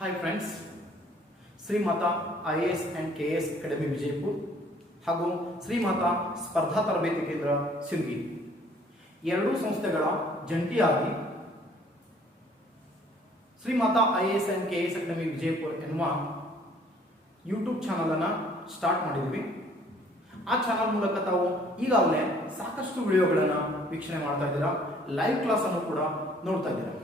Hi friends, Shrimata IAS and KS academy Vijayapura ಹಾಗೂ ಶ್ರೀಮಾತಾ ಸ್ಪರ್ಧಾ ತರಬೇತಿ ಕೇಂದ್ರ ಸಿಂಗಿ ಎರಡೂ ಸಂಸ್ಥೆಗಳ ಜಂಟಿಯಾಗಿ Shrimata IAS and KS academy Vijayapura ಎನ್ನುವ ಯೂಟ್ಯೂಬ್ ಚಾನಲ್ ಅನ್ನು ಸ್ಟಾರ್ಟ್ ಮಾಡಿದ್ವಿ. ಆ ಚಾನಲ್ ಮೂಲಕ ತಾವು ಈಗಾಗಲೇ ಸಾಕಷ್ಟು ವಿಡಿಯೋಗಳನ್ನು ವೀಕ್ಷಣೆ ಮಾಡ್ತಾ ಇದ್ದೀರಾ, ಲೈವ್ ಕ್ಲಾಸ್ ಅನ್ನು ಕೂಡ ನೋಡ್ತಾ ಇದ್ದೀರಾ.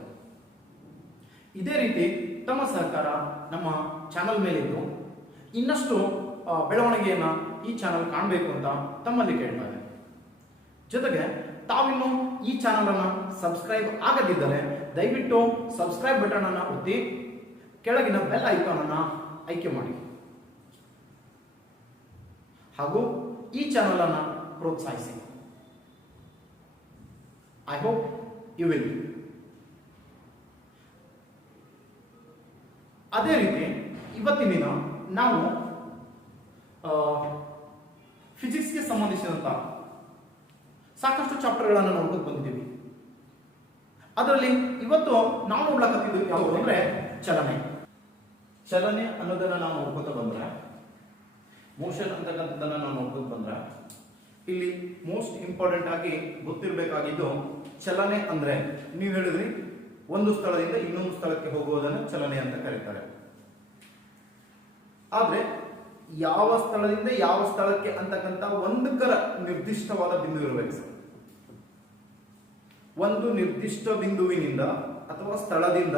ಇದೇ ರೀತಿ ತಮ್ಮ ಸಹಕಾರ ನಮ್ಮ ಚಾನಲ್ ಮೇಲಿದ್ದು ಇನ್ನಷ್ಟು ಬೆಳವಣಿಗೆಯನ್ನ ಈ ಚಾನಲ್ ಕಾಣಬೇಕು ಅಂತ ತಮ್ಮಲ್ಲಿ ಕೇಳ್ತಾ ಇದೆ. ಜೊತೆಗೆ ತಾವಿನ್ನು ಈ ಚಾನಲ್ ಅನ್ನ ಸಬ್ಸ್ಕ್ರೈಬ್ ಆಗದಿದ್ದರೆ ದಯವಿಟ್ಟು ಸಬ್ಸ್ಕ್ರೈಬ್ ಬಟನ್ ಅನ್ನು ಒತ್ತಿ ಕೆಳಗಿನ ಬೆಲ್ ಐಕಾನ್ ಅನ್ನ ಆಯ್ಕೆ ಮಾಡಿ ಹಾಗೂ ಈ ಚಾನಲ್ ಅನ್ನ ಪ್ರೋತ್ಸಾಹಿಸಿ. I hope you will. ಅದೇ ರೀತಿ ಇವತ್ತಿನ ದಿನ ನಾವು ಫಿಸಿಕ್ಸ್ಗೆ ಸಂಬಂಧಿಸಿದಂತ ಸಾಕಷ್ಟು ಚಾಪ್ಟರ್ಗಳನ್ನು ನೋಡ್ಕೊಂಡು ಬಂದಿದ್ದೀವಿ. ಅದರಲ್ಲಿ ಇವತ್ತು ನಾವು ನೋಡ್ಲಕತ್ತಿದ್ದು ಯಾವುದು ಅಂದ್ರೆ ಚಲನೆ ಅನ್ನೋದನ್ನ ನಾವು ನೋಡ್ಕೊತ ಬಂದ್ರೆ, ಮೋಷನ್ ಅಂತಕ್ಕಂಥದ್ದನ್ನ ನಾವು ನೋಡ್ಕೊಂಡು ಬಂದ್ರೆ, ಇಲ್ಲಿ ಮೋಸ್ಟ್ ಇಂಪಾರ್ಟೆಂಟ್ ಆಗಿ ಗೊತ್ತಿರಬೇಕಾಗಿದ್ದು ಚಲನೆ ಅಂದ್ರೆ ನೀವು ಹೇಳಿದ್ರಿ ಒಂದು ಸ್ಥಳದಿಂದ ಇನ್ನೊಂದು ಸ್ಥಳಕ್ಕೆ ಹೋಗುವುದನ್ನು ಚಲನೆ ಅಂತ ಕರೀತಾರೆ. ಆದ್ರೆ ಯಾವ ಸ್ಥಳದಿಂದ ಯಾವ ಸ್ಥಳಕ್ಕೆ ಅಂತಕ್ಕಂಥ ಒಂದಕ್ಕರ ನಿರ್ದಿಷ್ಟವಾದ ಬಿಂದು ಇರಬೇಕು ಸರ್. ಒಂದು ನಿರ್ದಿಷ್ಟ ಬಿಂದುವಿನಿಂದ ಅಥವಾ ಸ್ಥಳದಿಂದ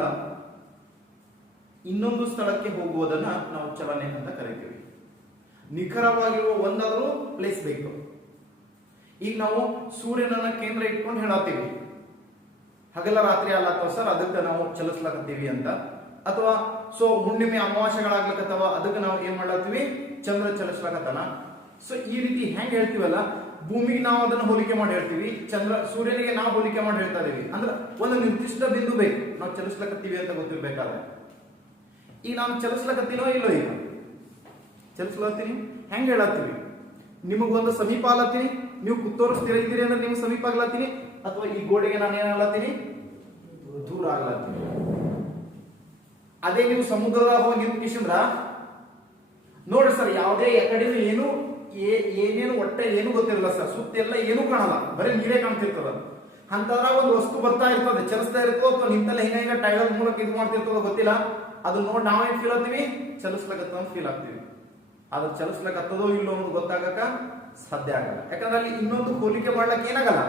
ಇನ್ನೊಂದು ಸ್ಥಳಕ್ಕೆ ಹೋಗುವುದನ್ನ ನಾವು ಚಲನೆ ಅಂತ ಕರಿತೀವಿ. ನಿಖರವಾಗಿರುವ ಒಂದಾದ್ರೂ ಪ್ಲೇಸ್ ಬೇಕು. ಈಗ ನಾವು ಸೂರ್ಯನನ್ನ ಕೇಂದ್ರ ಇಟ್ಕೊಂಡು ಹೇಳತ್ತೀವಿ, ಹಗಲ ರಾತ್ರಿ ಅಲ್ಲತ್ತವ ಸರ್ ಅದಕ್ಕೆ ನಾವು ಚಲಿಸ್ಲಕತ್ತೀವಿ ಅಂತ, ಅಥವಾ ಸೊ ಹುಣ್ಣಿಮೆ ಅಮಾವಾಸ್ಯೆಗಳಾಗ್ಲಕತ್ತವ ಅದಕ್ಕೆ ನಾವು ಏನ್ ಮಾಡ್ಲತ್ತೀವಿ, ಚಂದ್ರ ಚಲಿಸ್ಲಕತ್ತಾನ. ಸೊ ಈ ರೀತಿ ಹೆಂಗ್ ಹೇಳ್ತೀವಲ್ಲ, ಭೂಮಿಗೆ ನಾವು ಅದನ್ನ ಹೋಲಿಕೆ ಮಾಡಿ ಹೇಳ್ತೀವಿ, ಸೂರ್ಯನಿಗೆ ನಾವು ಹೋಲಿಕೆ ಮಾಡಿ ಹೇಳ್ತಾ ಇದೀವಿ. ಅಂದ್ರೆ ಒಂದು ನಿರ್ದಿಷ್ಟ ಬಿಂದು ಬೇಕು ನಾವು ಚಲಿಸ್ಲಕತ್ತೀವಿ ಅಂತ ಗೊತ್ತಿರ್ಬೇಕಾದ್ರೆ. ಈಗ ನಾನು ಚಲಿಸ್ಲಕತ್ತೀನೋ ಇಲ್ಲೋ, ಈಗ ಚಲಿಸ್ಲತ್ತೀನಿ ಹೆಂಗ್ ಹೇಳತ್ತೀವಿ, ನಿಮಗೊಂದು ಸಮೀಪ ಆಗ್ಲತ್ತೀನಿ, ನೀವು ಕುತ್ತೋರಿಸ್ತೀರ ಇದ್ದೀರಿ ಅಂದ್ರೆ ನೀವು ಸಮೀಪ ಆಗ್ಲತ್ತೀನಿ, ಅಥವಾ ಈ ಗೋಡೆಗೆ ನಾನು ಏನ್ ಆಗ್ಲತ್ತೀನಿ, ದೂರ ಆಗ್ಲತ್ತೀನಿ. ಅದೇ ನೀವು ಸಮುದ್ರದಾಗ ಹೋಗಿ ನಿಂತ್ಕಿಸಿದ್ರ ನೋಡ್ರಿ ಸರ್, ಯಾವುದೇ ಕಡೆನೂ ಏನೇನು ಒಟ್ಟೆ ಏನು ಗೊತ್ತಿರಲ್ಲ ಸರ್, ಸುತ್ತೆಲ್ಲ ಏನು ಕಾಣಲ್ಲ, ಬರೀ ನೀರೇ ಕಾಣ್ತಿರ್ತದ. ಅಂತಾರ ಒಂದು ವಸ್ತು ಬರ್ತಾ ಇರ್ತದೆ, ಚಲಿಸ್ತಾ ಇರ್ತೋ ಅಥವಾ ನಿಂತಲ್ಲ ಹಿಂಗ ಟೈಲರ್ ಮೂಲಕ ಇದು ಮಾಡ್ತಿರ್ತದೋ ಗೊತ್ತಿಲ್ಲ, ಅದು ನೋಡಿ ನಾವೇನ್ ಫೀಲ್ ಆಗ್ತೀವಿ, ಚಲಿಸ್ಲಕತ್ತ ಅಂತ ಫೀಲ್ ಆಗ್ತೀವಿ. ಅದು ಚಲಿಸ್ಲಕತ್ತದೋ ಇಲ್ಲೋ ಅನ್ನೋದು ಗೊತ್ತಾಗಕ ಸಾಧ್ಯ ಆಗಲ್ಲ. ಯಾಕಂದ್ರೆ ಅಲ್ಲಿ ಇನ್ನೊಂದು ಹೋಲಿಕೆ ಮಾಡ್ಲಕ್ಕೆ ಏನಾಗಲ್ಲ,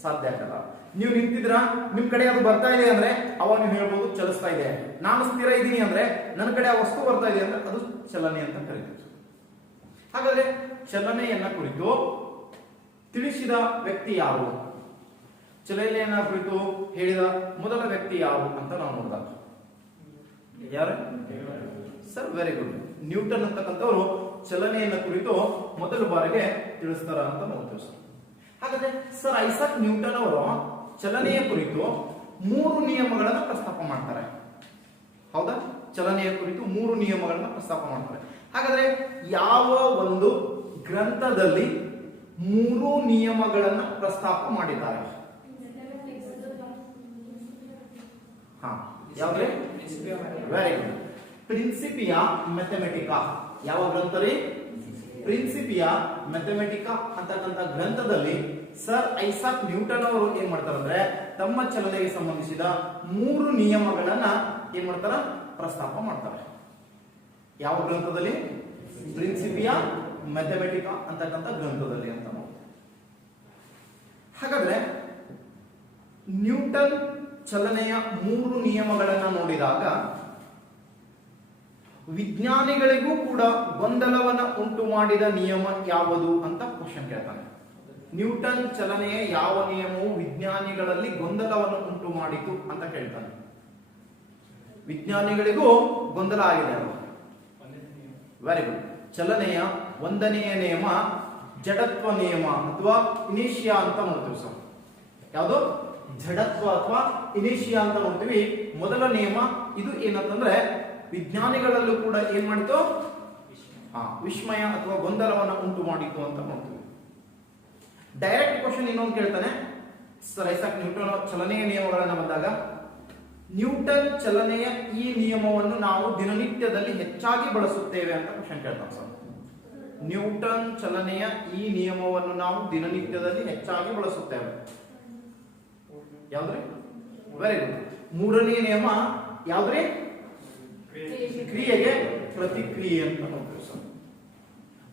ಸಾಧ್ಯ ಆಗಲ್ಲ. ನೀವು ನಿಂತಿದ್ರ ನಿಮ್ ಕಡೆ ಅದು ಬರ್ತಾ ಇದೆ ಅಂದ್ರೆ ಅವಾಗ ನೀವು ಹೇಳ್ಬೋದು ಚಲಿಸ್ತಾ ಇದೆ. ನಾನು ಸ್ಥಿರ ಇದ್ದೀನಿ ಅಂದ್ರೆ ನನ್ನ ಕಡೆ ಆ ವಸ್ತು ಬರ್ತಾ ಇದೆ ಅಂದ್ರೆ ಅದು ಚಲನೆ ಅಂತ ಕರೀತೀವಿ. ಹಾಗಾದ್ರೆ ಚಲನೆಯನ್ನ ಕುರಿತು ತಿಳಿಸಿದ ವ್ಯಕ್ತಿ ಯಾರು, ಚಲನೆಯನ್ನ ಕುರಿತು ಹೇಳಿದ ಮೊದಲ ವ್ಯಕ್ತಿ ಯಾರು ಅಂತ ನಾವು ನೋಡಿದಾಗ ಯಾರು ಸರ್? ವೆರಿ ಗುಡ್, ನ್ಯೂಟನ್ ಅಂತಕ್ಕಂಥವ್ರು ಚಲನೆಯನ್ನ ಕುರಿತು ಮೊದಲ ಬಾರಿಗೆ ತಿಳಿಸ್ತಾರ ಅಂತ ನೋಡ್ತೀವಿ ಸರ್. ಹಾಗಾದ್ರೆ ಸರ್ ಐಸಾಕ್ ನ್ಯೂಟನ್ ಅವರು ಚಲನೆಯ ಕುರಿತು 3 ನಿಯಮಗಳನ್ನ ಪ್ರಸ್ತಾಪ ಮಾಡ್ತಾರೆ. ಹೌದಾ? ಚಲನೆಯ ಕುರಿತು 3 ನಿಯಮಗಳನ್ನ ಪ್ರಸ್ತಾಪ ಮಾಡ್ತಾರೆ. ಹಾಗಾದ್ರೆ ಯಾವ ಒಂದು ಗ್ರಂಥದಲ್ಲಿ 3 ನಿಯಮಗಳನ್ನ ಪ್ರಸ್ತಾಪ ಮಾಡಿದ್ದಾರೆ? ಯಾವ್ದ್ರೆ? Very good, Principia Mathematica. ಯಾವ ಗ್ರಂಥ ರೀ? ಪ್ರಿನ್ಸಿಪಿಯಾ ಮ್ಯಾಥಮೆಟಿಕಾ ಅಂತಕ್ಕಂಥ ಗ್ರಂಥದಲ್ಲಿ ಸರ್ ಐಸಾಕ್ ನ್ಯೂಟನ್ ಅವರು ಏನ್ ಮಾಡ್ತಾರೆ ಅಂದ್ರೆ ತಮ್ಮ ಚಲನೆಗೆ ಸಂಬಂಧಿಸಿದ 3 ನಿಯಮಗಳನ್ನ ಏನ್ ಮಾಡ್ತಾರ, ಪ್ರಸ್ತಾಪ ಮಾಡ್ತಾರೆ. ಯಾವ ಗ್ರಂಥದಲ್ಲಿ? ಪ್ರಿನ್ಸಿಪಿಯಾ ಮ್ಯಾಥಮೆಟಿಕಾ ಅಂತಕ್ಕಂಥ ಗ್ರಂಥದಲ್ಲಿ ಅಂತ ನೋಡಿ. ಹಾಗಾದ್ರೆ ನ್ಯೂಟನ್ ಚಲನೆಯ 3 ನಿಯಮಗಳನ್ನ ನೋಡಿದಾಗ ವಿಜ್ಞಾನಿಗಳಿಗೂ ಕೂಡ ಗೊಂದಲವನ್ನ ಉಂಟು ಮಾಡಿದ ನಿಯಮ ಯಾವುದು ಅಂತ ಕ್ವಶನ್ ಕೇಳ್ತಾನೆ. ನ್ಯೂಟನ್ ಚಲನೆಯ ಯಾವ ನಿಯಮವು ವಿಜ್ಞಾನಿಗಳಲ್ಲಿ ಗೊಂದಲವನ್ನು ಉಂಟು ಮಾಡಿತು ಅಂತ ಕೇಳ್ತಾನೆ. ವಿಜ್ಞಾನಿಗಳಿಗೂ ಗೊಂದಲ ಆಗಿದೆ ಅಲ್ವಾ? Very good. ಚಲನೆಯ 1ನೆಯ ನಿಯಮ ಜಡತ್ವ ನಿಯಮ ಅಥವಾ ಇನಿಷಿಯಾ ಅಂತ ನೋಡ್ತೀವಿ ಸರ್. ಯಾವುದು? ಜಡತ್ವ ಅಥವಾ ಇನಿಷಿಯಾ ಅಂತ ನೋಡ್ತೀವಿ. ಮೊದಲ ನಿಯಮ ಇದು ಏನಂತಂದ್ರೆ ವಿಜ್ಞಾನಿಗಳಲ್ಲೂ ಕೂಡ ಏನ್ ಮಾಡಿತು, ವಿಸ್ಮಯ ಅಥವಾ ಗೊಂದಲವನ್ನ ಉಂಟು ಮಾಡಿತು ಅಂತ ನೋಡ್ತೀವಿ. ಡೈರೆಕ್ಟ್ ಕ್ವಶನ್ ಇನ್ನೊಂದು ಕೇಳ್ತಾನೆ ಸರ್, ಐಸಾಕ್ ನ್ಯೂಟನ್ ಚಲನೆಯ ನಿಯಮಗಳನ್ನ ಬಂದಾಗ ನ್ಯೂಟನ್ ಚಲನೆಯ ಈ ನಿಯಮವನ್ನು ನಾವು ದಿನನಿತ್ಯದಲ್ಲಿ ಹೆಚ್ಚಾಗಿ ಬಳಸುತ್ತೇವೆ ಅಂತ ಕ್ವಶನ್ ಕೇಳ್ತಾನೆ ಸರ್. ನ್ಯೂಟನ್ ಚಲನೆಯ ಈ ನಿಯಮವನ್ನು ನಾವು ದಿನನಿತ್ಯದಲ್ಲಿ ಹೆಚ್ಚಾಗಿ ಬಳಸುತ್ತೇವೆ. ಯಾವ್ದ್ರಿ? Very good. ಮೂರನೇ ನಿಯಮ ಯಾವ್ದ್ರಿ? ಕ್ರಿಯೆಗೆ ಪ್ರತಿಕ್ರಿಯೆ ಅಂತ ನೋಡ್ತೀವಿ ಸರ್.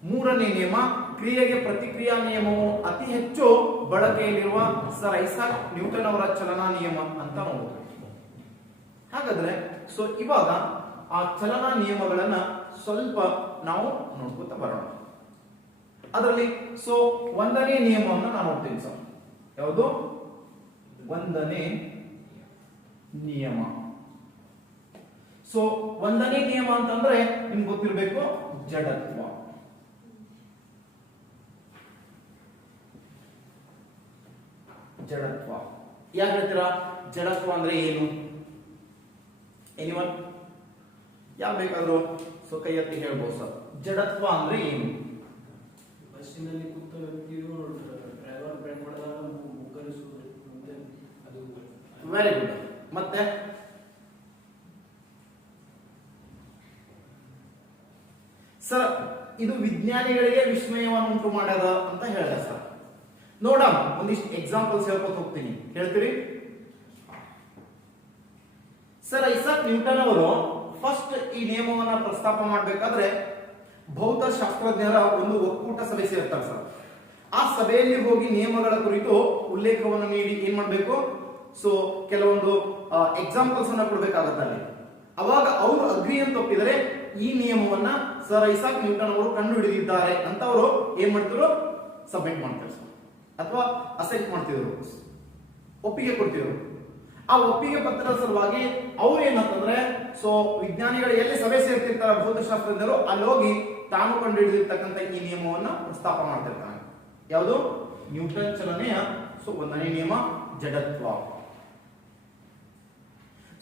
ಮೂರನೇ ನಿಯಮ ಕ್ರಿಯೆಗೆ ಪ್ರತಿಕ್ರಿಯಾ ನಿಯಮವು ಅತಿ ಹೆಚ್ಚು ಬಳಕೆಯಲ್ಲಿರುವ ಸರ್ ಐಸಾಕ್ ನ್ಯೂಟನ್ ಅವರ ಚಲನಾ ನಿಯಮ ಅಂತ ನೋಡ್ತೀವಿ. ಹಾಗಾದ್ರೆ ಸೊ ಇವಾಗ ಆ ಚಲನಾ ನಿಯಮಗಳನ್ನ ಸ್ವಲ್ಪ ನಾವು ನೋಡ್ಕೊತಾ ಬರೋಣ. ಅದರಲ್ಲಿ ಸೊ ಒಂದನೇ ನಿಯಮವನ್ನು ನಾನು ನೋಡ್ತೀನಿ ಸರ್. ಯಾವುದು? ಒಂದನೇ ನಿಯಮ. ಸೊ ಒಂದನೇ ನಿಯಮ ಅಂತಂದ್ರೆ ನಿಮ್ಗೆ ಗೊತ್ತಿರಬೇಕು ಜಡತ್ವ. ಜಡತ್ವ ಯಾಕೆ ಹೇಳ್ತೀರಾ? ಜಡತ್ವ ಅಂದ್ರೆ ಏನು? ಎನಿವನ್ ಯಾವ ಬೇಕಾದ್ರೂ ಸೊ ಕೈ ಎತ್ತಿ ಹೇಳ್ಬೋದು ಸರ್. ಜಡತ್ವ ಅಂದ್ರೆ ಏನು? ಬಸ್ಸಿನಲ್ಲಿ ಕೂತ ವ್ಯಕ್ತಿಯು ಡ್ರೈವರ್ ಬ್ರೇಕ್ ಮಾಡಿದಾಗ ಮುಗ್ಗರಿಸುವುದು ಮತ್ತೆ ಅದು. Very good. ಮತ್ತೆ ಸರ್ ಇದು ವಿಜ್ಞಾನಿಗಳಿಗೆ ವಿಸ್ಮಯವನ್ನು ಉಂಟು ಮಾಡ್ಯದ ಅಂತ ಹೇಳಿದೆ ಸರ್. ನೋಡೋಣ, ಒಂದಿಷ್ಟು ಎಕ್ಸಾಂಪಲ್ಸ್ ಹೇಳ್ಕೊತ ಹೋಗ್ತೀನಿ. ಹೇಳ್ತೀರಿ? ಸರ್ ಐಸಾಕ್ ನ್ಯೂಟನ್ ಅವರು ಫಸ್ಟ್ ಈ ನಿಯಮವನ್ನ ಪ್ರಸ್ತಾಪ ಮಾಡಬೇಕಾದ್ರೆ ಭೌತಶಾಸ್ತ್ರಜ್ಞರ ಒಂದು ಒಕ್ಕೂಟ ಸಭೆ ಸೇರ್ತಾರೆ ಸರ್. ಆ ಸಭೆಯಲ್ಲಿ ಹೋಗಿ ನಿಯಮಗಳ ಕುರಿತು ಉಲ್ಲೇಖವನ್ನು ನೀಡಿ ಏನ್ ಮಾಡಬೇಕು? ಸೊ ಕೆಲವೊಂದು ಎಕ್ಸಾಂಪಲ್ಸ್ ಅನ್ನ ಕೊಡ್ಬೇಕಾಗತ್ತೆ ಅಲ್ಲಿ. ಅವಾಗ ಅವರು ಅಗ್ರಿ ಅಂತ ಒಪ್ಪಿದರೆ ಈ ನಿಯಮವನ್ನ ಸರ್ ಐಸಾಕ್ ನ್ಯೂಟನ್ ಅವರು ಕಂಡು ಹಿಡಿದಿದ್ದಾರೆ ಅಂತ ಅವರು ಏನ್ ಮಾಡ್ತಿದ್ರು? ಸಬ್ಮಿಟ್ ಮಾಡ್ತಾರೆ ಅಥವಾ ಅಸೆಂಟ್ ಮಾಡ್ತಿದ್ರು, ಒಪ್ಪಿಗೆ ಕೊಡ್ತಿದ್ರು. ಆ ಒಪ್ಪಿಗೆ ಪತ್ರದ ಸಲುವಾಗಿ ಅವ್ರು ಏನಂತಂದ್ರೆ ಸೊ ವಿಜ್ಞಾನಿಗಳು ಎಲ್ಲಿ ಸಭೆ ಸೇರ್ತಿರ್ತಾರೆ ಭೌತಶಾಸ್ತ್ರಜ್ಞರು ಅಲ್ಲಿ ಹೋಗಿ ತಾನು ಕಂಡು ಹಿಡಿದಿರ್ತಕ್ಕಂಥ ಈ ನಿಯಮವನ್ನ ಪ್ರಸ್ತಾಪ ಮಾಡ್ತಿರ್ತಾನೆ. ಯಾವುದು? ನ್ಯೂಟನ್ ಚಲನೆಯ ಸೊ ಒಂದನೇ ನಿಯಮ ಜಡತ್ವ.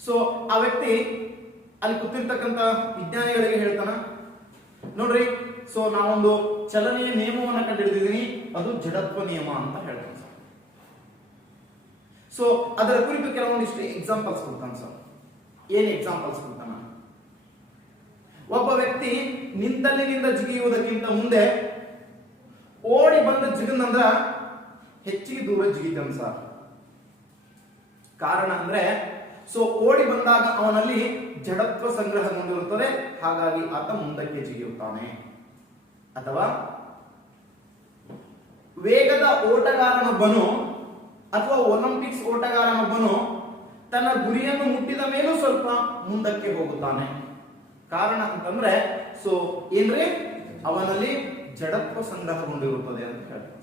ಸೊ ಆ ವ್ಯಕ್ತಿ ಅಲ್ಲಿ ಕೂತಿರ್ತಕ್ಕಂಥ ವಿಜ್ಞಾನಿಗಳಿಗೆ ಹೇಳ್ತಾನ, ನೋಡ್ರಿ ಸೊ ನಾವೊಂದು ಚಲನೆಯ ನಿಯಮವನ್ನ ಕಂಡುಹಿಡಿದಿದ್ದೀನಿ, ಅದು ಜಡತ್ವ ನಿಯಮ ಅಂತ ಹೇಳ್ತಾನೆ ಸರ್. ಸೊ ಅದರ ಕುರಿತು ಕೆಲವೊಂದಿಷ್ಟು ಎಕ್ಸಾಂಪಲ್ಸ್ ಕೊಡ್ತಾನೆ ಸರ್. ಏನ್ ಎಕ್ಸಾಂಪಲ್ಸ್ ಕೊಡ್ತಾನ? ಒಬ್ಬ ವ್ಯಕ್ತಿ ನಿಂತಲ್ಲಿನಿಂದ ಜಿಗಿಯುವುದಕ್ಕಿಂತ ಮುಂದೆ ಓಡಿ ಬಂದ ಜಿಗನಂದ್ರ ಹೆಚ್ಚಿಗೆ ದೂರ ಜಿಗಿತಾನೆ ಸರ್. ಕಾರಣ ಅಂದ್ರೆ ಸೊ ಓಡಿ ಬಂದಾಗ ಅವನಲ್ಲಿ ಜಡತ್ವ ಸಂಗ್ರಹಗೊಂಡಿರುತ್ತದೆ, ಹಾಗಾಗಿ ಆತ ಮುಂದಕ್ಕೆ ಜಿಗಿಯುತ್ತಾನೆ. ಅಥವಾ ವೇಗದ ಓಟಗಾರನೊಬ್ಬನು ಅಥವಾ ಒಲಿಂಪಿಕ್ಸ್ ಓಟಗಾರನೊಬ್ಬನು ತನ್ನ ಗುರಿಯನ್ನು ಮುಟ್ಟಿದ ಮೇಲೂ ಸ್ವಲ್ಪ ಮುಂದಕ್ಕೆ ಹೋಗುತ್ತಾನೆ. ಕಾರಣ ಅಂತಂದ್ರೆ ಸೊ ಏನ್ರಿ? ಅವನಲ್ಲಿ ಜಡತ್ವ ಸಂಗ್ರಹಗೊಂಡಿರುತ್ತದೆ ಅಂತ ಹೇಳ್ತಾರೆ.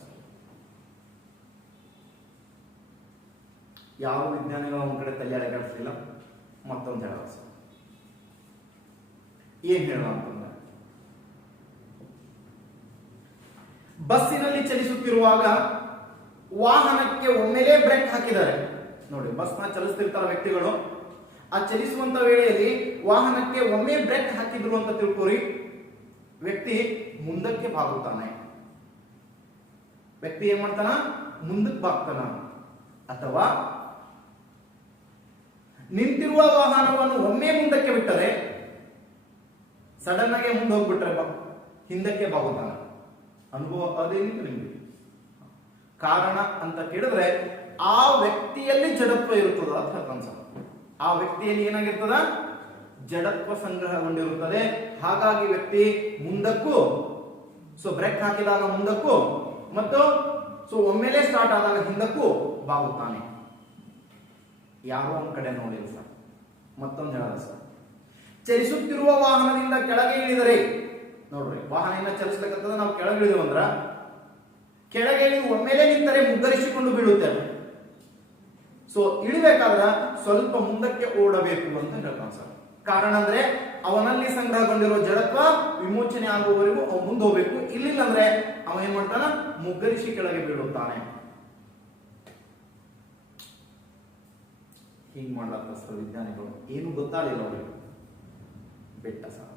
ಯಾವ ವಿಜ್ಞಾನಿಗಳು ಒಂದ್ ಕಡೆ ತಲೆ ಅಡಗಾಡಿಸಲಿಲ್ಲ, ಮತ್ತೊಂದು ಹೇಳ ಏನ್ ಹೇಳ ಅಂತಂದ್ರೆ ಬಸ್ಸಿನಲ್ಲಿ ಚಲಿಸುತ್ತಿರುವಾಗ ವಾಹನಕ್ಕೆ ಒಮ್ಮೆಲೇ ಬ್ರೇಕ್ ಹಾಕಿದ್ದಾರೆ. ನೋಡಿ, ಬಸ್ನ ಚಲಿಸ್ತಿರ್ತಾರ ವ್ಯಕ್ತಿಗಳು, ಆ ಚಲಿಸುವಂತ ವೇಳೆಯಲ್ಲಿ ವಾಹನಕ್ಕೆ ಒಮ್ಮೆ ಬ್ರೇಕ್ ಹಾಕಿದ್ರು ಅಂತ ತಿಳ್ಕೋರಿ, ವ್ಯಕ್ತಿ ಮುಂದಕ್ಕೆ ಬಾಗುತ್ತಾನೆ. ವ್ಯಕ್ತಿ ಏನ್ ಮಾಡ್ತಾನ? ಮುಂದಕ್ಕೆ ಬಾಗ್ತಾನ. ಅಥವಾ ನಿಂತಿರುವ ವಾಹನವನ್ನು ಒಮ್ಮೆ ಮುಂದಕ್ಕೆ ಬಿಟ್ಟರೆ, ಸಡನ್ ಆಗಿ ಮುಂದೆ ಹೋಗ್ಬಿಟ್ರೆ ಹಿಂದಕ್ಕೆ ಬಾಗುತ್ತಾನ. ಅನುಭವ ಅದೇನಿತ್ತು ನಿಮ್ಗೆ? ಕಾರಣ ಅಂತ ಕೇಳಿದ್ರೆ ಆ ವ್ಯಕ್ತಿಯಲ್ಲಿ ಜಡತ್ವ ಇರುತ್ತದೆ ಅಂತ ಹೇಳ್ತಾನೆ. ಆ ವ್ಯಕ್ತಿಯಲ್ಲಿ ಏನಾಗಿರ್ತದ? ಜಡತ್ವ ಸಂಗ್ರಹಗೊಂಡಿರುತ್ತದೆ. ಹಾಗಾಗಿ ವ್ಯಕ್ತಿ ಮುಂದಕ್ಕೂ ಸೊ ಬ್ರೇಕ್ ಹಾಕಿದಾಗ ಮುಂದಕ್ಕೂ ಮತ್ತು ಸೊ ಒಮ್ಮೆಲೆ ಸ್ಟಾರ್ಟ್ ಆದಾಗ ಹಿಂದಕ್ಕೂ ಬಾಗುತ್ತಾನೆ. ಯಾರೋ ಒಂದ್ ಕಡೆ ನೋಡಿಲ್ಲ ಸರ್. ಮತ್ತೊಂದು ಹೇಳ ಸರ್, ಚಲಿಸುತ್ತಿರುವ ವಾಹನದಿಂದ ಕೆಳಗೆ ಇಳಿದರೆ, ನೋಡ್ರಿ ವಾಹನ ಚಲಿಸ್ಲಿಕ್ಕಂತಂದ್ರೆ ನಾವು ಕೆಳಗೆ ಇಳಿದೇವು ಅಂದ್ರ ಕೆಳಗೆ ಇಳಿದು ಒಮ್ಮೆಲೆ ನಿಂತರೆ ಮುಗ್ಗರಿಸಿಕೊಂಡು ಬೀಳುತ್ತೇವೆ. ಸೊ ಇಳಿಬೇಕಾದ್ರ ಸ್ವಲ್ಪ ಮುಂದಕ್ಕೆ ಓಡಬೇಕು ಅಂತ ಹೇಳ್ತಾನೆ ಸರ್. ಕಾರಣ ಅಂದ್ರೆ ಅವನಲ್ಲಿ ಸಂಗ್ರಹಗೊಂಡಿರುವ ಜಡತ್ವ ವಿಮೋಚನೆ ಆಗುವವರೆಗೂ ಅವ ಮುಂದೆ ಹೋಗ್ಬೇಕು. ಇಲ್ಲಿಲ್ಲ ಅಂದ್ರೆ ಅವ ಏನ್ ಮಾಡ್ತಾನ? ಮುಗ್ಗರಿಸಿ ಕೆಳಗೆ ಬೀಳುತ್ತಾನೆ. ಹಿಂಗ್ ಮಾಡ್ಲತ್ತ ಸರ್ ವಿಜ್ಞಾನಿಗಳು. ಏನು ಗೊತ್ತಾಗಲಿಲ್ಲ ಅವರಿಗೆ. ಬೆಟ್ಟ ಸರ್.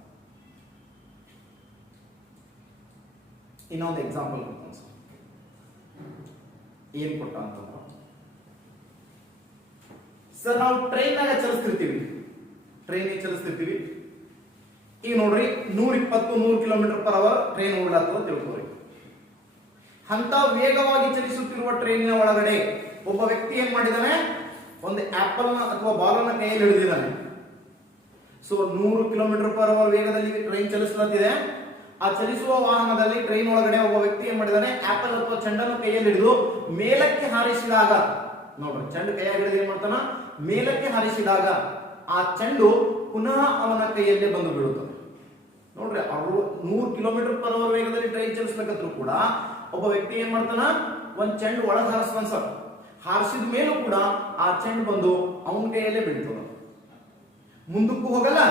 ಇನ್ನೊಂದು ಎಕ್ಸಾಂಪಲ್ ಕೊಡ್ತಾನೆ ಸರ್. ಏನ್ ಕೊಟ್ಟ ಅಂತಂದ್ರ ಸರ್ ನಾವು ಟ್ರೈನ್ನಾಗ ಚಲಿಸ್ತಿರ್ತೀವಿ, ಈಗ ನೋಡ್ರಿ 120 km/h ಟ್ರೈನ್ ಓಡಾಡ್ತದ ತಿಳ್ಕೊರಿ. ಅಂತ ವೇಗವಾಗಿ ಚಲಿಸುತ್ತಿರುವ ಟ್ರೈನಿನ ಒಳಗಡೆ ಒಬ್ಬ ವ್ಯಕ್ತಿ ಏನ್ ಮಾಡಿದಾನೆ, ಒಂದು ಆಪಲ್ ನ ಅಥವಾ ಬಾಲ್ ಅನ್ನ ಕೈಯಲ್ಲಿ ಹಿಡಿದಿದ್ದಾನೆ. ಸೊ 100 km/h ವೇಗದಲ್ಲಿ ಟ್ರೈನ್ ಚಲಿಸುತ್ತಿದೆ. ಆ ಚಲಿಸುವ ವಾಹನದಲ್ಲಿ ಟ್ರೈನ್ ಒಳಗಡೆ ಒಬ್ಬ ವ್ಯಕ್ತಿ ಏನ್ ಮಾಡಿದಾನೆ, ಆಪಲ್ ಅಥವಾ ಚೆಂಡನ್ನು ಕೈಯಲ್ಲಿ ಹಿಡಿದು ಮೇಲಕ್ಕೆ ಹಾರಿಸಿದಾಗ, ನೋಡ್ರಿ ಚೆಂಡು ಕೈಯಾಗಿ ಹಿಡಿದು ಏನ್ ಮಾಡ್ತಾನ, ಮೇಲಕ್ಕೆ ಹಾರಿಸಿದಾಗ ಆ ಚೆಂಡು ಪುನಃ ಅವನ ಕೈಯಲ್ಲೇ ಬಂದು ಬೀಳುತ್ತದೆ. ನೋಡ್ರಿ 100 km/h ವೇಗದಲ್ಲಿ ಟ್ರೈನ್ ಚಲಿಸ್ಬೇಕಂದ್ರೂ ಕೂಡ ಒಬ್ಬ ವ್ಯಕ್ತಿ ಏನ್ ಮಾಡ್ತಾನ, ಒಂದ್ ಚೆಂಡು ಒಳಗೆ ಹಾರಿಸ್ತಾನ ಸರ್. ಹಾರಿಸಿದ ಮೇಲೂ ಕೂಡ ಆ ಚೆಂಡು ಬಂದು ಅವನ ಕೈಯಲ್ಲೇ ಬೀಳ್ತದ, ಮುಂದಕ್ಕೂ ಹೋಗಲ್ಲ.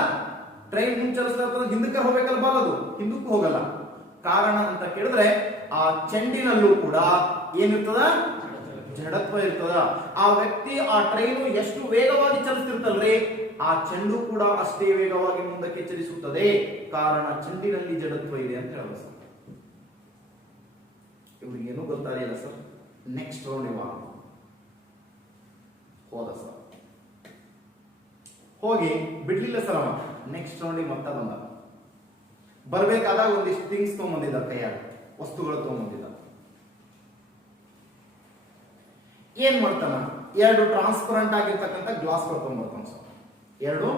ಟ್ರೈನ್ ಮುಂದೆ ಚಲಿಸ್ತಾ ಇರ್ತದೆ, ಹಿಂದಕ್ಕೆ ಹೋಗ್ಬೇಕಲ್ಲ ಬಾಲದು, ಹಿಂದಕ್ಕೂ ಹೋಗಲ್ಲ. ಕಾರಣ ಅಂತ ಕೇಳಿದ್ರೆ ಆ ಚೆಂಡಿನಲ್ಲೂ ಕೂಡ ಏನಿರ್ತದ, ಜಡತ್ವ ಇರ್ತದ. ಆ ವ್ಯಕ್ತಿ ಆ ಟ್ರೈನು ಎಷ್ಟು ವೇಗವಾಗಿ ಚಲಿಸ್ತಿರ್ತಲ್ರಿ, ಆ ಚೆಂಡು ಕೂಡ ಅಷ್ಟೇ ವೇಗವಾಗಿ ಮುಂದಕ್ಕೆ ಚಲಿಸುತ್ತದೆ. ಕಾರಣ ಚೆಂಡಿನಲ್ಲಿ ಜಡತ್ವ ಇದೆ ಅಂತ ಹೇಳೋದು ಸರ್. ಇವ್ರಿಗೇನು ಗೊತ್ತಾಗಿಲ್ಲ ಸರ್. ನೆಕ್ಸ್ಟ್ ರೌಂಡ್ ಇವಾಗ ಹೋದ ಸರ್, ಹೋಗಿ ಬಿಡ್ಲಿಲ್ಲ ಸರ್ ಅವ. ನೆಕ್ಸ್ಟ್ ರೌಂಡಿಗೆ ಮತ್ತೆ ಬಂದ. ಬರ್ಬೇಕಾದಾಗ ಒಂದಿಷ್ಟು ಥಿಂಗ್ಸ್ ತಗೊಂಬಂದಿದ್ದ, ಕೈಯಾಗ ವಸ್ತುಗಳು ತಗೊಂಬಂದಿದ್ದ. ಏನ್ ಮಾಡ್ತಾನ, 2 ಟ್ರಾನ್ಸ್ಪರೆಂಟ್ ಆಗಿರ್ತಕ್ಕಂಥ ಗ್ಲಾಸ್ಗಳು ತಗೊಂಡ್ಬರ್ತಾನ ಸರ್. 2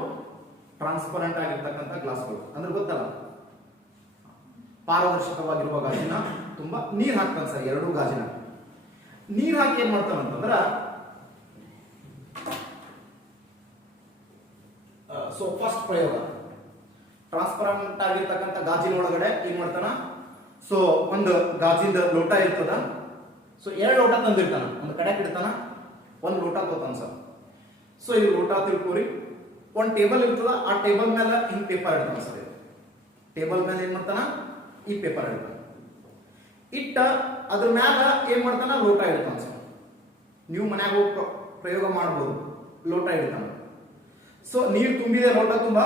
ಟ್ರಾನ್ಸ್ಪರೆಂಟ್ ಆಗಿರ್ತಕ್ಕಂಥ ಗ್ಲಾಸ್ಗಳು ಅಂದ್ರೆ ಗೊತ್ತಲ್ಲ, ಪಾರದರ್ಶಕವಾಗಿರುವ ಗಾಜಿನ ತುಂಬಾ ನೀರ್ ಹಾಕ್ತಾನೆ ಸರ್. 2 ಗಾಜಿನ ನೀರ್ ಹಾಕಿ ಏನ್ ಮಾಡ್ತಾನಂತಂದ್ರ, ಸೊ ಫಸ್ಟ್ ಪ್ರಯೋಗ, ಟ್ರಾನ್ಸ್ಪರೆಂಟ್ ಆಗಿರ್ತಕ್ಕಂಥ ಗಾಜಿನ ಒಳಗಡೆ ಏನ್ ಮಾಡ್ತಾನ, ಸೊ ಒಂದು ಗಾಜಿನ ಲೋಟ ಇರ್ತದ. ಸೊ 2 ಲೋಟ ತಂದಿರ್ತಾನ, ಒಂದು ಕಡೆ ಇಡ್ತಾನ, 1 ಲೋಟ ತಗೋತಾನ ಸರ್. ಸೊ ಈ ಲೋಟ ತಿಳ್ಕೊರಿ, ಒಂದು ಟೇಬಲ್ ಇರ್ತದ, ಆ ಟೇಬಲ್ ಮೇಲೆ ಹಿಂಗ್ ಪೇಪರ್ ಇಡ್ತಾನ ಸರ್. ಟೇಬಲ್ ಮೇಲೆ ಏನ್ ಮಾಡ್ತಾನ, ಈ ಪೇಪರ್ ಇಡ್ತಾನ. ಇಟ್ಟ ಅದ್ರ ಮ್ಯಾಲ ಏನ್ ಮಾಡ್ತಾನ, ಲೋಟ ಇಡ್ತಾನ ಸರ್. ನೀವು ಮನ್ಯಾಗ ಹೋಗಿ ಪ್ರಯೋಗ ಮಾಡಬಹುದು. ಲೋಟ ಇಡ್ತಾನ. ಸೊ ನೀರು ತುಂಬಿದೆ ಲೋಟ ತುಂಬಾ,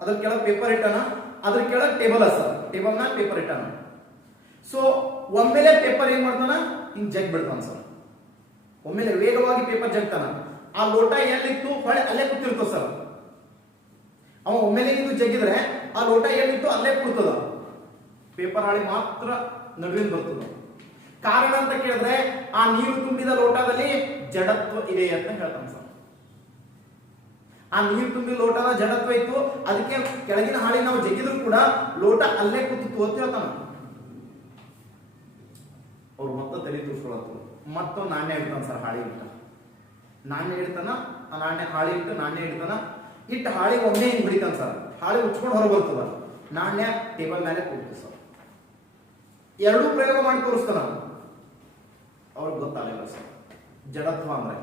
ಅದ್ರ ಕೆಳಗೆ ಪೇಪರ್ ಇಟ್ಟಾನ, ಅದ್ರ ಕೆಳಗೆ ಟೇಬಲ್ ಸರ್. ಟೇಬಲ್ ಮ್ಯಾಲ ಪೇಪರ್ ಇಟ್ಟಾನ. ಸೊ ಒಮ್ಮೆಲೆ ಪೇಪರ್ ಏನ್ ಮಾಡ್ತಾನ, ಹಿಂಗ್ ಜಗ್ ಬಿಡ್ತಾನ ಸರ್. ಒಮ್ಮೆಲೆ ವೇಗವಾಗಿ ಪೇಪರ್ ಜಗ್ತಾನ. ಆ ಲೋಟ ಎಲ್ಲಿತ್ತು ಹೊಳೆ ಅಲ್ಲೇ ಕೂತಿರ್ತದ ಸರ್. ಅವ ಒಮ್ಮೆಲೆ ಇದು ಜಗ್ಗಿದ್ರೆ ಆ ಲೋಟ ಎಲ್ಲಿತ್ತು ಅಲ್ಲೇ ಕೂರ್ತದ, ಪೇಪರ್ ಹಾಳಿ ಮಾತ್ರ ನಡುವಿನ ಬರ್ತದ. ಕಾರಣ ಅಂತ ಕೇಳಿದ್ರೆ ಆ ನೀರು ತುಂಬಿದ ಲೋಟದಲ್ಲಿ ಜಡತ್ವ ಇದೆ ಅಂತ ಹೇಳ್ತಾನೆ ಸರ್. ಆ ನೀರು ತುಂಬಿದ ಲೋಟದ ಜಡತ್ವ ಇತ್ತು, ಅದಕ್ಕೆ ಕೆಳಗಿನ ಹಾಳಿ ನಾವು ಜಗ್ಗಿದ್ರು ಕೂಡ ಲೋಟ ಅಲ್ಲೇ ಕೂತಿತ್ತು ಅಂತ ಹೇಳ್ತಾನ. ಅವ್ರು ಮತ್ತೆ ತಲೆ ತೂರ್ಸ್ಕೊಳತ್ತು. ಮತ್ತೊಂದು ನಾಣ್ಯ ಇಡ್ತಾನ ಸರ್, ಹಾಳಿ ಇಟ್ಟ ನಾಣ್ಯ ಇಡ್ತಾನ, ಆ ನಾಣ್ಯ ಹಾಳಿ ಇಟ್ಟು ನಾಣ್ಯ ಇಡ್ತಾನ. ಇಟ್ಟು ಹಾಳಿ ಒಮ್ಮೆ ಹಿಂಗ್ ಬಿಡಿತಾನ ಸರ್. ಹಾಳಿ ಉಚ್ಕೊಂಡು ಹೊರ ಬರ್ತದ, ನಾಣ್ಯ ಟೇಬಲ್ ಮೇಲೆ ಕೂತು ಸರ್. 2 ಪ್ರಯೋಗ ಮಾಡಿ ತೋರಿಸ್ತಾನ. ಅವ್ರಿಗೆ ಗೊತ್ತಾಗಲಿಲ್ಲ ಸರ್ ಜಡತ್ವ ಅಂದ್ರೆ.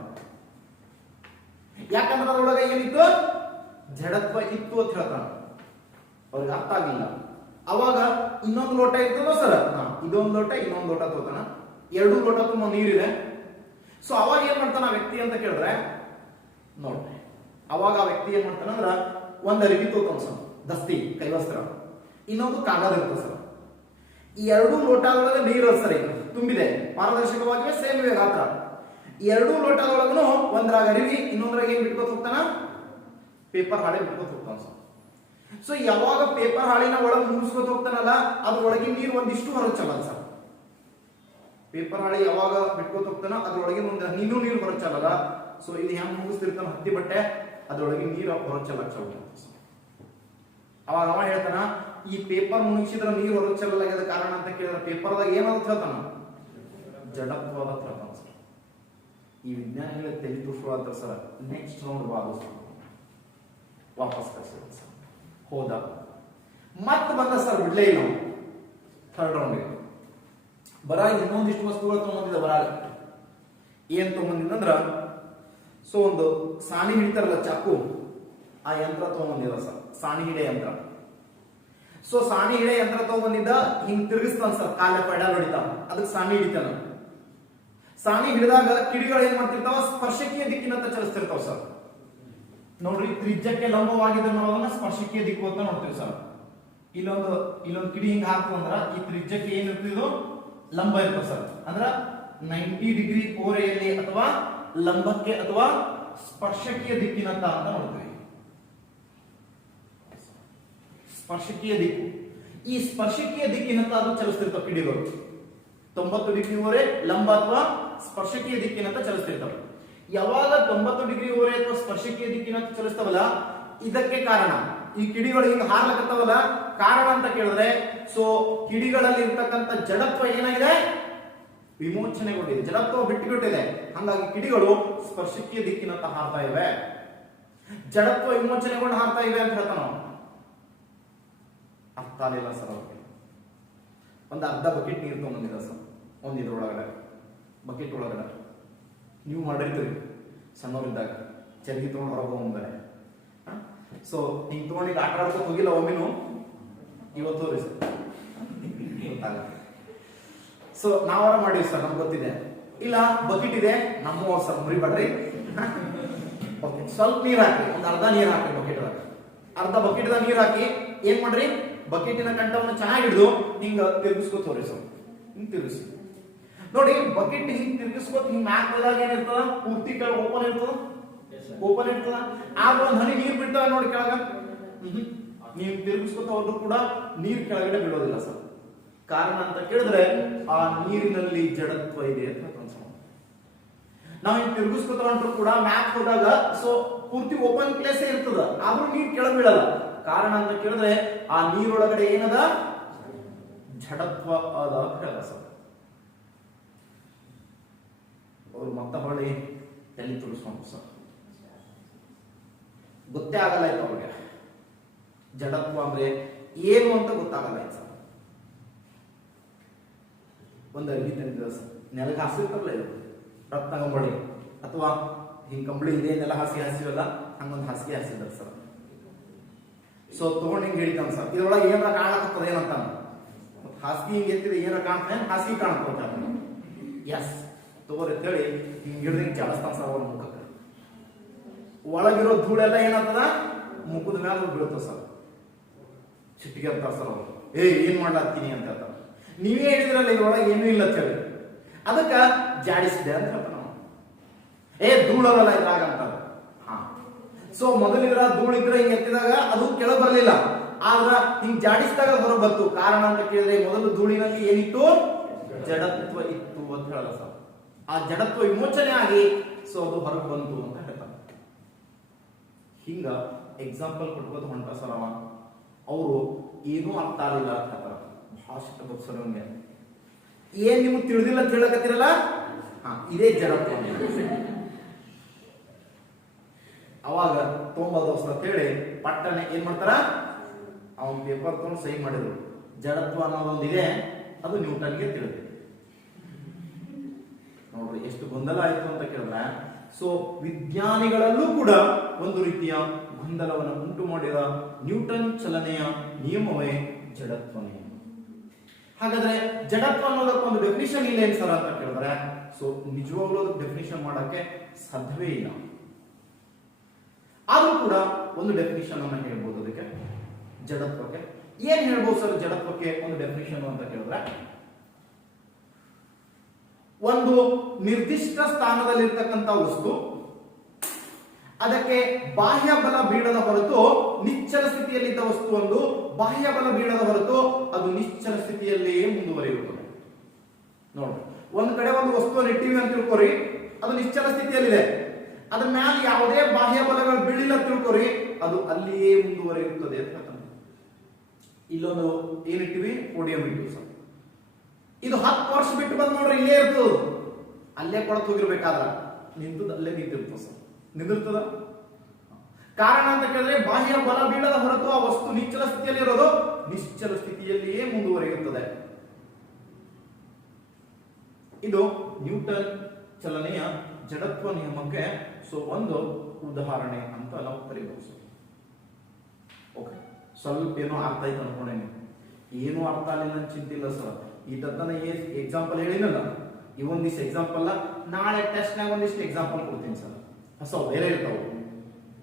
ಯಾಕಂದ್ರೆ ಅದ್ರೊಳಗೆ ಏನಿತ್ತು, ಜಡತ್ವ ಇತ್ತು ಅಂತ ಹೇಳ್ತಾನ. ಅವ್ರಿಗೆ ಅರ್ಥ ಆಗಿಲ್ಲ. ಅವಾಗ ಇನ್ನೊಂದು ಲೋಟ ಇರ್ತದ ಸರ್, ಇದೊಂದು ಲೋಟ ಇನ್ನೊಂದು ಲೋಟ ತಗೋತಾನ. 2 ಲೋಟ ತುಂಬ ನೀರಿದೆ. ಸೊ ಅವಾಗ ಏನ್ ಮಾಡ್ತಾನ ಆ ವ್ಯಕ್ತಿ ಅಂತ ಕೇಳಿದ್ರೆ, ನೋಡ್ರಿ ಅವಾಗ ಆ ವ್ಯಕ್ತಿ ಏನ್ ಮಾಡ್ತಾನ ಅಂದ್ರ, ಒಂದ್ ಅರಿವಿ ತಗೋತಾನ ಸರ್, ದಸ್ತಿ ಕೈವಸ್ತ್ರ, ಇನ್ನೊಂದು ಕಾಗದ ಇರ್ತದೆ ಸರ್. ಈ 2 ಲೋಟದೊಳಗೆ ನೀರು ಸರ್ ಈಗ ತುಂಬಿದೆ, ಪಾರದರ್ಶಕವಾಗಿವೆ, ಸೇಮ್ ಇವೆ ಗಾತ್ರ. 2 ಲೋಟದೊಳಗೂ ಒಂದ್ರಾಗ ಅರಿವಿ, ಇನ್ನೊಂದ್ರಾಗ ಏನ್ ಬಿಟ್ಕೊತ ಹೋಗ್ತಾನ, ಪೇಪರ್ ಹಾಳಿ ಬಿಟ್ಕೊತ ಹೋಗ್ತಾನ ಸರ್. ಸೊ ಯಾವಾಗ ಪೇಪರ್ ಹಾಳಿನ ಒಳಗೆ ಮುಗಿಸ್ಕೊತ ಹೋಗ್ತಾನಲ್ಲ, ಅದ್ರೊಳಗೆ ನೀರು ಒಂದಿಷ್ಟು ಹೊರಗೆ ಚಲ್ಲಲ್ಲ ಸರ್. ಪೇಪರ್ ಹಾಳಿ ಯಾವಾಗ ಬಿಟ್ಕೊತ ಹೋಗ್ತಾನ ಅದ್ರೊಳಗೆ ಒಂದು ಇನ್ನೂ ನೀರು ಹೊರಗೆ ಚಲ್ಲಲ್ಲ. ಸೊ ಇದು ಹೆಂಗ್ ಮುಗಿಸ್ತಿರ್ತಾನ ಹತ್ತಿ ಬಟ್ಟೆ, ಅದ್ರೊಳಗೆ ನೀರು ಹೊರಗೆ ಚಲ್ಲಕ್ ಚಾಲು. ಅವಾಗ ಅವ ಹೇಳ್ತಾನ, ಈ ಪೇಪರ್ ಮುಗಿಸಿದ್ರ ನೀರು ಹೊರಗೆ ಚಲ್ಲಲಾಗ್ಯದ ಕಾರಣ ಅಂತ ಕೇಳಿದ್ರೆ ಪೇಪರ್ದಾಗ ಏನಂತ ಹೇಳ್ತಾನ, ಜಡತ್ವದ ಹೇಳ್ತಾನ ಸರ್. ಈ ವಿಜ್ಞಾನಿಗಳಿಗೆ ತಲೆ ತೂರ್ಸ್ಕೊಳತ್ತಾರ ಸರ್. ನೆಕ್ಸ್ಟ್ ರೌಂಡ್ ಬಾದು ವಾಪಸ್ ಕಳ್ಸಿದ ಸರ್. ಹೋದ ಮತ್ತೆ ಬಂದ ಸರ್, ಬಿಡ್ಲೇ ಇಲ್ಲ. ಥರ್ಡ್ ರೌಂಡ್ ಬರ ಇನ್ನೊಂದಿಷ್ಟು ವಸ್ತುಗಳು ತಗೊಂಡಿದ್ದ. ಬರಾಗ ಏನ್ ತಗೊಂಡಿದ್ದಂದ್ರ, ಸೊ ಒಂದು ಸಾಣಿ ಹಿಡಿತಾರಲ್ಲ ಚಾಕು, ಆ ಯಂತ್ರ ತಗೊಂಡಿದ್ದ ಸರ್, ಸಾಣಿ ಹಿಡೆ ಯಂತ್ರ. ಸೊ ಸಾಣಿ ಹಿಡೆ ಯಂತ್ರ ತಗೊಂಡಿದ್ದ, ಹಿಂಗ್ ತಿರುಗಿಸ್ತಾನ ಸರ್, ಕಾಲ ಪೆಡಲ್ ಹೊಡಿತಾನ, ಅದಕ್ಕೆ ಸಾಣಿ ಹಿಡಿತಾನ. ಸಾಣಿ ಹಿಡಿದಾಗ ಕಿಡಿಗಳು ಏನ್ ಮಾಡ್ತಿರ್ತಾವ, ಸ್ಪರ್ಶಕೀಯ ದಿಕ್ಕಿನಂತ ಚಲಿಸ್ತಿರ್ತಾವ ಸರ್. ನೋಡ್ರಿ, ತ್ರಿಜ್ಯಕ್ಕೆ ಲಂಬವಾಗಿದ್ದ ನಾವು ಸ್ಪರ್ಶಕೀಯ ದಿಕ್ಕು ಅಂತ ನೋಡ್ತೀವಿ ಸರ್. ಇಲ್ಲೊಂದು ಕಿಡಿ ಹಿಂಗ ಹಾಕುವಂದ್ರ ಈ ತ್ರಿಜ್ಯಕ್ಕೆ ಏನಿರ್ತಿದ್ದು ಲಂಬ ಇರ್ತದೆ ಸರ್. ಅಂದ್ರ 90 ಡಿಗ್ರಿ ಓರೆಯಲ್ಲಿ ಅಥವಾ ಲಂಬಕ್ಕೆ ಅಥವಾ ಸ್ಪರ್ಶಕೀಯ ದಿಕ್ಕಿನತ್ತ ಅಂತ ನೋಡ್ತೀವಿ. ಸ್ಪರ್ಶಕೀಯ ದಿಕ್ಕು. ಈ ಸ್ಪರ್ಶಕೀಯ ದಿಕ್ಕಿನತ್ತ ಅದು ಚಲಿಸ್ತಿರ್ತವೆ ಕಿಡಿಗಳು. 90 ಡಿಗ್ರಿ ಓರೆ ಲಂಬ ಅಥವಾ ಸ್ಪರ್ಶಕೀಯ ದಿಕ್ಕಿನತ್ತ ಚಲಿಸ್ತಿರ್ತವೆ. ಯಾವಾಗ 90 ಡಿಗ್ರಿ ಓರೆ ಅಥವಾ ಸ್ಪರ್ಶಕೀಯ ದಿಕ್ಕಿನತ್ತ ಚಲಿಸ್ತಾವಲ್ಲ, ಇದಕ್ಕೆ ಕಾರಣ ಈ ಕಿಡಿಗಳು ಹಿಂಗ ಹಾರ್ಲಕತ್ತವಲ್ಲ, ಕಾರಣ ಅಂತ ಕೇಳಿದ್ರೆ ಸೊ ಕಿಡಿಗಳಲ್ಲಿ ಇರ್ತಕ್ಕಂಥ ಜಡತ್ವ ಏನಾಗಿದೆ, ವಿಮೋಚನೆಗೊಂಡಿದೆ, ಜಡತ್ವ ಬಿಟ್ಟುಬಿಟ್ಟಿದೆ. ಹಾಗಾಗಿ ಕಿಡಿಗಳು ಸ್ಪರ್ಶಕೀಯ ದಿಕ್ಕಿನತ್ತ ಹಾರ್ತಾ ಇವೆ, ಜಡತ್ವ ವಿಮೋಚನೆಗೊಂಡು ಹಾರ್ತಾ ಇವೆ ಅಂತ ಹೇಳ್ತಾ ನಾವು. ಅರ್ಥ ಆಗಲಿಲ್ಲ ಸರ್ ಅವ್ರಿಗೆ. ಒಂದು ಅರ್ಧ ಬಕೆಟ್ ನೀರು ತಗೊಂಡಿದ್ದ ಸರ್ ಒಂದಿದ್ರೊಳಗಡೆ, ಬಕೆಟ್ ಒಳಗಡೆ ನೀವು ಮಾಡಿರ್ತೀರಿ ಸಣ್ಣವರಿದ್ದಾಗ, ಚರ್ಗಿ ತಗೊಂಡು ಹೊರಗೆ ಹೋಗ್ತಾರೆ. ಸೊ ಹಿಂಗ್ ತಗೊಂಡು ಈಗ ಆಟ ಆಡ್ಕೊಂಡು ಹೋಗಿಲ್ಲ ಒಮ್ಮೆನು, ಇವತ್ತು ರೀ ಸರ್ ಗೊತ್ತಾಗ. ಸೊ ನಾವಾರ ಮಾಡಿವಿ ಸರ್, ನಮ್ಗೆ ಗೊತ್ತಿದೆ. ಇಲ್ಲ ಬಕೆಟ್ ಇದೆ ನಮ್ಮ ಸರ್ ಮುರಿಬೇಡ್ರಿ. ಓಕೆ, ಸ್ವಲ್ಪ ನೀರ್ ಹಾಕಿ, ಒಂದು ಅರ್ಧ ನೀರ್ ಹಾಕಿ ಬಕೆಟ್ ಒಳಗೆ. ಅರ್ಧ ಬಕೆಟ್ ನೀರ್ ಹಾಕಿ ಏನ್ ಮಾಡ್ರಿ, ಬಕೆಟಿನ ಕಂಠವನ್ನು ಚೆನ್ನಾಗಿ ಹಿಡಿದು ಹಿಂಗ ತಿರುಗಿಸ್ಕೊತ ಹೋಗ್ರಿ ಸರ್. ಹಿಂಗ್ ತಿರುಗಿಸಿ ನೋಡಿ, ಬಕೆಟ್ ಹಿಂಗ್ ತಿರುಗಿಸ್ಕೊತ ಹಿಂಗ್ ಮ್ಯಾಕ್ ಹೋದಾಗ ಏನಿರ್ತದ, ಪೂರ್ತಿ ಕೆಳಗೆ ಓಪನ್ ಇರ್ತದ, ಓಪನ್ ಇರ್ತದ. ಆಗ ಒಂದ್ ಹನಿ ನೀರ್ ಬಿಡ್ತಾವ ನೋಡಿ ಕೆಳಗ. ನೀವು ತಿರುಗಿಸ್ಕೊತ ಹೋದ್ರು ಕೂಡ ನೀರ್ ಕೆಳಗಡೆ ಬಿಡೋದಿಲ್ಲ ಸರ್. ಕಾರಣ ಅಂತ ಕೇಳಿದ್ರೆ ಆ ನೀರಿನಲ್ಲಿ ಜಡತ್ವ ಇದೆ ಅಂತ ಅನ್ಸೋಣ. ನಾವು ಹಿಂಗ್ ತಿರುಗಿಸ್ಕೊತ ಹೊಂಟ್ರು ಕೂಡ ಮ್ಯಾಕ್ ಹೋದಾಗ ಸೊ ಪೂರ್ತಿ ಓಪನ್ ಪ್ಲೇಸ್ ಇರ್ತದ, ಆದ್ರೂ ನೀರ್ ಕೆಳಗೆ ಬೀಳಲ್ಲ. ಕಾರಣ ಅಂತ ಕೇಳಿದ್ರೆ ಆ ನೀರೊಳಗಡೆ ಏನದ, ಜಡತ್ವ ಅದ ಹೇಳ ಸರ್. ಅವ್ರು ಮತ್ತ ಹೊಳ್ಳಿ ತಲೆ ತುಳಿಸ್ಕೊಂಡು ಸರ್, ಗೊತ್ತೇ ಆಗಲ್ಲ ಆಯ್ತು ಅವ್ರಿಗೆ ಜಡತ್ವ ಅಂದ್ರೆ ಏನು ಅಂತ ಗೊತ್ತಾಗಲ್ಲ ಆಯ್ತು ಸರ್. ಒಂದು ಅರ್ಗಿ ತಂದಿದ್ದ ಸರ್, ನೆಲಕ್ಕೆ ಹಾಸಿರ್ತಾರಲ್ಲ ಇದು ರತ್ನ ಕಂಬಳಿ ಅಥವಾ ಹಿಂಗ್ ಕಂಬಳಿ ಇದೆ, ನೆಲ ಹಾಸಿ ಹಾಸಿವಲ್ಲ, ಹಂಗೊಂದು ಹಾಸಿಗೆ ಹಾಸಿದ್ದಾರೆ ಸರ್. ಸೊ ತಗೊಂಡು ಹಿಂಗ್ ಹಿಡಿತಾನ ಸರ್, ಇದ್ರೊಳಗೆ ಏನಾರ ಕಾಣಕತ್ತದ ಏನಂತ, ಹಾಸಿಗೆ ಹಿಂಗ್ ಎತ್ತಿದೆ ಏನಾರ ಕಾಣ್ತಾನೆ, ಹಾಸಿಗೆ ಕಾಣ್ಕೊಳ್ತಾನ. ಎಸ್ ತಗೋರಿ ಅಂತೇಳಿ ಹಿಂಗ್ ಹಿಡಿದು ಹಿಂಗ್ ಚಾಡಿಸ್ತಾನ ಸರ್ ಅವ್ರ ಮುಖಕ್ಕೆ. ಒಳಗಿರೋ ಧೂಳೆಲ್ಲ ಏನಾಗ್ತದ ಮುಖದ ಮೇಲೆ ಬೀಳ್ತದ ಸರ್. ಚಿಟ್ಟಿಗೆ ಅಂತಾರ ಸರ್ ಅವರು, ಏನ್ ಮಾಡ್ಲಾತೀನಿ ಅಂತ ಹೇಳ್ತಾರ. ನೀವೇ ಹೇಳಿದ್ರಲ್ಲ ಇದ್ರೊಳಗೆ ಏನೂ ಇಲ್ಲ ಅಂತ ಹೇಳಿ, ಅದಕ್ಕ ಜಾಡಿಸಿದೆ ಅಂತ ಹೇಳ್ತಾರ ನಾವು. ಧೂಳಲ್ಲ ಇದ್ರಾಗ ಅಂತ. ಹಾ, ಸೊ ಮೊದಲಿದ್ರ ಧೂಳಿದ್ರೆ ಹಿಂಗ್ ಎತ್ತಿದಾಗ ಅದು ಕೆಳಗೆ ಬರಲಿಲ್ಲ, ಆದ್ರ ಹಿಂಗ್ ಜಾಡಿಸಿದಾಗ ಹೊರ ಬಂತು. ಕಾರಣ ಅಂತ ಕೇಳಿದ್ರೆ ಮೊದಲು ಧೂಳಿನಲ್ಲಿ ಏನಿತ್ತು, ಜಡತ್ವ ಇತ್ತು ಅಂತ ಹೇಳಲ್ಲ ಸರ್. ಆ ಜಡತ್ವ ವಿಮೋಚನೆ ಆಗಿ ಸೊ ಅದು ಹೊರಗೆ ಬಂತು ಅಂತ ಹೇಳ್ತಾರೆ. ಹಿಂಗ ಎಕ್ಸಾಂಪಲ್ ಕೊಟ್ಬೋದು ಹೊಂಟ ಸರ್ ಅವ. ಅವರು ಏನೂ ಅರ್ಥ ಆಗಲಿಲ್ಲ ಅಂತ ಹೇಳ್ತಾರ. ಭಾಷಿಕ ಬಕ್ಸರ್ ಏನ್ ನಿಮ್ಗೆ ತಿಳಿದಿಲ್ಲ ಅಂತ ಹೇಳಕತ್ತಿರಲ್ಲ, ಇದೇ ಜಡತ್ವ. ಅವಾಗ ತೊಂಬತ್ತು ಅಂತ ಹೇಳಿ ಪಟ್ಟಣ ಏನ್ ಮಾಡ್ತಾರ, ಅವನ್ ಪೇಪರ್ ತಗೊಂಡು ಸಹಿ ಮಾಡಿದ್ರು. ಜಡತ್ವ ಅನ್ನೋದೊಂದಿದೆ, ಅದು ನ್ಯೂಟನ್ಗೆ ತಿಳಿದಿದೆ. ನೋಡ್ರಿ ಎಷ್ಟು ಗೊಂದಲ ಆಯ್ತು ಅಂತ ಕೇಳಿದ್ರೆ, ಸೊ ವಿಜ್ಞಾನಿಗಳಲ್ಲೂ ಕೂಡ ಒಂದು ರೀತಿಯ ಗೊಂದಲವನ್ನು ಉಂಟು ಮಾಡಿದ ನ್ಯೂಟನ್ ಚಲನೆಯ ನಿಯಮವೇ ಜಡತ್ವ ನಿಯಮ. ಹಾಗಾದ್ರೆ ಜಡತ್ವ ಅನ್ನೋದಕ್ಕೆ ಒಂದು ಡೆಫಿನಿಷನ್ ಇಲ್ಲ ಏನ್ ಸರ್ ಅಂತ ಕೇಳಿದ್ರೆ, ಸೊ ನಿಜವಾಗ್ಲೂ ಡೆಫಿನಿಷನ್ ಮಾಡಕ್ಕೆ ಸಾಧ್ಯವೇ ಇಲ್ಲ. ಆದ್ರೂ ಕೂಡ ಒಂದು ಡೆಫಿನಿಷನ್ ಅನ್ನ ಹೇಳ್ಬೋದು ಅದಕ್ಕೆ, ಜಡತ್ವಕ್ಕೆ. ಏನ್ ಹೇಳ್ಬೋದು ಸರ್ ಜಡತ್ವಕ್ಕೆ ಒಂದು ಡೆಫಿನಿಷನ್ ಅಂತ ಕೇಳಿದ್ರೆ, ಒಂದು ನಿರ್ದಿಷ್ಟ ಸ್ಥಾನದಲ್ಲಿರ್ತಕ್ಕಂಥ ವಸ್ತು ಅದಕ್ಕೆ ಬಾಹ್ಯ ಬಲ ಬೀಳದ ಹೊರತು ನಿಶ್ಚಲ ಸ್ಥಿತಿಯಲ್ಲಿದ್ದ ವಸ್ತು ಒಂದು ಬಾಹ್ಯ ಬಲ ಬೀಳದ ಹೊರತು ಅದು ನಿಶ್ಚಲ ಸ್ಥಿತಿಯಲ್ಲಿಯೇ ಮುಂದುವರಿಯುತ್ತದೆ. ನೋಡ್ರಿ, ಒಂದ್ ಕಡೆ ಒಂದು ವಸ್ತುವನ್ನು ಇಟ್ಟಿವಿ ಅಂತ ತಿಳ್ಕೊರಿ, ಅದು ನಿಶ್ಚಲ ಸ್ಥಿತಿಯಲ್ಲಿದೆ. ಅದ್ರ ಮ್ಯಾಲ ಯಾವುದೇ ಬಾಹ್ಯ ಬಲಗಳು ಬೀಳಿಲ್ಲ ತಿಳ್ಕೊರಿ, ಅದು ಅಲ್ಲಿಯೇ ಮುಂದುವರಿಯುತ್ತದೆ ಅಂತ ಹೇಳ್ತಾನೆ. ಇಲ್ಲೊಂದು ಏನಿಟ್ಟಿವಿ, ಪೋಡಿಯಂ ಇಟ್ಟಿವಿ ಸರ್. ಇದು 10 ವರ್ಷ ಬಿಟ್ಟು ಬಂದ್ ನೋಡ್ರಿ, ಇಲ್ಲೇ ಇರ್ತದ, ಅಲ್ಲೇ ಕೊಳತು ಹೋಗಿರ್ಬೇಕಾದ್ರ ನಿಂತದ ಅಲ್ಲೇ ನಿಂತಿರ್ತದ ಸರ್, ನಿಂದಿರ್ತದ. ಕಾರಣ ಅಂತ ಕೇಳಿದ್ರೆ ಬಾಹ್ಯ ಬಲ ಬೀಳದ ಹೊರತು ಆ ವಸ್ತು ನಿಶ್ಚಲ ಸ್ಥಿತಿಯಲ್ಲಿ ಇರೋದು ನಿಶ್ಚಲ ಸ್ಥಿತಿಯಲ್ಲಿಯೇ ಮುಂದುವರಿಯುತ್ತದೆ. ಇದು ನ್ಯೂಟನ್ ಚಲನೆಯ ಜಡತ್ವ ನಿಯಮಕ್ಕೆ ಸೊ ಒಂದು ಉದಾಹರಣೆ ಅಂತ ನಾವು ಕರಿಬಹುದು. ಓಕೆ, ಸ್ವಲ್ಪ ಏನೋ ಅರ್ಥ ಆಯ್ತು ಅನ್ಕೊಂಡೇನೆ. ಏನೂ ಅರ್ಥ ಆಗಲಿಲ್ಲ ಅಂತ ಚಿಂತಿಲ್ಲ ಸರ್. ಈ ತನ ಎಕ್ಸಾಂಪಲ್ ಹೇಳಿನಲ್ಲ, ಇವೊಂದಿಷ್ಟು ಎಕ್ಸಾಂಪಲ್, ನಾಳೆ ಟೆಸ್ಟ್ ನಾಗ ಒಂದಿಷ್ಟು ಎಕ್ಸಾಂಪಲ್ ಕೊಡ್ತೀನಿ ಸರ್. ಹೊಸ ಬೇರೆ ಇರ್ತಾವ.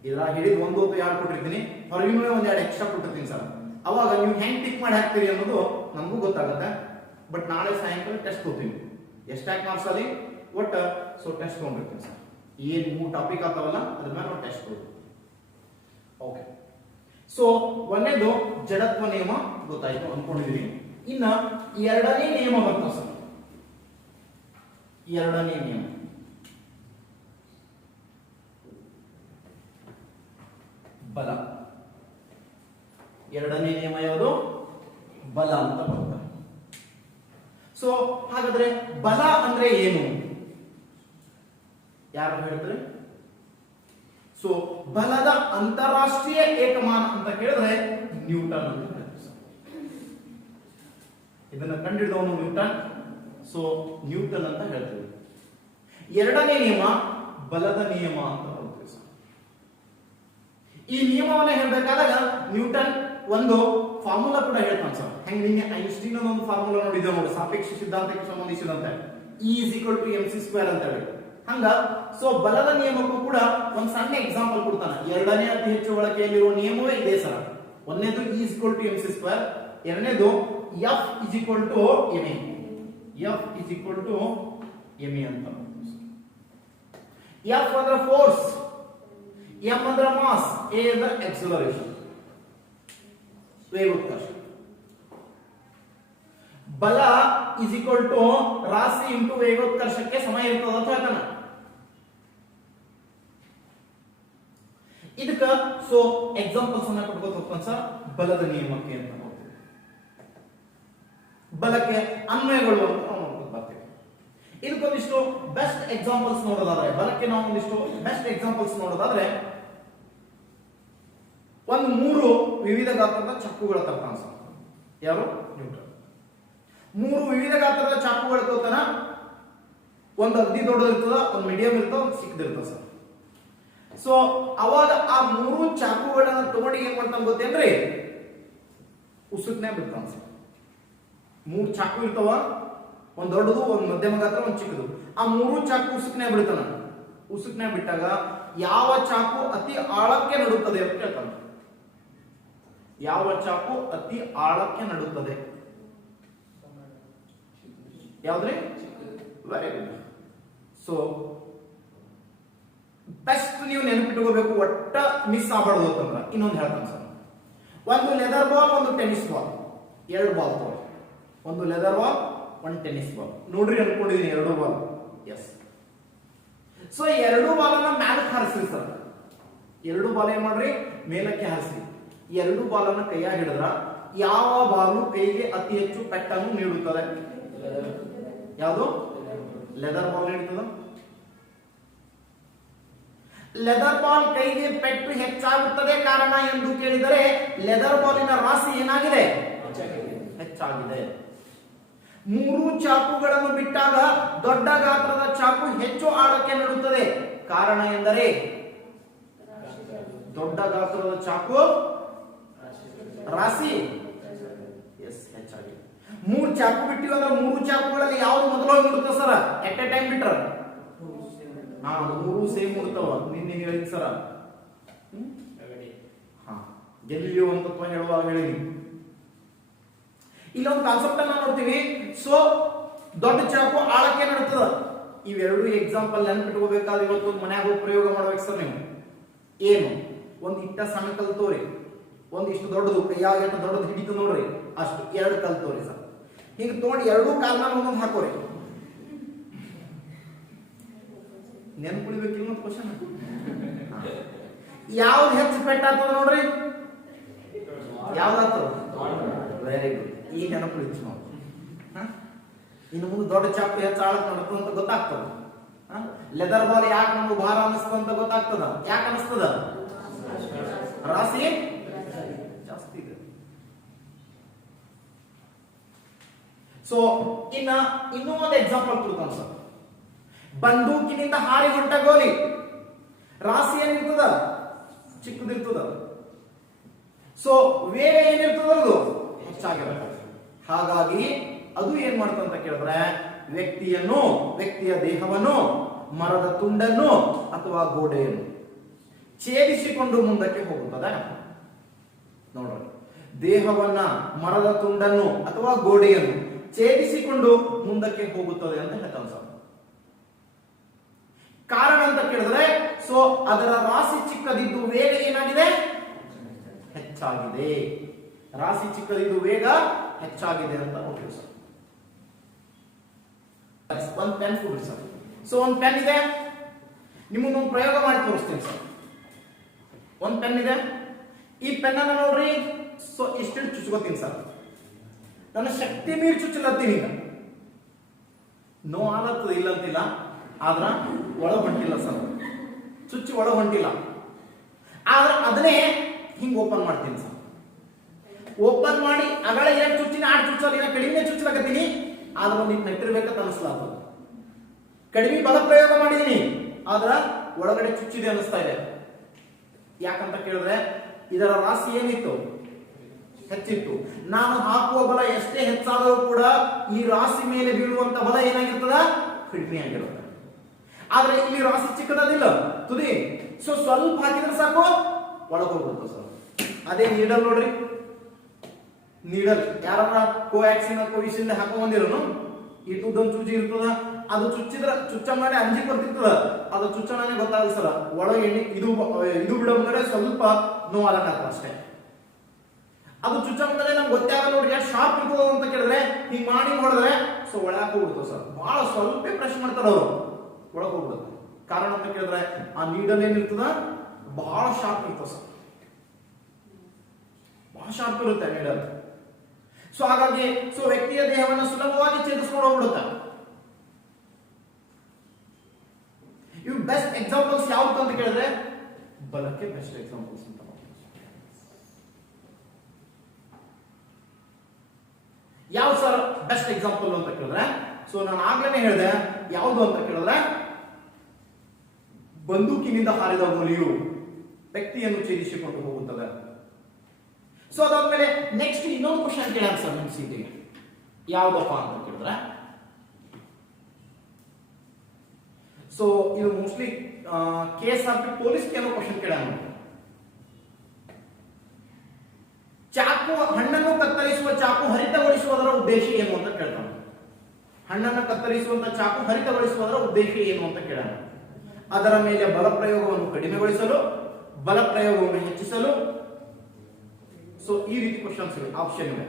ಇದ್ರಾಗ ಹೇಳಿದ್ 1 ಅಥವಾ 2 ಕೊಟ್ಟಿರ್ತೀನಿ, ಹೊರಗಿನ ಒಂದ್ 2 ಎಕ್ಸ್ಟ್ರಾ ಕೊಟ್ಟಿರ್ತೀನಿ ಸರ್. ಅವಾಗ ನೀವು ಹೆಂಗ್ ಟಿಕ್ ಮಾಡಿ ಹಾಕ್ತೀರಿ ಅನ್ನೋದು ನಮಗೂ ಗೊತ್ತಾಗುತ್ತೆ. ಬಟ್ ನಾಳೆ ಸಾಯಂಕಾಲ ಟೆಸ್ಟ್ ಕೊಡ್ತೀನಿ, ಎಷ್ಟಾಗಿ ಮಾರ್ಕ್ಸ್ ಅಲ್ಲಿ ಒಟ್ಟ ಸೊ ಟೆಸ್ಟ್ ತಗೊಂಡಿರ್ತೀನಿ ಸರ್. ಏನ್ 3 ಟಾಪಿಕ್ ಆಗ್ತಾವಲ್ಲ ಅದ್ರ ಮೇಲೆ ನಾವು ಟೆಸ್ಟ್ ಕೊಡ್ತೀವಿ. ಓಕೆ, ಸೊ ಒಂದೇದು ಜಡತ್ವ ನಿಯಮ ಗೊತ್ತಾಯ್ತು ಅನ್ಕೊಂಡಿದೀವಿ. ಇನ್ನ ಎರಡನೇ ನಿಯಮ ಬರ್ತಾವ ಸರ್. ಎರಡನೇ ನಿಯಮ ಬಲ. ಎರಡನೇ ನಿಯಮ ಯಾವುದು? ಬಲ ಅಂತ ಬರುತ್ತೆ. ಸೊ ಹಾಗಾದ್ರೆ ಬಲ ಅಂದ್ರೆ ಏನು ಯಾರು ಹೇಳ್ತಾರೆ? ಸೊ ಬಲದ ಅಂತಾರಾಷ್ಟ್ರೀಯ ಏಕಮಾನ ಅಂತ ಕೇಳಿದ್ರೆ ನ್ಯೂಟನ್ ಅಂತ ಹೇಳ್ತಾರೆ. ಇದನ್ನ ಕಂಡುಹಿಡಿದವನು ನ್ಯೂಟನ್. ಸೊ ನ್ಯೂಟನ್ ಅಂತ ಹೇಳ್ತೀವಿ. ಎರಡನೇ ನಿಯಮ ಬಲದ ನಿಯಮ ಅಂತ ಹೇಳ್ತೀವಿ ಸರ್. ಈ ನಿಯಮವನ್ನ ಹೇಳ್ಬೇಕಾದಾಗ ನ್ಯೂಟನ್ ಒಂದು ಫಾರ್ಮುಲಾ ಕೂಡ ಹೇಳ್ತಾನೆ ಸರ್. ಹೆಂಗ್ ನಿನ್ನೆ ಐನ್ಸ್ಟೀನ್ ಒಂದು ಫಾರ್ಮುಲಾ ನೋಡಿದ್ದೇವೆ ನೋಡಿ, ಸಾಪೇಕ್ಷ ಸಿದ್ಧಾಂತಕ್ಕೆ ಸಂಬಂಧಿಸಿದಂತೆ E = mc² ಅಂತ ಹೇಳಿ. ಹಂಗ ಸೊ ಬಲದ ನಿಯಮಕ್ಕೂ ಕೂಡ ಒಂದು ಸಣ್ಣ ಎಕ್ಸಾಂಪಲ್ ಕೊಡ್ತಾನೆ. ಎರಡನೇ ಅತಿ ಹೆಚ್ಚು ಬಳಕೆಯಲ್ಲಿರುವ ನಿಯಮವೇ ಇದೆ ಸರ್. ಒಂದನೇದು E = mc², ಎರಡನೇದು F = ma. F = ma ಅಂತ. F ಅಂದ್ರೆ ಫೋರ್ಸ್, m ಅಂದ್ರೆ ಮಾಸ್, a ಅಂದ್ರೆ ಎಕ್ಸಲರೇಷನ್, ವೇಗೋತ್ಕರ್ಷ. ಬಲ = ರಾಶಿ ಇಂಟು ವೇಗೋತ್ಕರ್ಷಕ್ಕೆ ಸಮ ಇರ್ತದ ಅಂತ ಹೇಳ್ತಾನೆ. ಇದಕ್ಕ ಸೊ ಎಕ್ಸಾಂಪಲ್ಸ್ ಅನ್ನ ಕೊಟ್ಕೋತ ಹೋಗ್ತಾನೆ ಸರ್ ಬಲದ ನಿಯಮಕ್ಕೆ ಅಂತ ನೋಡ್ತೀವಿ. ಬಲಕ್ಕೆ ಅನ್ವಯಗಳು ಅಂತ ನಾವು ನೋಡ್ಕೊಂಡು ಬರ್ತೀವಿ. ಇದಕ್ಕೊಂದಿಷ್ಟು ಬೆಸ್ಟ್ ಎಕ್ಸಾಂಪಲ್ಸ್ ನೋಡೋದಾದ್ರೆ, ಬಲಕ್ಕೆ ನಾವು ಒಂದಿಷ್ಟು ಬೆಸ್ಟ್ ಎಕ್ಸಾಂಪಲ್ಸ್ ನೋಡೋದಾದ್ರೆ, ಒಂದು 3 ವಿವಿಧ ಗಾತ್ರದ ಚಾಕುಗಳ ತರ್ತಾನ ಸರ್. ಯಾರು? ನ್ಯೂಟನ್. 3 ವಿವಿಧ ಗಾತ್ರದ ಚಾಕುಗಳು ತೋತಾನ. ಒಂದು ಅತಿ ದೊಡ್ಡದಿರ್ತದ, ಒಂದು ಮೀಡಿಯಂ ಇರ್ತದ, ಒಂದು ಚಿಕ್ಕದಿರ್ತದ ಸರ್. ಸೊ ಅವಾಗ ಆ 3 ಚಾಕುಗಳನ್ನ ತಗೊಂಡು ಏನ್ ಮಾಡ್ತಾನ ಗೊತ್ತೇನ್ರಿ? ಉಸುಕ್ನೇ ಬಿಡ್ತಾನ ಸರ್. 3 ಚಾಕು ಇರ್ತಾವ, ಒಂದ್ ದೊಡ್ಡದು, ಒಂದ್ ಮಧ್ಯಮ ಗಾತ್ರ, ಒಂದ್ ಚಿಕ್ಕದು. ಆ 3 ಚಾಕು ಉಸುಕ್ನೇ ಬಿಡ್ತಾನ. ಉಸುಕ್ನೇ ಬಿಟ್ಟಾಗ ಯಾವ ಚಾಕು ಅತಿ ಆಳಕ್ಕೆ ನಡುತ್ತದೆ ಅಂತ ಕೇಳ್ತಾನೆ. ಯಾವ ಚಾಕು ಅತಿ ಆಳಕ್ಕೆ ನಡುತ್ತದೆ? ಯಾವ್ದ್ರಿ? Very good. ಸೊ ಬೆಸ್ಟ್ ನೀವು ನೆನಪಿಟ್ಕೋಬೇಕು, ಒಟ್ಟ ಮಿಸ್ ಆಗಬಾರ್ದು ಅಂತಂದ್ರ ಇನ್ನೊಂದು ಹೇಳ್ತಾನೆ ಸರ್. ಒಂದು ಲೆದರ್ ಬಾಲ್, ಒಂದು ಟೆನ್ನಿಸ್ ಬಾಲ್, 2 ಬಾಲ್ ತಗೊಳ್ಳಿ. ಒಂದು ಲೆದರ್ ಬಾಲ್, ಒಂದು ಟೆನ್ನಿಸ್ ಬಾಲ್. ನೋಡ್ರಿ ಅನ್ಕೊಂಡಿದೀನಿ 2 ಬಾಲ್. ಎಸ್. ಸೊ 2 ಬಾಲನ್ನ ಮ್ಯಾಲಕ್ಕೆ ಹಾರಿಸ್ರಿ ಸರ್. 2 ಬಾಲ್ ಏನ್ ಮಾಡ್ರಿ? ಮೇಲಕ್ಕೆ ಹಾರಿಸ್ರಿ. 2 ಬಾಲನ್ನ ಕೈಯಾಗ ಹಿಡಿದ್ರ ಯಾವ ಬಾಲು ಕೈಗೆ ಅತಿ ಹೆಚ್ಚು ಪೆಟ್ಟನ್ನು ನೀಡುತ್ತದೆ? ಯಾವುದು? ಲೆದರ್ ಬಾಲ್ ನೀಡುತ್ತದೆ. ಲೆದರ್ ಬಾಲ್ ಕೈಗೆ ಪೆಟ್ಟು ಹೆಚ್ಚಾಗುತ್ತದೆ. ಕಾರಣ ಎಂದು ಕೇಳಿದರೆ ಲೆದರ್ ಬಾಲಿನ ರಾಶಿ ಏನಾಗಿದೆ? ಹೆಚ್ಚಾಗಿದೆ. 3 ಚಾಕುಗಳನ್ನು ಬಿಟ್ಟಾಗ ದೊಡ್ಡ ಗಾತ್ರದ ಚಾಕು ಹೆಚ್ಚು ಆಳಕ್ಕೆ ನಡುತ್ತದೆ. ಕಾರಣ ಎಂದರೆ ದೊಡ್ಡ ಗಾತ್ರದ ಚಾಕು ರಾಶಿ ಹೆಚ್ಚಾಗಿದೆ. 3 ಚಾಕು ಬಿಟ್ಟಿವಿ ಅಂದ್ರೆ 3 ಚಾಕುಗಳಲ್ಲಿ ಯಾವ್ದು ಮೊದಲು ಬಿಡುತ್ತ ಸರ್? ಎಟ್ ಎ ಟೈಮ್ ಬಿಟ್ರ 3 ಸೇಮ್ ಬಿಡ್ತಾವ. ನಿನ್ನೆ ಹೇಳಿದ್ ಸರ ಗೆಲ್ಲಿಯೋ ಅಂತ ಹೇಳುವಾಗ ಹೇಳಿನಿ. ಇಲ್ಲೊಂದು ಕಾನ್ಸೆಪ್ಟ್ ಅನ್ನ ನೋಡ್ತೀವಿ. ಸೊ ದೊಡ್ಡ ಚಾಕು ಆಳಕ್ಕೆ ನಡುತ್ತದ. ಇವೆರಡು ಎಕ್ಸಾಂಪಲ್ ನೆನ್ಪಿಟ್ಕೋಬೇಕಾದ್ರೆ ಇವತ್ತು ಮನ್ಯಾಗ ಹೋಗಿ ಪ್ರಯೋಗ ಮಾಡ್ಬೇಕು ಸರ್. ನೀವು ಏನು ಒಂದು ಇಟ್ಟ ಸಣ್ಣ ಕಲ್ ತೋರಿ, ಒಂದಿಷ್ಟು ದೊಡ್ಡದು ಕೈಯಾಗ ಎಷ್ಟು ದೊಡ್ಡದು ಹಿಡಿತು ನೋಡ್ರಿ, ಅಷ್ಟು 2 ಕಲ್ ತೋರಿ ಸರ್. ಹಿಂಗ ತಗೊಂಡು 2 ಕಾಲ್ನ ಒಂದೊಂದು ಹಾಕೋರಿ. ನೆನ್ಪಿಡ್ಬೇಕಿಲ್ಲ ಅಂತ ಕ್ವಶನ್. ಯಾವ್ದು ಹೆಚ್ಚು ಪೆಟ್ಟಾಗ್ತದ ನೋಡ್ರಿ? ಯಾವ್ದಾಗ್ತದ? Very good. ಈ ನೆನಪಿಡ್ತೀವಿ ನಾವು. ಇನ್ನು ಮುಂದೆ ದೊಡ್ಡ ಚಾಕು ಹೆಚ್ಚು ಆಳಕ್ಕೆ ನಡುತ್ತ ಅಂತ ಗೊತ್ತಾಗ್ತದ. ಲೆದರ್ ಬಾಲ್ ಯಾಕೆ ನಮ್ಗೆ ಭಾರ ಅನಿಸ್ತದ ಅಂತ ಗೊತ್ತಾಗ್ತದ. ಯಾಕೆ ಅನಿಸ್ತದ? ರಾಶಿ ಜಾಸ್ತಿ ಇದೆ. ಸೊ ಇನ್ನೂ ಒಂದು ಎಕ್ಸಾಂಪಲ್ ಕೊಡ್ತಾನೆ ಸರ್. ಬಂದೂಕಿನಿಂದ ಹಾರಿ ಹೊಂಟ ಗೋಲಿ ರಾಶಿ ಏನಿರ್ತದ? ಚಿಕ್ಕದಿರ್ತದ. ಸೊ ವೇಗ ಏನಿರ್ತದ? ಅದು ಹೆಚ್ಚಾಗಿರುತ್ತೆ. ಹಾಗಾಗಿ ಅದು ಏನ್ ಮಾಡ್ತದೆ ಅಂತ ಕೇಳಿದ್ರೆ ವ್ಯಕ್ತಿಯ ದೇಹವನ್ನು, ಮರದ ತುಂಡನ್ನು ಅಥವಾ ಗೋಡೆಯನ್ನು ಛೇದಿಸಿಕೊಂಡು ಮುಂದಕ್ಕೆ ಹೋಗುತ್ತದೆ. ನೋಡೋಣ, ದೇಹವನ್ನ, ಮರದ ತುಂಡನ್ನು ಅಥವಾ ಗೋಡೆಯನ್ನು ಛೇದಿಸಿಕೊಂಡು ಮುಂದಕ್ಕೆ ಹೋಗುತ್ತದೆ ಅಂತ ಹೇಳ್ತಾನೆ ಸರ್. ಕಾರಣ ಅಂತ ಕೇಳಿದ್ರೆ ಸೊ ಅದರ ರಾಶಿ ಚಿಕ್ಕದಿದ್ದು ವೇಗ ಏನಾಗಿದೆ, ಹೆಚ್ಚಾಗಿದೆ. ರಾಶಿ ಚಿಕ್ಕದಿದ್ದು ವೇಗ ಹೆಚ್ಚಾಗಿದೆ ಅಂತ ನೋಡ್ತೀವಿ ಸರ್. ಒಂದು ಪೆನ್ ಕೊಡ್ರಿ ಸರ್. ಸೊ ಒಂದು ಪೆನ್ ಇದೆ, ನಿಮ್ಮನ್ನು ಪ್ರಯೋಗ ಮಾಡಿ ತೋರಿಸ್ತೀನಿ ಸರ್. ಒಂದು ಪೆನ್ ಇದೆ, ಈ ಪೆನ್ ಅನ್ನ ನೋಡ್ರಿ. ಸೊ ಇಷ್ಟು ಚುಚ್ಕೋತೀನಿ ಸರ್. ನನ್ನ ಶಕ್ತಿ ಮೀರಿ ಚುಚ್ಚಲತ್ತೀನಿ. ಈಗ ನೋ ಆಗತ್ತದ ಇಲ್ಲ ಅಂತಿಲ್ಲ, ಆದ್ರ ಒಳ ಹೊಂಟಿಲ್ಲ ಸರ್, ಚುಚ್ಚಿ ಒಳ ಹೊಂಟಿಲ್ಲ. ಆದ್ರೆ ಅದನ್ನೇ ಹಿಂಗ್ ಓಪನ್ ಮಾಡ್ತೀನಿ ಸರ್. ಓಪನ್ ಮಾಡಿ ಅಗಳ ಏನ್ ಚುಚ್ಚಿನ ಆಡ್ ಚುಚ್ಚೋದಿನ ಕಡಿಮೆ ಚುಚ್ಚಲಾಕತ್ತೀನಿ. ಆದ್ರೆ ಒಂದು ನೆಟ್ಟಿರ್ಬೇಕಂತ ಅನಿಸ್ಲಾಗ್ತದೆ. ಕಡಿಮೆ ಬಲ ಪ್ರಯೋಗ ಮಾಡಿದೀನಿ, ಆದ್ರ ಒಳಗಡೆ ಚುಚ್ಚಿದೆ ಅನಿಸ್ತಾ ಇದೆ. ಯಾಕಂತ ಕೇಳಿದ್ರೆ ಇದರ ರಾಶಿ ಏನಿತ್ತು, ಹೆಚ್ಚಿತ್ತು. ನಾನು ಹಾಕುವ ಬಲ ಎಷ್ಟೇ ಹೆಚ್ಚಾದರೂ ಕೂಡ ಈ ರಾಶಿ ಮೇಲೆ ಬೀಳುವಂತ ಬಲ ಏನಾಗಿರ್ತದ, ಕಡಿಮೆ ಆಗಿರುತ್ತೆ. ಆದ್ರೆ ಇಲ್ಲಿ ರಾಶಿ ಚಿಕ್ಕದಿಲ್ಲ ತುದಿ. ಸೊ ಸ್ವಲ್ಪ ಹಾಕಿದ್ರೆ ಸಾಕು ಒಳಗೆ ಹೋಗ್ಬಿಡ್ತು ಸರ್. ಅದೇ ನೀಡಲ್ ನೋಡ್ರಿ, ನೀಡಲ್ ಯಾರ ಕೋವ್ಯಾಕ್ಸಿನ್ ಕೋವಿಶೀಲ್ಡ್ ಹಾಕೊಂಡ್ಬಂದಿರೋನು, ಈ ತುದ್ದೊಂದು ಚುಚ್ಚಿ ಇರ್ತದ, ಅದು ಚುಚ್ಚಿದ್ರ ಚುಚ್ಚ ಮಾಡಿ ಅಂಜಿ ಬರ್ತಿರ್ತದ, ಅದು ಚುಚ್ಚಣನೆ ಗೊತ್ತಾಗಲ್ಲ ಸರ್. ಒಳಗೆ ಎಣ್ಣೆ ಇದು ಬಿಡೋದ್ರೆ ಸ್ವಲ್ಪ ನೋವಾಗತ್ತ ಅಷ್ಟೇ. ಅದು ಚುಚ್ಚ ಮುಂದೆ ನಮ್ಗೆ ಗೊತ್ತೇ ಆಗಲ್ಲ ನೋಡ್ರಿ, ಎಷ್ಟು ಶಾರ್ಪ್ ಇರ್ತದ ಅಂತ ಕೇಳಿದ್ರೆ ಹಿಂಗ್ ಮಾಡಿ ಹೊಡೆದ್ರೆ ಸೊ ಒಳಗೆ ಹೋಗ್ಬಿಡ್ತಾವ ಸರ್. ಬಹಳ ಸ್ವಲ್ಪ ಪ್ರೆಸ್ ಮಾಡ್ತಾರ ಅವರು, ಒಳಗೆ ಹೋಗ್ಬಿಡುತ್ತೆ. ಕಾರಣ ಅಂತ ಕೇಳಿದ್ರೆ ಆ ನೀಡಲ್ ಏನಿರ್ತದ ಬಹಳ ಶಾರ್ಪ್ ಇರ್ತದ ಸರ್, ಬಹಳ ಶಾರ್ಪ್ ಇರುತ್ತೆ ನೀಡಲ್. ಸೊ ಹಾಗಾಗಿ ಸೊ ವ್ಯಕ್ತಿಯ ದೇಹವನ್ನು ಸುಲಭವಾಗಿ ಛೇದಿಸ್ಕೊಂಡು ಹೋಗ್ಬಿಡುತ್ತೆ. ಇವು ಬೆಸ್ಟ್ ಎಕ್ಸಾಂಪಲ್ಸ್ ಯಾವ್ದು ಅಂತ ಕೇಳಿದ್ರೆ ಬಲಕ್ಕೆ ಬೆಸ್ಟ್ ಎಕ್ಸಾಂಪಲ್ಸ್ ಅಂತ. ಯಾವ ಸರ್ ಬೆಸ್ಟ್ ಎಕ್ಸಾಂಪಲ್ ಅಂತ ಕೇಳಿದ್ರೆ ಸೊ ನಾನು ಆಗ್ಲೇ ಹೇಳಿದೆ ಯಾವುದು ಅಂತ ಕೇಳಿದ್ರೆ ಬಂದೂಕಿನಿಂದ ಹಾರಿದ ಗೋಲಿಯು ವ್ಯಕ್ತಿಯನ್ನು ಛೇದಿಸಿಕೊಂಡು ಹೋಗುತ್ತದೆ. ಸೊ ಅದಾದ್ಮೇಲೆ ನೆಕ್ಸ್ಟ್ ಇನ್ನೊಂದು ಕ್ವಶನ್ ಕೇಳ ಸರ್ ನಿಮ್ ಸೀಟಿಗೆ ಯಾವ್ದಪ್ಪ ಅಂತ ಕೇಳಿದ್ರೆ ಸೊ ಇದು ಮೋಸ್ಟ್ಲಿ KSRP ಪೊಲೀಸ್ ಕೆಲವು ಕ್ವಶನ್ ಕೇಳ. ಚಾಕು ಹಣ್ಣನ್ನು ಕತ್ತರಿಸುವ ಚಾಕು ಹರಿತಗೊಳಿಸುವುದರ ಉದ್ದೇಶ ಏನು ಅಂತ ಕೇಳ್ತಾನೆ. ಹಣ್ಣನ್ನು ಕತ್ತರಿಸುವಂತ ಚಾಕು ಹರಿತಗೊಳಿಸುವುದರ ಉದ್ದೇಶ ಏನು ಅಂತ ಕೇಳೋಣ. ಅದರ ಮೇಲೆ ಬಲ ಪ್ರಯೋಗವನ್ನು ಕಡಿಮೆಗೊಳಿಸಲು, ಬಲ ಪ್ರಯೋಗವನ್ನು ಹೆಚ್ಚಿಸಲು. ಸೊ ಈ ರೀತಿ ಕ್ವಶನ್ಸ್ ಇವೆ, ಆಪ್ಷನ್ ಇವೆ.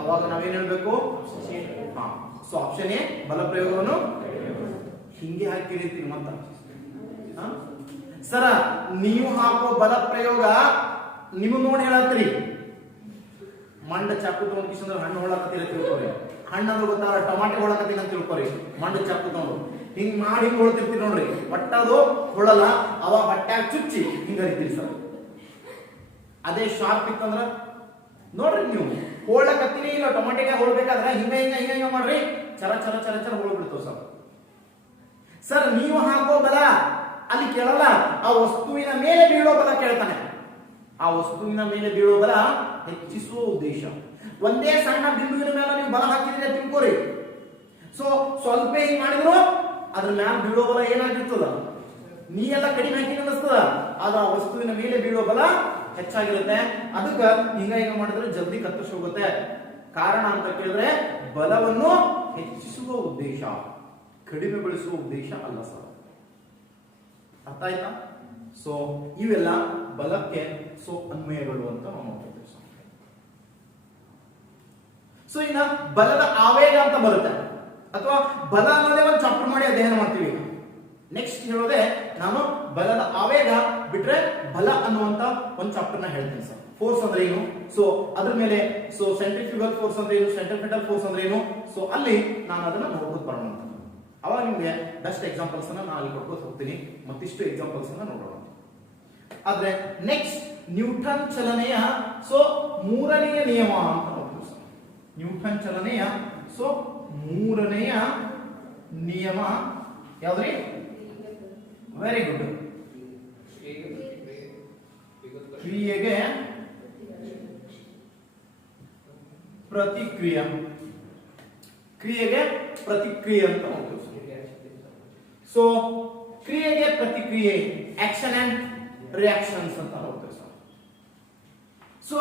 ಅವಾಗ ನಾವೇನ್ ಹೇಳ್ಬೇಕು, ಸೊ ಆಪ್ಷನ್ ಎ ಬಲ ಪ್ರಯೋಗವನ್ನು ಹಿಂಗೆ ಹಾಕಿರ್ತೀವಿ ಮತ್ತ ಸರ ನೀವು ಹಾಕೋ ಬಲ ಪ್ರಯೋಗ ನೀವು ನೋಡಿ ಹೇಳತ್ತೀರಿ. ಮಂಡ ಚಾಕು ತಗೊಂಡು ಕಿಶಂದ್ರೆ ಹಣ್ಣು ಹೊಳಕತ್ತೀರ ತಿಳ್ಕೊರಿ, ಹಣ್ಣು ಅಂದ್ರೆ ಗೊತ್ತಾಗ ಟಮಾಟೆ ಹೊಳಕತ್ತೀನಿ ಅಂತ ತಿಳ್ಕೊರಿ. ಮಂಡ ಚಾಕು ತಗೊಂಡು ಹಿಂಗ್ ಮಾಡಿ ಹಿಂಗ್ ಹೊಳ್ತಿರ್ತೀರಿ ನೋಡ್ರಿ, ಒಟ್ಟದು ಹೊಳಲ್ಲ, ಅವಾಗ ಬಟ್ಟ್ಯಾಗ ಚುಚ್ಚಿ ಹಿಂಗ ಹರಿತೀರಿ ಸರ್. ಅದೇ ಶಾರ್ಪ್ ಇತ್ತಂದ್ರ ನೋಡ್ರಿ ನೀವು ಹೋಳಕತ್ತೀನಿ ಇಲ್ಲ ಟೊಮಾಟೆಗೆ ಹೋಳ್ಬೇಕಾದ್ರೆ ಹಿಂಗ ಹಿಂಗ ಹಿಂಗ ಹಿಂಗ ಮಾಡ್ರಿ, ಚರ ಚರ ಚರ ಚರ ಹೋಳ್ಬಿಡ್ತಾವ ಸರ್. ಸರ್ ನೀವು ಹಾಕೋ ಬಲ ಅಲ್ಲಿ ಕೇಳಲ್ಲ, ಆ ವಸ್ತುವಿನ ಮೇಲೆ ಬೀಳೋ ಬಲ ಕೇಳ್ತಾನೆ. ಆ ವಸ್ತುವಿನ ಮೇಲೆ ಬೀಳೋ ಬಲ ಹೆಚ್ಚಿಸುವ ಉದ್ದೇಶ. ಒಂದೇ ಸಣ್ಣ ಬಿಂದುವಿನ ಮೇಲೆ ನೀವು ಬಲ ಹಾಕಿದ್ರೆ ತಿಳ್ಕೊರಿ. ಸೊ ಸ್ವಲ್ಪ ಹಿಂಗ್ ಮಾಡಿದ್ರು ಅದ್ರ ಮ್ಯಾಲ ಬೀಳೋ ಬಲ ಏನಾಗಿರ್ತದ, ನೀ ಎಲ್ಲ ಕಡಿಮೆ ಹಾಕಿ ಅನಿಸ್ತದ, ಆದ್ರೆ ಆ ವಸ್ತುವಿನ ಮೇಲೆ ಬೀಳೋ ಬಲ ಹೆಚ್ಚಾಗಿರುತ್ತೆ. ಅದಕ್ಕ ಹಿಂಗ ಹಿಂಗ ಮಾಡಿದ್ರೆ ಜಲ್ದಿ ಕತ್ತರಿಸಿ ಹೋಗುತ್ತೆ. ಕಾರಣ ಅಂತ ಕೇಳಿದ್ರೆ ಬಲವನ್ನು ಹೆಚ್ಚಿಸುವ ಉದ್ದೇಶ, ಕಡಿಮೆಗೊಳಿಸುವ ಉದ್ದೇಶ ಅಲ್ಲ ಸರ್. ಅರ್ಥ ಆಯ್ತಾ? ಸೊ ಇವೆಲ್ಲ ಬಲಕ್ಕೆ ಸೊ ಅನ್ವಯಗಳು ಅಂತ ನಾವು ನೋಡ್ತೀವಿ. ಸೊ ಇನ್ನ ಬಲದ ಆವೇಗ ಅಂತ ಬರುತ್ತೆ, ಅಥವಾ ಬಲ ಅನ್ನೋದೇ ಒಂದು ಚಾಪ್ಟರ್ ಮಾಡಿ ಅಧ್ಯಯನ ಮಾಡ್ತೀವಿ. ನೆಕ್ಸ್ಟ್ ಹೇಳೋದೆ ನಾನು ಬಲದ ಆವೇಗ ಬಿಟ್ರೆ ಬಲ ಅನ್ನುವಂತ ಒಂದು ಚಾಪ್ಟರ್ ನ ಹೇಳ್ತೀನಿ ಸರ್. ಫೋರ್ಸ್ ಅಂದ್ರೆ ಏನು, ಸೊ ಅದ್ರ ಮೇಲೆ ಸೊ ಸೆಂಟ್ರಿಫ್ಯೂಗಲ್ ಫೋರ್ಸ್ ಅಂದ್ರೆ ಏನು, ಸೆಂಟ್ರಿಪೆಟಲ್ ಫೋರ್ಸ್ ಅಂದ್ರೆ ಏನು, ಸೊ ಅಲ್ಲಿ ನಾನು ಅದನ್ನ ನೋಡ್ಬೋದು ಬರೋಣ ಅಂತ. ಅವಾಗ ನಿಮ್ಗೆ ಬೆಸ್ಟ್ ಎಕ್ಸಾಂಪಲ್ಸ್ ಅನ್ನ ನಾನು ಅಲ್ಲಿ ಕೊಟ್ಕೊಂಡು ಹೋಗ್ತೀನಿ, ಮತ್ತಿಷ್ಟು ಎಕ್ಸಾಂಪಲ್ಸ್ ಅನ್ನ ನೋಡೋಣ. ಆದ್ರೆ ನೆಕ್ಸ್ಟ್ ನ್ಯೂಟನ್ ಚಲನೆಯ ಸೊ ಮೂರನೆಯ ನಿಯಮ ಅಂತ ನೋಡ್ತೀವಿ ಸರ್. ನ್ಯೂಟನ್ ಚಲನೆಯ ಸೊ ಮೂರನೆಯ ನಿಯಮ ಯಾವ್ದ್ರಿ? Very good. ಕ್ರಿಯೆಗೆ ಪ್ರತಿಕ್ರಿಯೆ, ಕ್ರಿಯೆಗೆ ಪ್ರತಿಕ್ರಿಯೆ ಅಂತ ನೋಡ್ತೀವಿ. ಸೊ ಕ್ರಿಯೆಗೆ ಪ್ರತಿಕ್ರಿಯೆ, ಆಕ್ಷನ್ ಅಂಡ್ ರಿಯಾಕ್ಷನ್ಸ್ ಅಂತ ನೋಡ್ತೀವಿ ಸರ್. ಸೊ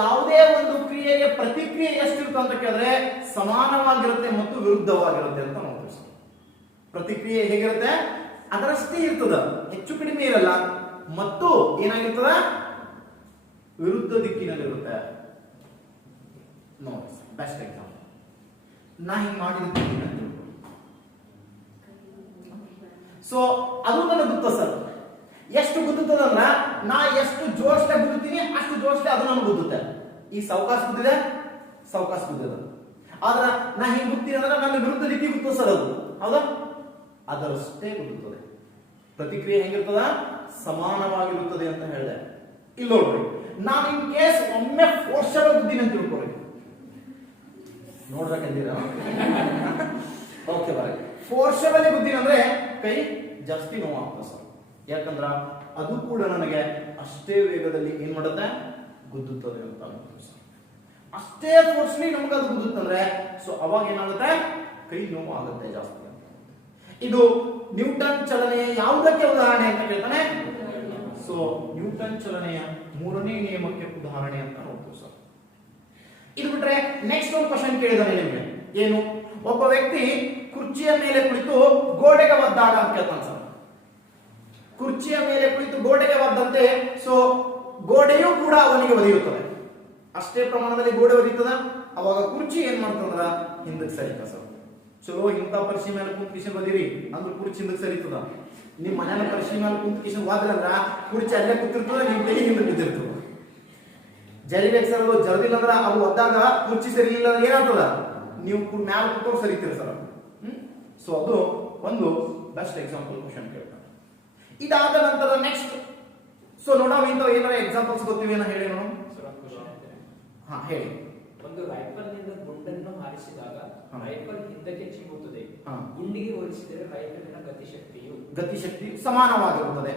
ಯಾವುದೇ ಒಂದು ಕ್ರಿಯೆಗೆ ಪ್ರತಿಕ್ರಿಯೆ ಎಷ್ಟಿರುತ್ತೆ ಅಂತ ಕೇಳಿದ್ರೆ ಸಮಾನವಾಗಿರುತ್ತೆ ಮತ್ತು ವಿರುದ್ಧವಾಗಿರುತ್ತೆ ಅಂತ ನೋಡ್ತೀವಿ ಸರ್. ಪ್ರತಿಕ್ರಿಯೆ ಹೇಗಿರುತ್ತೆ? ಅದರಷ್ಟೇ ಇರ್ತದ, ಹೆಚ್ಚು ಕಡಿಮೆ ಇರಲ್ಲ. ಮತ್ತು ಏನಾಗಿರ್ತದ, ವಿರುದ್ಧ ದಿಕ್ಕಿನಲ್ಲಿರುತ್ತೆ. ನೋಡಿ ಬೆಸ್ಟ್ ಎಕ್ಸಾಂಪಲ್, ನಾ ಹಿಂಗ್ ಮಾಡಿದ್ದೀನಿ ಅಂತ ತಿಳ್ಕೊ. ಸೊ ಅದು ನನಗೆ ಗೊತ್ತ ಸರ್. ಎಷ್ಟು ಗುದ್ದುತ್ತದಂದ್ರ ನಾ ಎಷ್ಟು ಜೋಶ್ಲೆ ಗುದ್ದುತ್ತೀನಿ ಅಷ್ಟು ಜೋಶ್ಲೆ ಅದು ನನಗೆ ಗುದ್ದುತ್ತೆ. ಈ ಸಾವಕಾಶ ಗುದ್ದಿದೆ, ಸಾವಕಾಶ ಗುದ್ದಿದೆ. ಆದ್ರ ನಾ ಹಿಂಗ್ ಗುದ್ತೀನಿ ಅಂದ್ರೆ ನನ್ನ ವಿರುದ್ಧ ದಿಕ್ಕಿ ಗುತ್ತ ಸರ್ ಅದು, ಹೌದಾ? ಅದರಷ್ಟೇ ಗುದ್ದುತ್ತದೆ. ಪ್ರತಿಕ್ರಿಯೆ ಹೆಂಗಿರ್ತದ, ಸಮಾನವಾಗಿರುತ್ತದೆ ಅಂತ ಹೇಳಿದೆ. ಇಲ್ಲಿ ನೋಡ್ರಿ, ನಾನು ಇನ್ ಕೇಸ್ ಒಮ್ಮೆ ಫೋರ್ಸಬಲ್ ಗುದ್ದಿನಿ ಅಂತ ತಿಳ್ಕೊರಿ, ನೋಡ್ಬೇಕಂದಿರ ಓಕೆ ಬರ ಫೋರ್ಸಬಲ್ ಗುದ್ದಿನಿ ಅಂದ್ರೆ ಕೈ ಜಾಸ್ತಿ ನೋವಾಗ್ತದೆ ಸರ್. ಯಾಕಂದ್ರ ಅದು ಕೂಡ ನನಗೆ ಅಷ್ಟೇ ವೇಗದಲ್ಲಿ ಏನ್ ಮಾಡುತ್ತೆ, ಗುದ್ದುತ್ತದೆ ಅಂತ ಸರ್. ಅಷ್ಟೇ ಫೋರ್ಸ್ಲಿ ನಮ್ಗೆ ಅದು ಗುದ್ದುತ್ತಂದ್ರೆ ಸೊ ಅವಾಗ ಏನಾಗುತ್ತೆ, ಕೈ ನೋವು ಆಗುತ್ತೆ ಜಾಸ್ತಿ ಅಂತ. ಇದು ನ್ಯೂಟನ್ ಚಲನೆಯ ಯಾವುದಕ್ಕೆ ಉದಾಹರಣೆ ಅಂತ ಕೇಳ್ತಾನೆ. ಸೊ ನ್ಯೂಟನ್ ಚಲನೆಯ ಮೂರನೇ ನಿಯಮಕ್ಕೆ ಉದಾಹರಣೆ ಅಂತ ನೋಡ್ತೀವಿ ಸರ್. ಇದು ಬಿಟ್ರೆ ನೆಕ್ಸ್ಟ್ ಒಂದು ಕ್ವಶನ್ ಕೇಳಿದಾನೆ ನಿಮ್ಗೆ, ಏನು, ಒಬ್ಬ ವ್ಯಕ್ತಿ ಕುರ್ಚಿಯ ಮೇಲೆ ಕುಳಿತು ಗೋಡೆಗೆ ಒದ್ದಾಗ ಅಂತ ಕೇಳ್ತಾನೆ ಸರ್. ಕುರ್ಚಿಯ ಮೇಲೆ ಕುಳಿತು ಗೋಡೆಗೆ ಒದ್ದಂತೆ ಸೊ ಗೋಡೆಯೂ ಕೂಡ ಅವನಿಗೆ ಒದೆಯುತ್ತದೆ. ಅಷ್ಟೇ ಪ್ರಮಾಣದಲ್ಲಿ ಗೋಡೆ ಒದೀತದ. ಅವಾಗ ಕುರ್ಚಿ ಏನ್ ಮಾಡ್ತಂದ್ರ ಹಿಂದಕ್ಕೆ ಸರಿತ ಸರ್. ಚಲೋ ಇಂಥ ಪರಿಶಿ ಮೇಲೆ ಕುಂತ ಕಿಶನ್ ಬದಿರಿ ಅಂದ್ರೆ ಕುರ್ಚಿ ಹಿಂದಕ್ಕೆ ಸರಿತದ. ನಿಮ್ ಮನೆಯ ಪರಿಶಿ ಮೇಲೆ ಕುಂತ ಕಿಶನ್ ಹೋದ್ರಂದ್ರ ಕುರ್ಚಿ ಅಲ್ಲೇ ಕೂತಿರ್ತದ, ನಿಮ್ ಕೈ ಹಿಂದಕ್ಕೆ ಬಿದ್ದಿರ್ತದ. ಜರಿಬೇಕು ಸರ್, ಅದು ಜರದಿಲ್ಲ ಅಂದ್ರ ಅದು ಒದ್ದಾಗ ಕುರ್ಚಿ ಸರಿ ಇಲ್ಲ ಏನಾಗ್ತದ, ನೀವು ಮ್ಯಾಲ ಕೂತವ್ರು ಸರಿತೀರಿ ಸರ್. ಸೊ ಅದು ಒಂದು ಬೆಸ್ಟ್ ಎಕ್ಸಾಂಪಲ್ ಕ್ವಶನ್ ಕೇಳ್ತಾರೆ. ಇದಾದ ನಂತರ ನೆಕ್ಸ್ಟ್ ಸೊ ನೋಡೋಣ, ಇಂಥವು ಏನಾರ ಎಕ್ಸಾಂಪಲ್ಸ್ ಗೊತ್ತಿವೆ ನಾ ಹೇಳಿ ನೋಡೋಣ. ಹಾ ಹೇಳಿ. ಒಂದು ರೈಫಲ್ ನಿಂದ ಗುಂಡನ್ನು ಹಾರಿಸಿದಾಗ ರೈಫಲ್ ಹಿಂದಕ್ಕೆ ಚಿಮ್ಮುತ್ತದೆ. ಹಾ. ಗುಂಡಿಗೆ ಹೋಲಿಸಿದರೆ ರೈಫಲಿನ ಗತಿಶಕ್ತಿ ಸಮಾನವಾಗಿರುತ್ತದೆ.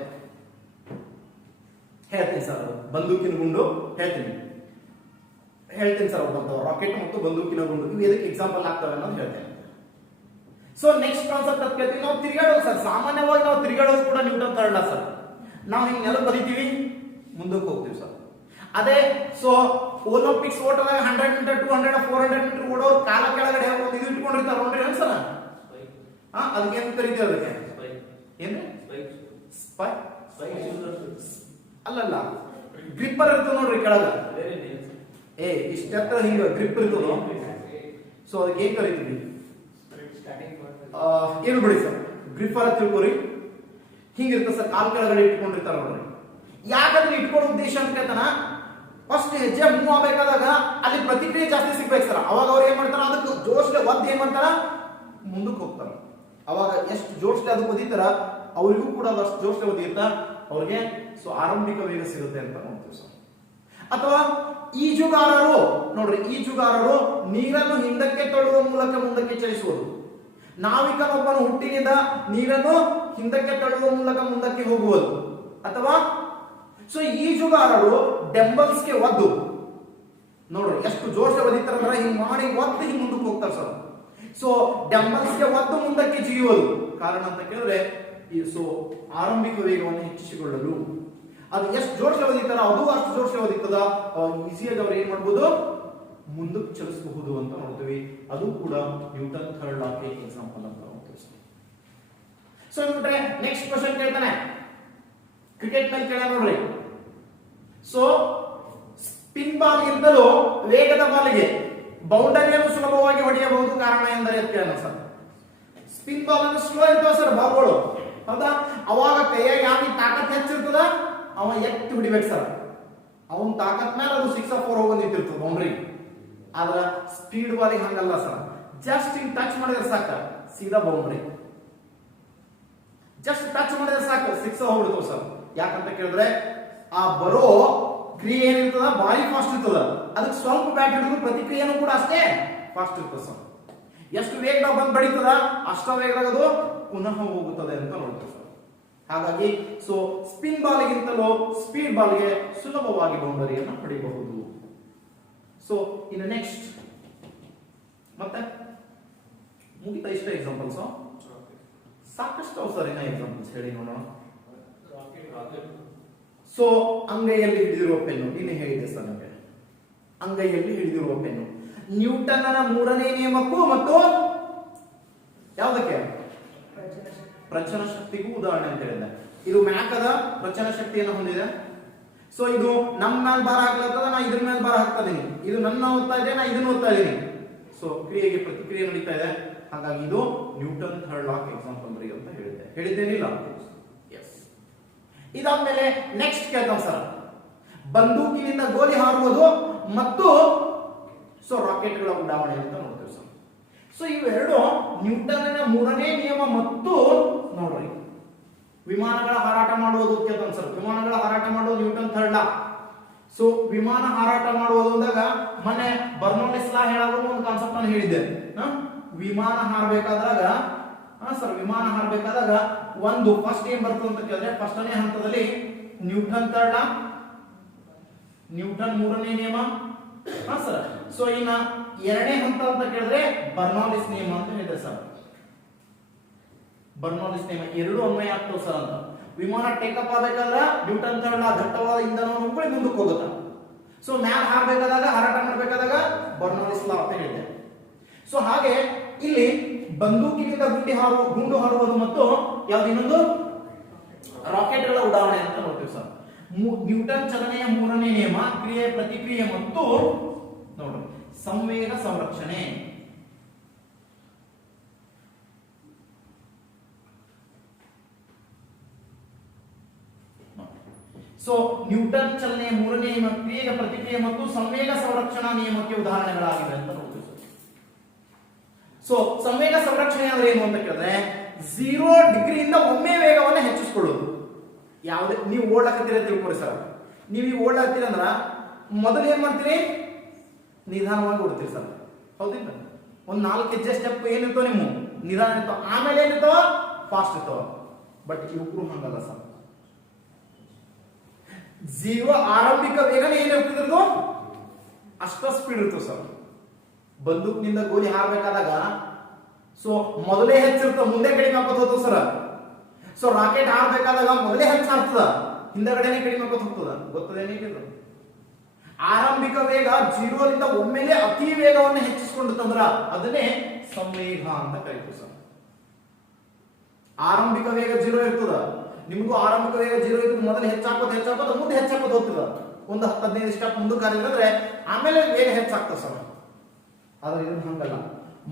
ಹೇಳ್ತೀನಿ ಸರ್, ಬಂದೂಕಿನ ಗುಂಡು ಹೇಳ್ತೀನಿ ಸರ್. ಒಬ್ಬ ರಾಕೆಟ್ ಮತ್ತು ಬಂದೂಕಿನ ಗುಂಡು ಇವು ಎದಕ್ಕೆ ಎಕ್ಸಾಂಪಲ್ ಆಗ್ತವೆ ಅನ್ನೋದು ಹೇಳ್ತೇನೆ. ಸೊ ನೆಕ್ಸ್ಟ್ ಕಾನ್ಸೆಪ್ಟ್ ಅಂತ ಕೇಳ್ತೀವಿ, ನಾವು ತಿರುಗಾಡೋದು ಸರ್. ಸಾಮಾನ್ಯವಾಗಿ ನಾವು ತಿರುಗಾಡೋದು ಕೂಡ ನ್ಯೂಟನ್ ತರಲ್ಲ ಸರ್. ನಾವು ಹಿಂಗೆ ನೆಲ ಬರೀತೀವಿ, ಮುಂದಕ್ಕೆ ಹೋಗ್ತೀವಿ ಸರ್. ಅದೇ ಸೊ ಒಲಿಂಪಿಕ್ಸ್ ಓಟದಾಗ 100 ಮೀಟರ್ 200 400 ಮೀಟರ್ ಓಡೋರು ಕಾಲ ಕೆಳಗಡೆ ಒಂದು ಇದು ಇಟ್ಕೊಂಡಿರ್ತಾರೆ ನೋಡ್ರಿ ಅನ್ಸಲ್ಲ. ಅದಕ್ಕೆ ಏನ್ ಕರಿತೀವಿ, ಅದಕ್ಕೆ ಏನ್ರಿ ಸ್ಪೈ ಅಲ್ಲಲ್ಲ ಗ್ರಿಪ್ಪರ್ ಇರ್ತದೆ ನೋಡ್ರಿ ಕೆಳಗ. ಇಷ್ಟೆತ್ರ ಹಿಂಗ ಗ್ರಿಪ್ ಇರ್ತದ. ಸೊ ಅದಕ್ಕೆ ಏನ್ ಕರಿತೀವಿ, ಏನು ಬಿಡಿ ಸರ್, ಗ್ರಿಪ್ಪರ್ ತಿಳ್ಕೊರಿ. ಹಿಂಗಿರ್ತದೆ ಸರ್, ಕಾಲ್ ಕೆಳಗಡೆ ಇಟ್ಕೊಂಡಿರ್ತಾರ ನೋಡ್ರಿ. ಯಾಕಂದ್ರೆ ಇಟ್ಕೊಳ್ಳೋ ಉದ್ದೇಶ ಅಂತ ಕೇಳ್ತಾನ, ಫಸ್ಟ್ ಹೆಜ್ಜೆ ಮೂವ್ ಆಗ್ಬೇಕಾದಾಗ ಅಲ್ಲಿ ಪ್ರತಿಕ್ರಿಯೆ ಜಾಸ್ತಿ ಸಿಗ್ಬೇಕು ಸರ್. ಅವಾಗ ಅವ್ರು ಏನ್ ಮಾಡ್ತಾರ, ಅದಕ್ಕೆ ಜೋಶ್ಲೆ ಒದ್ದು ಏನ್ ಮಾಡ್ತಾರ, ಮುಂದಕ್ಕೆ ಹೋಗ್ತಾರ. ಅವಾಗ ಎಷ್ಟು ಜೋಶ್ಲೆ ಅದಕ್ಕೆ ಒದಿತಾರ ಅವ್ರಿಗೂ ಕೂಡ ಅಷ್ಟು ಜೋಶ್ಲೆ ಒದಿಯುತ್ತ ಅವ್ರಿಗೆ ಸೊ ಆರಂಭಿಕ ವೇಗ ಸಿಗುತ್ತೆ ಅಂತ ನೋಡ್ತೀವಿ ಸರ್. ಅಥವಾ ಈಜುಗಾರರು ನೋಡ್ರಿ, ಈಜುಗಾರರು ನೀರನ್ನು ಹಿಂದಕ್ಕೆ ತಳ್ಳುವ ಮೂಲಕ ಮುಂದಕ್ಕೆ ಚಲಿಸುವುದು. ನಾವಿಕನೊಬ್ಬನು ಹುಟ್ಟಿನಿಂದ ನೀರನ್ನು ಹಿಂದಕ್ಕೆ ತಳ್ಳುವ ಮೂಲಕ ಮುಂದಕ್ಕೆ ಹೋಗುವುದು. ಅಥವಾ ಸೊ ಈಜುಗಾರರು ಡೆಂಬಲ್ಸ್ಗೆ ಒದ್ದು ನೋಡ್ರಿ ಎಷ್ಟು ಜೋಶ ಒದಿತಾರಂದ್ರೆ ಹಿಂಗ್ ಮಾಡಿ ಒದ್ದು ಹಿಂಗ್ ಮುಂದಕ್ಕೆ ಹೋಗ್ತಾರೆ ಸರ್. ಸೊ ಡೆಂಬಲ್ಸ್ಗೆ ಒದ್ದು ಮುಂದಕ್ಕೆ ಜಿಗಿಯುವುದು ಕಾರಣ ಅಂತ ಕೇಳಿದ್ರೆ ಸೊ ಆರಂಭಿಕ ವೇಗವನ್ನು ಹೆಚ್ಚಿಸಿಕೊಳ್ಳಲು. ಅದು ಎಷ್ಟು ಜೋಶ ಒದಿತಾರ ಅದು ಅಷ್ಟು ಜೋಶ ಒದಿತದ, ಈಸಿಯಾಗಿ ಅವ್ರು ಏನ್ ಮಾಡ್ಬೋದು, ಮುಂದಕ್ಕೆ ಚಲಿಸಬಹುದು ಅಂತ ನೋಡ್ತೀವಿ. ಅದು ಕೂಡ ನ್ಯೂಟನ್ ಥರ್ಡ್ ಲಾ ಗೆ ಎಕ್ಸಾಂಪಲ್ ಅಂತ ನೋಡ್ತೀವಿ. ಸೊ ನೋಡ್ರೆ ನೆಕ್ಸ್ಟ್ ಕ್ವಶನ್ ಕೇಳ್ತಾನೆ, ಕ್ರಿಕೆಟ್ ಮೇಲೆ ಕೇಳ ನೋಡ್ರಿ. ಸೊ ಸ್ಪಿನ್ ಬಾಲ್ ಗಿಂತಲೂ ವೇಗದ ಬಾಲ್ಗೆ ಬೌಂಡರಿಯನ್ನು ಸುಲಭವಾಗಿ ಹೊಡೆಯಬಹುದು, ಕಾರಣ ಎಂದರೆ ಕೇಳೋಣ ಸರ್. ಸ್ಪಿನ್ ಬಾಲ್ ಅಂದ್ರೆ ಸ್ಲೋ ಇರ್ತಾವ ಸರ್ ಬಾಲ್ಗಳು, ಹೌದಾ? ಅವಾಗ ಕೈಯಾಗ ಯಾವ ತಾಕತ್ ಹೆಚ್ಚಿರ್ತದ ಅವ ಎತ್ತಿ ಹೊಡಿಬೇಕು ಸರ್. ಅವನ್ ತಾಕತ್ ಮೇಲೆ ಅದು 6 or 4 ಹೋಗೋದು ನಿಂತಿರ್ತದೆ ಬೌಂಡ್ರಿ. ಆದ್ರ ಸ್ಪೀಡ್ ಬಾಲಿಗೆ ಹಂಗಲ್ಲ ಸರ್, ಜಸ್ಟ್ ಹಿಂಗ್ ಟಚ್ ಮಾಡಿದ್ರೆ ಸಾಕ ಸೀದಾ ಬೌಂಡ್ರಿ. ಜಸ್ಟ್ ಟಚ್ ಮಾಡಿದ್ರೆ ಸಾಕು 6 ಹೋಗ್ಬಿಡ್ತಾವ ಸರ್. ಯಾಕಂತ ಕೇಳಿದ್ರೆ ಆ ಬರೋ ಕ್ರಿಯೆ ಏನಿರ್ತದ ಬಾರಿ ಫಾಸ್ಟ್ ಇರ್ತದ, ಅದಕ್ಕೆ ಸ್ವಲ್ಪ ಬ್ಯಾಟ್ ಹಿಡಿದು ಪ್ರತಿಕ್ರಿಯೆನೂ ಕೂಡ ಅಷ್ಟೇ ಫಾಸ್ಟ್ ಇರ್ತದೆ ಸರ್. ಎಷ್ಟು ವೇಗದಾಗ ಬಂದು ಬಡಿತದ ಅಷ್ಟ ವೇಗದಾಗ ಅದು ಪುನಃ ಹೋಗುತ್ತದೆ ಅಂತ ನೋಡ್ತೀವಿ ಸರ್. ಹಾಗಾಗಿ ಸೊ ಸ್ಪಿನ್ ಬಾಲ್ಗಿಂತಲೂ ಸ್ಪೀಡ್ ಬಾಲ್ಗೆ ಸುಲಭವಾಗಿ ಬೌಂಡರಿಯನ್ನು ಹೊಡೆಯಬಹುದು. ಸೊ ಇನ್ನು ನೆಕ್ಸ್ಟ್ ಮತ್ತೆ ಮುಗಿತಾ ಇಷ್ಟ ಎಕ್ಸಾಂಪಲ್ಸ್ ಸಾಕಷ್ಟು ಅವ ಸರ್. ಇನ್ನ ಎಕ್ಸಾಂಪಲ್ಸ್ ಹೇಳಿ ನೋಡೋಣ. ಸೊ ಅಂಗೈಯಲ್ಲಿ ಹಿಡಿದಿರುವ ಪೆನ್ನು, ನೀನೆ ಹೇಳಿದೆ ಸರ್ ನಮಗೆ. ಅಂಗೈಯಲ್ಲಿ ಹಿಡಿದಿರುವ ಪೆನ್ನು ನ್ಯೂಟನ್ನ ಮೂರನೇ ನಿಯಮಕ್ಕೂ ಮತ್ತು ಯಾವುದಕ್ಕೆ ಪ್ರಚನ ಶಕ್ತಿಗೂ ಉದಾಹರಣೆ ಅಂತ ಹೇಳಿದೆ. ಇದು ಮ್ಯಾಕದ ಪ್ರಚನ ಶಕ್ತಿಯನ್ನು ಹೊಂದಿದೆ. ಸೊ ಇದು ನಮ್ಮ ಮೇಲೆ ಭಾರ ಹಾಕ್ಲತ್ತದ, ನಾ ಇದ್ರ ಮೇಲೆ ಭಾರ ಹಾಕ್ತಾ ಇದೀನಿ. ಇದು ನನ್ನ ಓದ್ತಾ ಇದೆ, ನಾ ಇದನ್ನ ಓದ್ತಾ ಇದೀನಿ. ಸೊ ಕ್ರಿಯೆಗೆ ಪ್ರತಿಕ್ರಿಯೆ ನಡೀತಾ ಇದೆ. ಹಾಗಾಗಿ ಇದು ನ್ಯೂಟನ್ ಥರ್ಡ್ ಲಾ ಎಕ್ಸಾಂಪಲ್ ಬರೀ ಅಂತ ಹೇಳಿದ್ದೇನಿಲ್ಲ. ಎಸ್. ಇದಾದ್ಮೇಲೆ ನೆಕ್ಸ್ಟ್ ಕೇಳ್ತಾನೆ ಸರ್, ಬಂದೂಕಿನಿಂದ ಗೋಲಿ ಹಾರುವುದು ಮತ್ತು ಸೊ ರಾಕೆಟ್ಗಳ ಉಡಾವಣೆ ಅಂತ ನೋಡ್ತೇವೆ ಸರ್. ಸೊ ಇವೆರಡು ನ್ಯೂಟನ್ನ ಮೂರನೇ ನಿಯಮ ಮತ್ತು ನೋಡ್ರಿ ವಿಮಾನಗಳ ಹಾರಾಟ ಮಾಡುವುದು ಕೇಳ್ತಾನೆ ಸರ್. ವಿಮಾನಗಳ ಹಾರಾಟ ಮಾಡುವುದು ನ್ಯೂಟನ್ ಥರ್ಡ್ ಲಾ. ಸೊ ವಿಮಾನ ಹಾರಾಟ ಮಾಡುವುದು ಅಂದಾಗ ಮೊನ್ನೆ ಬರ್ನೌಲಿಸ್ ಲಾ ಹೇಳೋದು ಒಂದು ಕಾನ್ಸೆಪ್ಟ್ ಅನ್ನು ಹೇಳಿದ್ದೆ. ವಿಮಾನ ಹಾರಬೇಕಾದಾಗ ಸರ್ ವಿಮಾನ ಹಾರಬೇಕಾದಾಗ ಒಂದು ಫಸ್ಟ್ ಏನ್ ಬರ್ತದೆ ಅಂತ ಕೇಳಿದ್ರೆ ಫಸ್ಟನೇ ಹಂತದಲ್ಲಿ ನ್ಯೂಟನ್ ಥರ್ಡ್ ಲಾ, ನ್ಯೂಟನ್ ಮೂರನೇ ನಿಯಮ ಸರ್. ಸೊ ಇನ್ನ ಎರಡನೇ ಹಂತ ಅಂತ ಕೇಳಿದ್ರೆ ಬರ್ನೌಲಿಸ್ ನಿಯಮ ಅಂತ ಹೇಳಿದೆ ಸರ್. ಬರ್ನೌಲಿಸ್ ನಿಯಮ ಎರಡು ಅನ್ವಯ ಆಗ್ತವೆ ಸರ್ ಅಂತ. ವಿಮಾನ ಟೇಕಪ್ ಆಗಬೇಕಾದ್ರೆ ನ್ಯೂಟನ್ ಥರ್ಡ್ ಲಾ ದಟ್ಟವಾದ ಇಂಧನವನ್ನು ಉಳ್ಕೊಳ್ಳಿ ಮುಂದಕ್ಕೆ ಹೋಗುತ್ತೆ. ಸೊ ಮ್ಯಾಲ್ ಹಾರಬೇಕಾದಾಗ ಹಾರಾಟ ಮಾಡಬೇಕಾದಾಗ ಬರ್ನೌಲಿಸ್ ಲಾ ಅಂತ ಹೇಳಿದೆ. ಸೊ ಹಾಗೆ ಇಲ್ಲಿ ಬಂದೂಕಿನಿಂದ ಗುಂಡು ಹಾರುವುದು ಮತ್ತು ಯಾವ್ದು ಇನ್ನೊಂದು ರಾಕೆಟ್ಗಳ ಉಡಾವಣೆ ಅಂತ ನೋಡ್ತೀವಿ ಸರ್. ನ್ಯೂಟನ್ ಚಲನೆಯ ಮೂರನೇ ನಿಯಮ ಕ್ರಿಯೆ ಪ್ರತಿಕ್ರಿಯೆ ಮತ್ತು ನೋಡ್ರಿ ಸಂವೇಗ ಸಂರಕ್ಷಣೆ. ಸೊ ನ್ಯೂಟನ್ ಚಲನೆಯ ಮೂರನೇ ನಿಯಮ ಕ್ರಿಯೆಯ ಪ್ರತಿಕ್ರಿಯೆ ಮತ್ತು ಸಂವೇಗ ಸಂರಕ್ಷಣಾ ನಿಯಮಕ್ಕೆ ಉದಾಹರಣೆಗಳಾಗಿವೆ ಅಂತ ನೋಡ್ತೀವಿ ಸರ್. ಸೊ ಸಂವೇಗ ಸಂರಕ್ಷಣೆ ಅಂದ್ರೆ ಏನು ಅಂತ ಕೇಳಿದ್ರೆ 0 ಡಿಗ್ರಿಯಿಂದ ಒಮ್ಮೆ ವೇಗವನ್ನು ಹೆಚ್ಚಿಸಿಕೊಳ್ಳುವುದು. ಯಾವುದೇ ನೀವು ಓಡ್ಲಾಕತ್ತೀರ ತಿಳ್ಕೊಡಿ ಸರ್. ನೀವು ಈಗ ಓಡ್ಲಾಗ್ತೀರ ಅಂದ್ರ ಮೊದಲು ಏನ್ ಮಾಡ್ತೀರಿ, ನಿಧಾನವಾಗಿ ಓಡ್ತೀರಿ ಸರ್, ಹೌದಿಲ್ಲ? ಒಂದ್ 4 ಹೆಜ್ಜೆ ಸ್ಟೆಪ್ ಏನಿರ್ತೋ ನಿಮ್ಮ ನಿಧಾನ ಇರ್ತೋ, ಆಮೇಲೆ ಏನಿರ್ತೋ ಫಾಸ್ಟ್ ಇರ್ತೋ. ಬಟ್ ಇವ್ರು ಹಂಗಲ್ಲ ಸರ್. 0 ಆರಂಭಿಕ ವೇಗನೆ ಏನಿರ್ತಿದ್ರು ಅಷ್ಟ ಸ್ಪೀಡ್ ಇರ್ತದೆ ಸರ್. ಬಂದೂಕ್ನಿಂದ ಗೋಲಿ ಹಾರಬೇಕಾದಾಗ ಸೊ ಮೊದಲೇ ಹೆಚ್ಚಿರ್ತದ, ಮುಂದೆ ಕಡಿಮೆ ಹಾಕೋದು ಹೋಗ್ತದೆ ಸರ್. ಸೊ ರಾಕೆಟ್ ಹಾರಬೇಕಾದಾಗ ಮೊದಲೇ ಹೆಚ್ಚು ಹಾರ್ತದ, ಹಿಂದಗಡೆನೆ ಕಡಿಮೆ ಹಾಕೋದು ಹೋಗ್ತದ. ಗೊತ್ತದೇನಿಲ್ಲ, ಆರಂಭಿಕ ವೇಗ 0ರಿಂದ ಒಮ್ಮೆಲೆ ಅತಿ ವೇಗವನ್ನು ಹೆಚ್ಚಿಸಿಕೊಂಡಿರ್ತಂದ್ರ ಅದನ್ನೇ ಸಂವೇಗ ಅಂತ ಕರೀತೀವಿ ಸರ್. ಆರಂಭಿಕ ವೇಗ 0 ಇರ್ತದ, ನಿಮಗೂ ಆರಂಭಿಕ ವೇಗ 0 ಇದ್ದು ಮೊದಲು ಹೆಚ್ಚಾಕೋದು ಮುಂದೆ ಹೆಚ್ಚಾಕೋದು ಹೋಗ್ತದ. ಒಂದು 10-15 ಸ್ಟೆಪ್ ಮುಂದಕ್ಕೆ ಹಾರಿದ್ರೆ ಆಮೇಲೆ ವೇಗ ಹೆಚ್ಚಾಗ್ತದೆ ಸರ್. ಆದ್ರೆ ಇದನ್ನ ಹಂಗಲ್ಲ,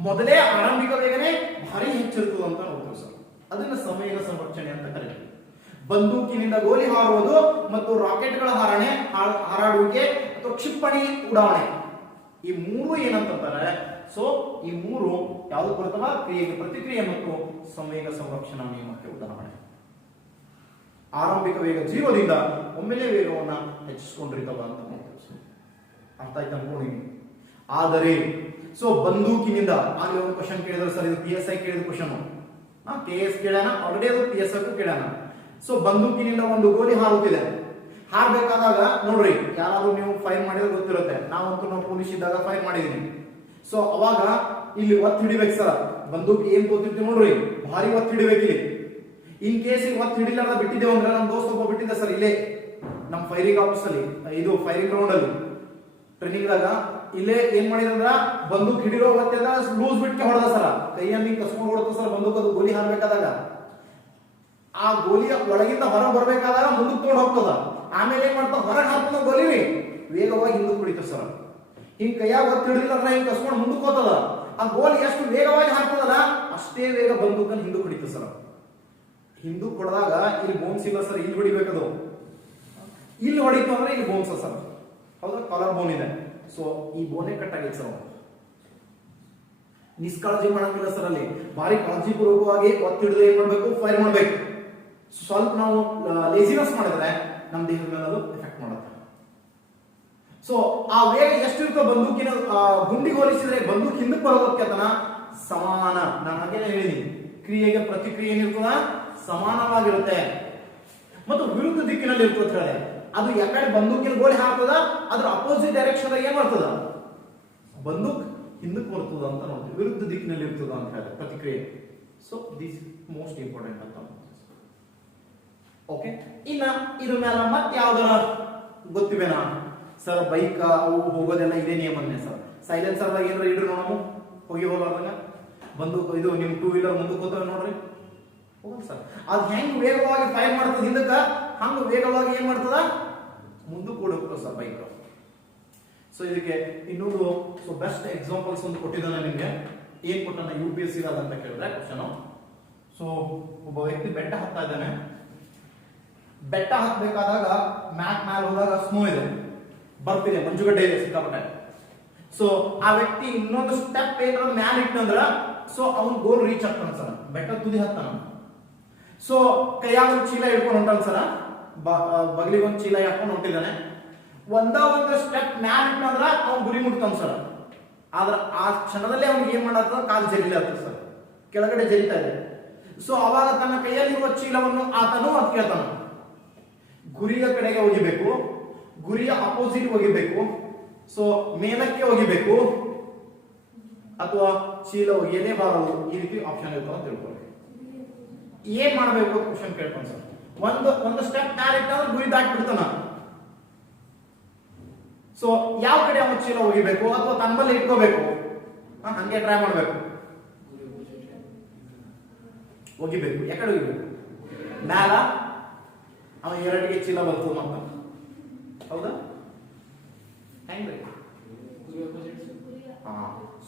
ಮೊದಲೇ ಆರಂಭಿಕ ವೇಗನೆ ಭಾರಿ ಹೆಚ್ಚಿರ್ತದ ಅಂತ ನೋಡ್ತೀವಿ ಸರ್. ಅದನ್ನ ಸಂವೇಗ ಸಂರಕ್ಷಣೆ ಅಂತ ಕರೀತೀವಿ. ಬಂದೂಕಿನಿಂದ ಗೋಲಿ ಹಾರುವುದು ಮತ್ತು ರಾಕೆಟ್ಗಳ ಹಾರಾಡುವಿಕೆ ಅಥವಾ ಕ್ಷಿಪಣಿ ಉಡಾವಣೆ, ಈ ಮೂರು ಏನಂತಾರೆ. ಸೊ ಈ ಮೂರು ಯಾವುದು ಬರ್ತವ, ಕ್ರಿಯೆಗೆ ಪ್ರತಿಕ್ರಿಯೆ ಮತ್ತು ಸಂವೇಗ ಸಂರಕ್ಷಣಾ ನಿಯಮಕ್ಕೆ ಉದಾಹರಣೆ. ಆರಂಭಿಕ ವೇಗ 0ದಿಂದ ಒಮ್ಮೆಲೆ ವೇಗವನ್ನ ಹೆಚ್ಚಿಸಿಕೊಂಡಿರ್ತಾವ ಅಂತ ನೋಡ್ತೀವಿ. ಅರ್ಥ ಆಯ್ತು ಅನ್ಕೊಂಡಿನಿ. ಆದರೆ ಸೊ ಬಂದೂಕಿನಿಂದ ಆಗಲೇ ಒಂದು ಕ್ವಶನ್ ಕೇಳಿದ್ರು ಸರ್, ಇದು PSI ಕೇಳಿದ ಕ್ವಶನ್, KS ಕೇಳೋಣ ಆಲ್ರೆಡಿ, ಅದು PSI ಕೇಳೋಣ. ಸೊ ಬಂದೂಕಿನಿಂದ ಒಂದು ಗೋಲಿ ಹಾರುತ್ತಿದೆ. ಹಾರಬೇಕಾದಾಗ ನೋಡ್ರಿ, ಯಾರಾದ್ರೂ ನೀವು ಫೈರ್ ಮಾಡಿದ್ರೆ ಗೊತ್ತಿರುತ್ತೆ. ನಾವಂತೂ ನಾವು ಪೊಲೀಸ್ ಇದ್ದಾಗ ಫೈರ್ ಮಾಡಿದೀನಿ. ಸೊ ಅವಾಗ ಇಲ್ಲಿ ಒತ್ತು ಹಿಡಿಬೇಕು ಸರ್. ಬಂದೂಕ್ ಏನ್ ಗೊತ್ತಿರ್ತೀವಿ ನೋಡ್ರಿ, ಭಾರಿ ಒತ್ತು ಹಿಡಿಬೇಕು ಇಲ್ಲಿ. ಇನ್ ಕೇಸ್ ಈಗ ಒತ್ತು ಹಿಡಿಲಾರ್ದ ಬಿಟ್ಟಿದ್ದೇವೆ ಅಂದ್ರೆ, ನಮ್ಮ ದೋಸ್ತ ಒಬ್ಬ ಬಿಟ್ಟಿದ್ದ ಸರ್ ಇಲ್ಲೇ ನಮ್ಮ ಫೈರಿಂಗ್ ಆಫೀಸ್ ಅಲ್ಲಿ, ಇದು ಫೈರಿಂಗ್ ಗ್ರೌಂಡ್ ಅಲ್ಲಿ ಟ್ರೈನಿಂಗ್ ದಾಗ ಇಲ್ಲೇ ಏನ್ ಮಾಡಿದ್ರ, ಬಂದೂಕ್ ಹಿಡಿರೋ ಒತ್ತಿದ ಲೂಸ್ ಬಿಟ್ಕೆ ಹೊಡೆದ ಸರ್. ಕೈಯಲ್ಲಿ ಕಸ್ಕೊಂಡು ಹೊಡೆದ ಸರ್ ಬಂದೂಕ್. ಅದು ಗೋಲಿ ಹಾರಬೇಕಾದಾಗ ಆ ಗೋಲಿಯ ಒಳಗಿಂದ ಹೊರ ಬರ್ಬೇಕಾದಾಗ ಮುಂದಕ್ಕೆ ತಗೊಂಡು ಹೋಗ್ತದ. ಆಮೇಲೆ ಏನ್ ಮಾಡ್ತಾವ, ಹೊರಗೆ ಹಾಕ್ತದ ಗೋಲಿ ವೇಗವಾಗಿ ಹಿಂದಕ್ಕೆ ಕುಡಿತದ ಸರ್. ಹಿಂಗ್ ಕೈಯಾಗ ಒತ್ತು ಹಿಡಿದಿಲ್ಲ ಅಂದ್ರೆ ಹಿಂಗ್ ಕಸ್ಕೊಂಡು ಮುಂದಕ್ಕೆ ಹೋಗ್ತದ. ಆ ಗೋಲಿ ಎಷ್ಟು ವೇಗವಾಗಿ ಹಾಕ್ತದಲ್ಲ ಅಷ್ಟೇ ವೇಗ ಬಂದೂಕನ್ನು ಹಿಂದಕ್ಕೆ ಕುಡಿತದ ಸರ್. ಹಿಂದಕ್ಕೆ ಹೊಡೆದಾಗ ಇಲ್ಲಿ ಬೋನ್ಸ್ ಇಲ್ಲ ಸರ್, ಇಲ್ಲಿ ಹೊಡಿಬೇಕದು. ಇಲ್ಲಿ ಹೊಡಿತು ಅಂದ್ರೆ ಇಲ್ಲಿ ಬೋನ್ಸ್ ಸರ್, ಹೌದಾ, ಕಾಲರ್ ಬೋನ್ ಇದೆ. ಸೊ ಈ ಬೋನೇ ಕಟ್ ಆಗೈತೆ ಸರ್. ನಿಷ್ಕಾಳಜಿ ಮಾಡಂಗಿಲ್ಲ ಸರ್, ಅಲ್ಲಿ ಭಾರಿ ಕಾಳಜಿಪೂರ್ವಕವಾಗಿ ಒತ್ತು ಹಿಡಿದು ಏನ್ ಮಾಡ್ಬೇಕು, ಫೈರ್ ಮಾಡ್ಬೇಕು. ಸ್ವಲ್ಪ ನಾವು ಲೇಜಿನೆಸ್ ಮಾಡಿದ್ರೆ ನಮ್ಮ ದೇಹದ ಮೇಲೆ ಅದು ಎಫೆಕ್ಟ್ ಮಾಡುತ್ತೆ. ಸೊ ಆ ವೇಗ ಎಷ್ಟಿರ್ತೋ ಬಂದೂಕಿನ ಗುಂಡಿಗೆ ಹೋಲಿಸಿದ್ರೆ ಬಂದೂಕ್ ಹಿಂದಕ್ಕೆ ಬರೋದಕ್ಕೆ ಸಮಾನ. ನಾನು ಹಾಗೇನೆ ಹೇಳಿದೀನಿ, ಕ್ರಿಯೆಗೆ ಪ್ರತಿಕ್ರಿಯೆ ಏನಿರ್ತದ ಸಮಾನವಾಗಿರುತ್ತೆ ಮತ್ತು ವಿರುದ್ಧ ದಿಕ್ಕಿನಲ್ಲಿ ಇರ್ತದೆ. ಅದು ಯಾಕಡೆ ಬಂದೂಕಿನ ಗೋಲಿ ಹಾಕ್ತದ, ಅದ್ರ ಅಪೋಸಿಟ್ ಡೈರೆಕ್ಷನ್ ಏನ್ ಮಾಡ್ತದ, ಬಂದೂಕ್ ಹಿಂದಕ್ಕೆ ಬರ್ತದ ಅಂತ ನೋಡ್ತೀವಿ. ವಿರುದ್ಧ ದಿಕ್ಕಿನಲ್ಲಿ ಇರ್ತದ ಅಂತ ಹೇಳಿ ಪ್ರತಿಕ್ರಿಯೆ. ಸೊ ದಿಸ್ ಮೋಸ್ಟ್ ಇಂಪಾರ್ಟೆಂಟ್ ಅಂತ. ಓಕೆ, ಇನ್ನ ಇದ್ರ ಮೇಲೆ ಮತ್ತೆ ಯಾವ್ದಾರ ಗೊತ್ತಿವೇನಾ ಸರ್? ಬೈಕ್ ಅವು ಹೋಗೋದೆಲ್ಲ ಇದೇ ನಿಯಮನೇ ಸರ್. ಸೈಲೆನ್ಸರ್ ದಾಗ ಏನಾರ ಇಡ್ರಿ ನೋಡಮ್ಮ, ಹೋಗಿ ಹೋಗ್ಲಾರ್ದಂಗ ಬಂದು ಇದು ನಿಮ್ 2 ವೀಲರ್ ಮುಂದಕ್ಕೆ ಹೋಗ್ತವೆ ನೋಡ್ರಿ, ಹೋಗಲ್ಲ ಸರ್. ಅದು ಹೆಂಗ್ ವೇಗವಾಗಿ ಫೈರ್ ಮಾಡ್ತದ ಹಿಂದಕ್ಕ, ಹಂಗ ವೇಗವಾಗಿ ಏನ್ ಮಾಡ್ತದ ಮುಂದಕ್ಕೆ ಕೂಡ ಹೋಗ್ತದೆ ಸರ್ ಬೈಕ್. ಸೊ ಇದಕ್ಕೆ ಇನ್ನೊಂದು ಬೆಸ್ಟ್ ಎಕ್ಸಾಂಪಲ್ಸ್ ಒಂದು ಕೊಟ್ಟಿದ್ದಾನೆ ನಿಮ್ಗೆ. ಏನ್ ಕೊಟ್ಟಾನ UPSC ಅಂತ ಕೇಳಿದ್ರೆ ಕ್ವಶನ್. ಸೊ ಒಬ್ಬ ವ್ಯಕ್ತಿ ಬೆಟ್ಟ ಹತ್ತಾ ಇದ್ದಾನೆ. ಬೆಟ್ಟ ಹತ್ತಬೇಕಾದಾಗ ಮ್ಯಾಲ್ ಹೋದಾಗ ಸ್ನೋ ಇದೆ, ಬರ್ತಿದೆ, ಮಂಜುಗಡ್ಡೆ ಇದೆ ಸಿಕ್ಕಾಪಟ್ಟೆ. ಸೊ ಆ ವ್ಯಕ್ತಿ ಇನ್ನೊಂದು ಸ್ಟೆಪ್ ಏನಾದ್ರು ಮ್ಯಾಲ್ ಇಟ್ಟಂದ್ರ ಸೊ ಅವ್ನ್ ಗೋಲ್ ರೀಚ್ ಆಗ್ತಾನ ಸರ್, ಬೆಟ್ಟ ತುದಿ ಹತ್ತಾನ. ಸೊ ಕೈಯಾಗ ಒಂದು ಚೀಲ ಹಿಡ್ಕೊಂಡು ಹೊಂಟಾನ ಸರ್, ಬಗಲಿಗೆ ಒಂದು ಚೀಲ ಹಾಕೊಂಡು ಹೊಂಟಿದ್ದಾನೆ. ಒಂದು ಸ್ಟೆಪ್ ಮ್ಯಾಲ್ ಇಟ್ಟಂದ್ರ ಅವ್ನ್ ಗುರಿ ಮುಟ್ತಾನ ಸರ್. ಆದ್ರ ಆ ಕ್ಷಣದಲ್ಲಿ ಅವ್ನಿಗೆ ಏನ್ ಮಾಡತ್ತ, ಕಾಲು ಜರಿಲಿ ಆಗ್ತದೆ ಸರ್, ಕೆಳಗಡೆ ಜರಿತಾ ಇದೆ. ಸೊ ಅವಾಗ ತನ್ನ ಕೈಯಲ್ಲಿರುವ ಚೀಲವನ್ನು ಆತನು ಅದು ಕೇಳ್ತಾನ, ಗುರಿಯ ಕಡೆಗೆ ಒಗಿಬೇಕು, ಗುರಿಯ ಅಪೋಸಿಟ್ ಒಗಿಬೇಕು, ಸೊ ಮೇಲಕ್ಕೆ ಒಗಿಬೇಕು ಅಥವಾ ಚೀಲ ಒಗೆಯಲೇ ಬಾರದು, ಈ ರೀತಿ ಆಪ್ಷನ್ ಇರ್ತಾವ ಅಂತ ತಿಳ್ಕೊಳ್ಳಿ. ಏನ್ ಮಾಡಬೇಕು ಕ್ವಶನ್ ಕೇಳ್ತಾನೆ ಸರ್. ಒಂದು ಸ್ಟೆಪ್ ಮ್ಯಾಲ್ ಇಟ್ಟಂದ್ರೆ ಗುರಿ ದಾಟಿ ಬಿಡ್ತಾನ. ಸೊ ಯಾವ ಕಡೆ ಅವನು ಚೀಲ ಒಗಿಬೇಕು ಅಥವಾ ತನ್ನಲ್ಲಿ ಇಟ್ಕೋಬೇಕು, ಹಂಗೆ ಟ್ರೈ ಮಾಡ್ಬೇಕು. ಒಗಿಬೇಕು, ಯಾಕಡೆ ಒಗಿಬೇಕು, ಮ್ಯಾಲ ಅವ ಎರಡಿಗೆ ಚೀಲ ಬರ್ತದ ಮತ್ತ, ಹೌದಾ ಹೆಂಗ್ರಿ?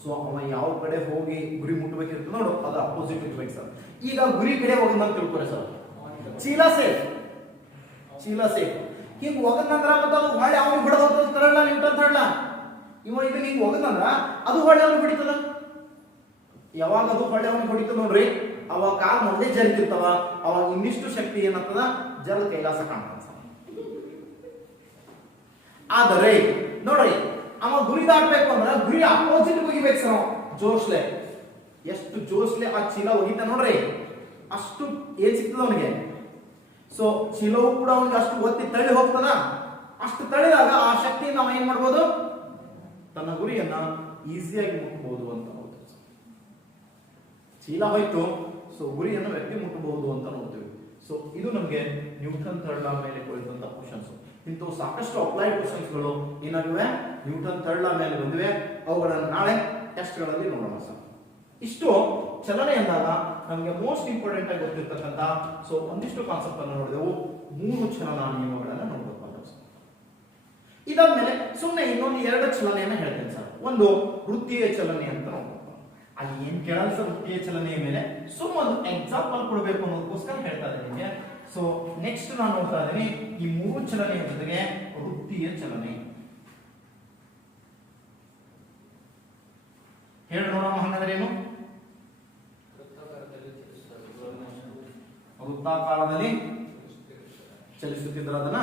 ಸೊ ಅವ ಯಾವ ಕಡೆ ಹೋಗಿ ಗುರಿ ಮುಟ್ಟಬೇಕಿರ್ತದೆ ನೋಡು, ಅದು ಅಪೋಸಿಟ್ ಇರ್ಬೇಕು ಸರ್. ಈಗ ಗುರಿ ಕಡೆ ಹೋಗಂತ ತಿಳ್ಕೊರಿ ಸರ್, ಚೀಲ ಸೇಫ್, ಚೀಲ ಸೇಫ್. ಹಿಂಗ್ ಹೋಗಂದ್ರ ಮತ್ತೆ ಅದು ಹೊಳ್ಳಿ ಅವ್ನಿಗೆ ಬಿಡೋದು ತರಲ್ಲ, ನೀವು ತರಲ್ಲ. ಇವ ಇದನ್ನ ಹಿಂಗ್ ಹೋಗಂದ್ರ ಅದು ಹೊಳ್ಳಿ ಅವ್ನಿಗೆ ಬಿಡಿತದ. ಯಾವಾಗ ಅದು ಹೊಳ್ಳಿ ಅವ್ನಿಗೆ ಹೊಡಿತದ ನೋಡ್ರಿ, ಅವಾಗ ಕಾಲ್ ಮೊದಲೇ ಜರಿತಿರ್ತಾವ, ಅವಾಗ ಇನ್ನಿಷ್ಟು ಶಕ್ತಿ ಏನಾಗ್ತದ, ಜಲ್ ಕೈಲಾಸ ಕಾಣ್ತದ. ಆದರೆ ನೋಡ್ರಿ, ಅವ ಗುರಿ ದಾಟಬೇಕು ಅಂದ್ರ ಗುರಿ ಅಪೋಸಿಟ್ ಹೋಗಿಬೇಕು ಸರ್. ಜೋಶ್ಲೆ, ಎಷ್ಟು ಜೋಶ್ಲೆ ಆ ಚೀಲ ಒಗಿತ ನೋಡ್ರಿ, ಅಷ್ಟು ಏನ್ ಸಿಗ್ತದ ಅವನಿಗೆ. ಸೊ ಚೀಲವು ಕೂಡ ಅವನಿಗೆ ಅಷ್ಟು ಒತ್ತಿ ತಳ್ಳಿ ಹೋಗ್ತದ. ಅಷ್ಟು ತಳ್ಳಿದಾಗ ಆ ಶಕ್ತಿಯಿಂದ ನಾವು ಏನ್ ಮಾಡ್ಬೋದು, ತನ್ನ ಗುರಿಯನ್ನ ಈಸಿಯಾಗಿ ಮುಟ್ಟಬಹುದು ಅಂತ ನೋಡ್ತೀವಿ. ಚೀಲ ಹೋಯ್ತು, ಸೊ ಗುರಿಯನ್ನು ವ್ಯಕ್ತಿ ಮುಟ್ಟಬಹುದು ಅಂತ ನೋಡ್ತೀವಿ. ಸೊ ಇದು ನಮ್ಗೆ ನ್ಯೂಟನ್ ಥರ್ಡ್ ಲಾ ಮೇಲೆ ಕುರಿತಂತ ಕ್ವಶನ್ಸ್. ಇಂಥವು ಸಾಕಷ್ಟು ಅಪ್ಲೈಡ್ ಕ್ವಶನ್ಸ್ ಗಳು ಏನಾಗಿವೆ, ನ್ಯೂಟನ್ ಥರ್ಡ್ ಲಾ ಮೇಲೆ ಬಂದಿವೆ. ಅವುಗಳನ್ನು ನಾಳೆ ಟೆಸ್ಟ್ ಗಳಲ್ಲಿ ನೋಡೋಣ ಸರ್. ಇಷ್ಟು ಚಲನೆ ಅಂದಾಗ ನಮಗೆ ಮೋಸ್ಟ್ ಇಂಪಾರ್ಟೆಂಟ್ ಆಗಿ ಗೊತ್ತಿರ್ತಕ್ಕಂಥ ಸೊ ಒಂದಿಷ್ಟು ಕಾನ್ಸೆಪ್ಟ್ ಅನ್ನು ನೋಡಿದೆವು. 3 ಚಲನಾ ನಿಯಮಗಳನ್ನ ನೋಡಬೇಕು. ಇದಾದ್ಮೇಲೆ ಸುಮ್ಮನೆ ಇನ್ನೊಂದು 2 ಚಲನೆಯನ್ನ ಹೇಳ್ತೇನೆ ಸರ್. ಒಂದು ವೃತ್ತೀಯ ಚಲನೆ ಅಂತ ನೋಡ್ಬೇಕು. ಅಲ್ಲಿ ಏನ್ ಕೇಳಲ್ಲ ಸರ್ ವೃತ್ತೀಯ ಚಲನೆಯ ಮೇಲೆ, ಸುಮ್ಮನೆ ಒಂದು ಎಕ್ಸಾಂಪಲ್ ಕೊಡಬೇಕು ಅನ್ನೋದಕ್ಕೋಸ್ಕರ ಹೇಳ್ತಾ ಇದ್ದೀನಿ ನಿಮಗೆ. ಸೊ ನೆಕ್ಸ್ಟ್ ನಾನು ನೋಡ್ತಾ ಇದ್ದೀನಿ ಈ 3 ಚಲನೆಯ ಜೊತೆಗೆ ವೃತ್ತೀಯ ಚಲನೆ. ಹೇಳಿ ನೋಡೋಣ, ಹಂಗಂದ್ರೆ ಏನು? ವೃತ್ತಾಕಾರದಲ್ಲಿ ಚಲಿಸುತ್ತಿದ್ರ ಅದನ್ನ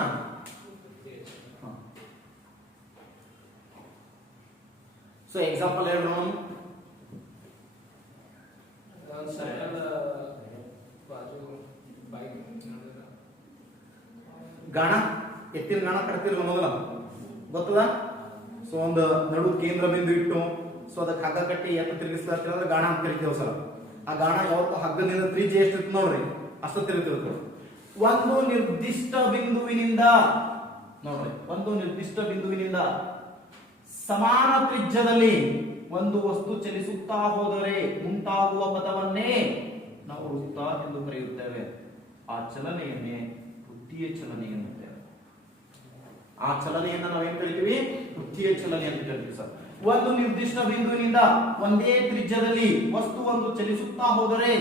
ಸೊ ಎಕ್ಸಾಂಪಲ್ ಹೇಳಿ ನೋಡೋಣ. ಗಾಣ, ಎತ್ತಿನ ಗಾಣ ಕಟ್ತಿರ್ಲ ಮೊದಲ ಗೊತ್ತದ. ಸೊ ಒಂದು ನಡು ಕೇಂದ್ರ ಬಿಂದು ಇಟ್ಟು ಸೊ ಅದಕ್ಕೆ ಹಗ್ಗ ಕಟ್ಟಿ ಎತ್ತ ತಿರುಗಿಸ್ತಾರೆ ಗಾಣ ಅಂತ ಕರಿತೀವಿ ಸರ್. ಆ ಗಾಣ ಯಾವತ್ತು ಹಗ್ಗದಿಂದ ತ್ರಿಜ್ಯ ಎಷ್ಟಿತ್ತು ನೋಡ್ರಿ, ಅಷ್ಟು ತಿರುಗ್ತಿರ್ತದೆ. ಒಂದು ನಿರ್ದಿಷ್ಟ ಬಿಂದುವಿನಿಂದ ನೋಡ್ರಿ, ಒಂದು ನಿರ್ದಿಷ್ಟ ಬಿಂದುವಿನಿಂದ ಸಮಾನ ತ್ರಿಜ್ಯದಲ್ಲಿ ಒಂದು ವಸ್ತು ಚಲಿಸುತ್ತಾ ಹೋದರೆ ಉಂಟಾಗುವ ಪಥವನ್ನೇ ನಾವು ವೃತ್ತ ಎಂದು ಕರೆಯುತ್ತೇವೆ. ಆ ಚಲನೆಯನ್ನೇ ವೃತ್ತೀಯ ಚಲನೆ ಎನ್ನುತ್ತೇವೆ. ಆ ಚಲನೆಯನ್ನ ನಾವೇನ್ ಕರಿತೀವಿ, ವೃತ್ತೀಯ ಚಲನೆ ಅಂತ ಕರಿತೀವಿ ಸರ್. ಒಂದು ನಿರ್ದಿಷ್ಟ ಬಿಂದುವಿನಿಂದ ಒಂದೇ ತ್ರಿಜ್ಯದಲ್ಲಿ ವಸ್ತು ಒಂದು ಚಲಿಸುತ್ತಾ ಹೋದರೆ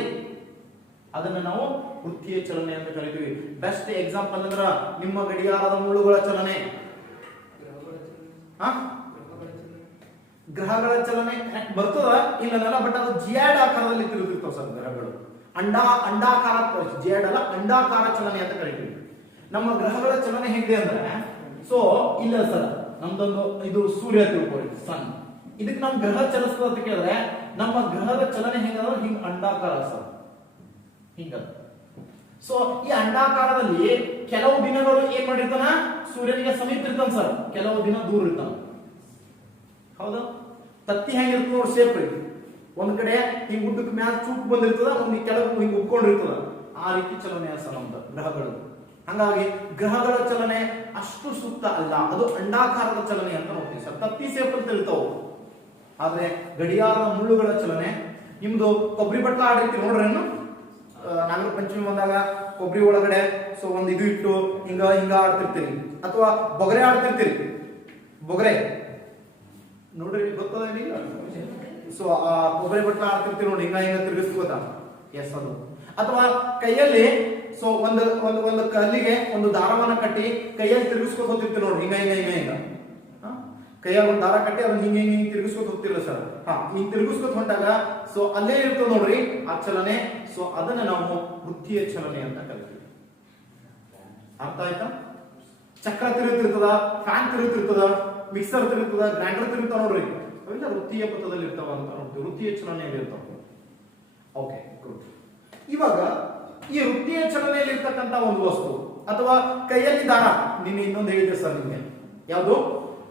ಅದನ್ನ ನಾವು ವೃತ್ತೀಯ ಚಲನೆ ಅಂತ ಕರಿತೀವಿ. ಬೆಸ್ಟ್ ಎಕ್ಸಾಂಪಲ್ ಅಂದ್ರ ನಿಮ್ಮ ಗಡಿಯಾರದ ಮುಳ್ಳುಗಳ ಚಲನೆ, ಗ್ರಹಗಳ ಚಲನೆ ಬರ್ತದ ಇಲ್ಲ, ಬಟ್ ಅದು ಜಿಯಾಡ್ ಆಕಾರದಲ್ಲಿ ತಿರುಗುತ್ತಿರ್ತಾವ ಸರ್ ಗ್ರಹಗಳು. ಅಂಡಾಕಾರ, ಜಿಯಾಡ್ ಅಲ್ಲ, ಅಂಡಾಕಾರ ಚಲನೆ ಅಂತ ಕರಿತೀವಿ. ನಮ್ಮ ಗ್ರಹಗಳ ಚಲನೆ ಹೇಗಿದೆ ಅಂದ್ರೆ ಸೊ ಇಲ್ಲ ಸರ್, ನಮ್ದೊಂದು ಇದು ಸೂರ್ಯ ತಿಳ್ಕೊಳ್ಳಿ, ಸನ್. ಇದಕ್ಕೆ ನಮ್ ಗ್ರಹ ಚಲಿಸ್ತದ ಅಂತ ಕೇಳಿದ್ರೆ ನಮ್ಮ ಗ್ರಹದ ಚಲನೆ ಹೆಂಗಂದ್ರೆ ಹಿಂಗ್ ಅಂಡಾಕಾರ ಸರ್, ಹಿಂಗ. ಸೊ ಈ ಅಂಡಾಕಾರದಲ್ಲಿ ಕೆಲವು ದಿನಗಳು ಏನ್ ಮಾಡಿರ್ತಾನ, ಸೂರ್ಯನಿಗೆ ಸಮೀಪ ಇರ್ತಾನ ಸರ್, ಕೆಲವು ದಿನ ದೂರ ಇರ್ತಾನ. ಹೌದಾ? ತತ್ತಿ ಹೆಂಗಿರ್ತದ ನೋಡಿ ಶೇಪ್, ಒಂದ್ ಕಡೆ ಹಿಂಗ್ ಉದ್ದಕ್ಕೆ ಮ್ಯಾಲ ಚೂಪ್ ಬಂದಿರ್ತದ, ಒಂದ್ ಕೆಳಗೂ ಹಿಂಗ್ ಉಟ್ಕೊಂಡಿರ್ತದ. ಆ ರೀತಿ ಚಲನೆ ಸರ್ ನಮ್ದು ಗ್ರಹಗಳು. ಹಂಗಾಗಿ ಗ್ರಹಗಳ ಚಲನೆ ಅಷ್ಟು ಸೂಕ್ತ ಅಲ್ಲ, ಅದು ಅಂಡಾಕಾರದ ಚಲನೆ ಅಂತ ನೋಡ್ತೀವಿ ಸರ್. ತತ್ತಿ ಶೇಪ್ ಅಂತ ಹೇಳ್ತಾವು. ಆದ್ರೆ ಗಡಿಯಾರದ ಮುಳ್ಳುಗಳ ಚಲನೆ, ನಿಮ್ದು ಕೊಬ್ಬರಿ ಬಟ್ಲ ಆಡಿರ್ತೀವಿ ನೋಡ್ರೇನು, ನಾಗರ ಪಂಚಮಿ ಬಂದಾಗ ಕೊಬ್ಬರಿ ಒಳಗಡೆ ಸೊ ಒಂದು ಇದು ಇಟ್ಟು ಹಿಂಗ ಹಿಂಗ ಆಡ್ತಿರ್ತೀರಿ, ಅಥವಾ ಬೊಗರೆ ಆಡ್ತಿರ್ತೀರಿ. ಬೊಗರೆ ನೋಡ್ರಿ ಗೊತ್ತದ ಇಲ್ಲ? ಸೊ ಆ ಕೊಬ್ಬರಿ ಬಟ್ಲ ಆಡ್ತಿರ್ತೀರಿ ನೋಡಿ, ಹಿಂಗ ಹಿಂಗ ತಿರುಗಿಸ್ಕೋತ. ಎಸ್ ಅದು. ಅಥವಾ ಕೈಯಲ್ಲಿ ಸೊ ಒಂದು ಒಂದು ಒಂದು ಕಲ್ಲಿಗೆ ಒಂದು ದಾರವನ್ನ ಕಟ್ಟಿ ಕೈಯಲ್ಲಿ ತಿರುಗಿಸ್ಕೊತ ಹೋಗ್ತಿರ್ತೀರಿ ನೋಡಿ, ಹಿಂಗ ಹಿಂಗ ಹಿಂಗ ಹಿಂಗ ಕೈಯಾಗ ಒಂದು ದಾರ ಕಟ್ಟಿ ಅದನ್ನ ಹಿಂಗ ಹಿಂಗ ತಿರುಗಿಸ್ಕೊತ ಹೋಗ್ತಿರಲ್ಲ ಸರ್. ಹಿಂಗ್ ತಿರುಗಿಸ್ಕೊತ ಹೊಂಟಾಗ ಸೊ ಅಲ್ಲೇ ಇರ್ತದೆ ನೋಡ್ರಿ ಆ ಚಲನೆ. ಸೊ ಅದನ್ನ ನಾವು ವೃತ್ತಿಯ ಚಲನೆ ಅಂತ ಕರಿತೀವಿ. ಅರ್ಥ ಆಯ್ತಾ? ಚಕ್ರ ತಿರುಗ್ತಿರ್ತದ, ಫ್ಯಾನ್ ತಿರುಗ್ತಿರ್ತದ, ಮಿಕ್ಸರ್ ತಿರುಗ್ತದ, ಗ್ರೈಂಡರ್ ತಿರುಗ್ತಾವ ನೋಡ್ರಿ, ಅವೆಲ್ಲ ವೃತ್ತಿಯ ಪಥದಲ್ಲಿ ಇರ್ತಾವ ಅಂತ ನೋಡ್ತೀವಿ, ವೃತ್ತಿಯ ಚಲನೆಯಲ್ಲಿ ಇರ್ತಾವ. Okay good. ಇವಾಗ ಈ ವೃತ್ತಿಯ ಚಲನೆಯಲ್ಲಿ ಇರ್ತಕ್ಕಂತ ಒಂದು ವಸ್ತು ಅಥವಾ ಕೈಯಲ್ಲಿ ದಾರ, ನಿನ್ನೆ ಇನ್ನೊಂದು ಹೇಳಿದೆ ಸರ್ ನಿಮ್ಗೆ, ಯಾವುದು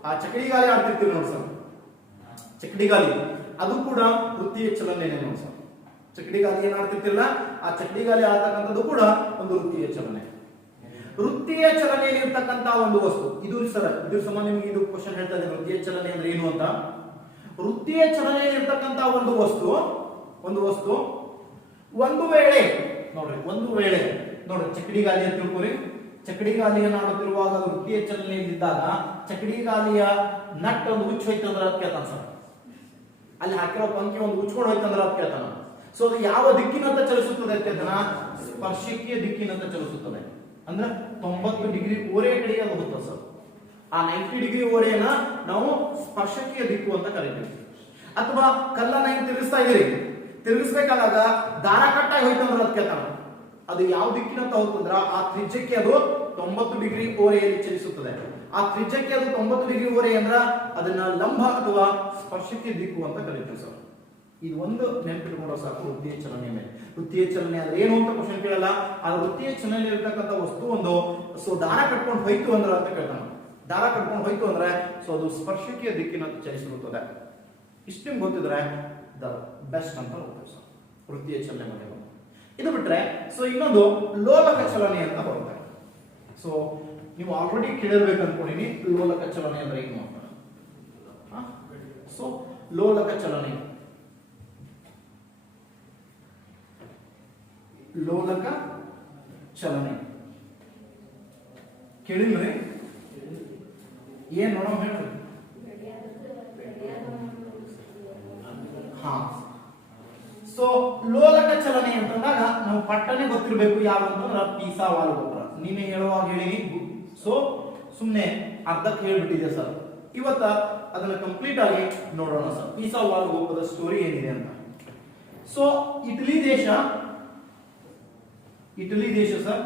ಆ ಚಕಡಿ ಗಾಲಿ ಆಡ್ತಿರ್ತೀವಿ ನೋಡಿ ಸರ್, ಚಕಡಿ ಗಾಲಿ ಅದು ಕೂಡ ವೃತ್ತಿಯ ಚಲನೆನೇ ನೋಡಿ ಸರ್. ಚಕಡಿ ಗಾಲಿ ಏನ್ ಆಡ್ತಿರ್ತಿಲ್ಲ, ಆ ಚಕಡಿ ಗಾಲಿ ಆಡ್ತಕ್ಕಂಥದ್ದು ಕೂಡ ಒಂದು ವೃತ್ತಿಯ ಚಲನೆ. ವೃತ್ತಿಯ ಚಲನೆಯಲ್ಲಿ ಇರ್ತಕ್ಕಂತ ಒಂದು ವಸ್ತು ಇದು ಸರ್. ಇದ್ರ ಸಮ ನಿಮ್ಗೆ ಇದು ಕ್ವಶನ್ ಹೇಳ್ತಾ ಇದ್ದೀನಿ, ವೃತ್ತಿಯ ಚಲನೆ ಅಂದ್ರೆ ಏನು ಅಂತ. ವೃತ್ತಿಯ ಚಲನೆಯಲ್ಲಿ ಇರ್ತಕ್ಕಂತ ಒಂದು ವಸ್ತು ಒಂದು ವೇಳೆ ನೋಡ್ರಿ, ಒಂದು ವೇಳೆ ನೋಡ್ರಿ ಚಕಡಿ ಗಾಲಿ ಅಂತ ತಿಳ್ಕೊರಿ. ಚಕಡಿ ಗಾಲಿಯನ್ನು ಆಡುತ್ತಿರುವಾಗ ವೃತ್ತಿಯ ಚಲನೆಯಲ್ಲಿದ್ದಾಗ ಚಕಡಿ ಗಾಲಿಯ ನಟ್ ಒಂದು ಹುಚ್ಚ ಹೋಯ್ತಂದ್ರ ಅಂತ ಕೇಳ್ತಾನ ಸರ್. ಅಲ್ಲಿ ಹಾಕಿರೋ ಪಂಕ್ತಿ ಒಂದು ಉಚ್ಕೊಂಡು ಹೋಯ್ತಂದ್ರ ಅಂತ ಕೇಳ್ತಾನ. ಸೊ ಅದು ಯಾವ ದಿಕ್ಕಿನಂತ ಚಲಿಸುತ್ತದೆ ಅಂತ ಕೇಳ್ತಾನ, ಸ್ಪರ್ಶಕೀಯ ದಿಕ್ಕಿನಂತ ಚಲಿಸುತ್ತದೆ. ಅಂದ್ರೆ 90 ಡಿಗ್ರಿ ಓರೆ ಕಡೆಗೆ ಅದು ಹೋಗ್ತದೆ ಸರ್. ಆ 90 ಡಿಗ್ರಿ ಓರೆಯನ್ನ ನಾವು ಸ್ಪರ್ಶಕೀಯ ದಿಕ್ಕು ಅಂತ ಕರಿತೀವಿ. ಅಥವಾ ಕಲ್ಲನ್ನ ಹಿಂಗ್ ತಿರುಗಿಸ್ತಾ ಇದೀರಿ, ತಿರುಗಿಸ್ಬೇಕಾದಾಗ ದಾರ ಕಟ್ಟಾಗಿ ಹೋಯ್ತಂದ್ರ ಅಂತ ಕೇಳ್ತಾನ, ಅದು ಯಾವ ದಿಕ್ಕಿನಂತ ಹೋಗ್ತಂದ್ರ ಆ ತ್ರಿಜ್ಯಕ್ಕೆ ಅದು 90 ಡಿಗ್ರಿ ಓರೆಯಲ್ಲಿ ಚಲಿಸುತ್ತದೆ. ಆ ತ್ರಿಜ್ಯಕ್ಕೆ ಅದು 90 ಡಿಗ್ರಿ ಓರೆ ಅಂದ್ರ ಅದನ್ನ ಲಂಬ ಅಥವಾ ಸ್ಪರ್ಶಕೀಯ ದಿಕ್ಕು ಅಂತ ಕರೀತೀವಿ ಸರ್. ಇದು ಒಂದು ನೆನಪಿಟ್ಕೊಂಡ್ರೆ ಸಾಕು ವೃತ್ತಿಯ ಚಲನೆ ಮೇಲೆ. ವೃತ್ತಿಯ ಚಲನೆ ಅಂದ್ರೆ ಏನು ಅಂತ ಕ್ವಶನ್ ಕೇಳಲ್ಲ, ಆ ವೃತ್ತಿಯ ಚಲನೆ ಇರತಕ್ಕಂತ ವಸ್ತು ಒಂದು ಸೊ ದಾರ ಕಟ್ಕೊಂಡು ಹೋಯ್ತು ಅಂದ್ರ ಅಂತ ಕೇಳ್ತಾನ. ದಾರ ಕಟ್ಕೊಂಡು ಹೋಯ್ತು ಅಂದ್ರೆ ಸೊ ಅದು ಸ್ಪರ್ಶಕೀಯ ದಿಕ್ಕಿನಂತ ಚಲಿಸಿರುತ್ತದೆ. ಇಷ್ಟು ನಿಮ್ಗೆ ಗೊತ್ತಿದ್ರೆ ದ ಬೆಸ್ಟ್ ಅಂತ ಹೋಗ್ತೇವೆ ಸರ್ ವೃತ್ತಿಯ ಚಲನೆ ಬಗ್ಗೆ. ಇದು ಬಿಟ್ರೆ ಸೊ ಇನ್ನೊಂದು ಲೋಲಕ ಚಲನೆ ಅಂತ ಬರುತ್ತೆ. ಸೊ ನೀವು ಆಲ್ರೆಡಿ ಕೇಳಿರ್ಬೇಕು ಅನ್ಕೊಂಡಿನಿ, ಲೋಲಕ ಚಲನೆ ಅಂದ್ರೆ ಏನು ಅಂತ. ಸೊ ಲೋಲಕ ಚಲನೆ, ಲೋಲಕ ಚಲನೆ ಕೇಳಿಲ್ರಿ? ಏನ್ ನೋಡೋಣ ಹೇಳ್ರಿ. ಹಾ, ಸೊ ಲೋಲಕ ಚಲನೆ ಅಂತಂದಾಗ ನಾವು ಪಟ್ಟನೆ ಗೊತ್ತಿರಬೇಕು ಯಾವ ಅಂತಂದ್ರ ಪೀಸಾ ವಾಲ್ ಗೊಬ್ಬರ. ನೀನೆ ಹೇಳುವಾಗ ಹೇಳಿನಿ, ಸೊ ಸುಮ್ನೆ ಅರ್ಧಕ್ಕೆ ಹೇಳ್ಬಿಟ್ಟಿದೆ ಸರ್. ಇವತ್ತ ಅದನ್ನ ಕಂಪ್ಲೀಟ್ ಆಗಿ ನೋಡೋಣ ಸರ್. ಪೀಸಾ ವಾಲ್ ಗೊಬ್ಬರದ ಸ್ಟೋರಿ ಏನಿದೆ ಅಂತ. ಸೊ ಇಟಲಿ ದೇಶ ಸರ್,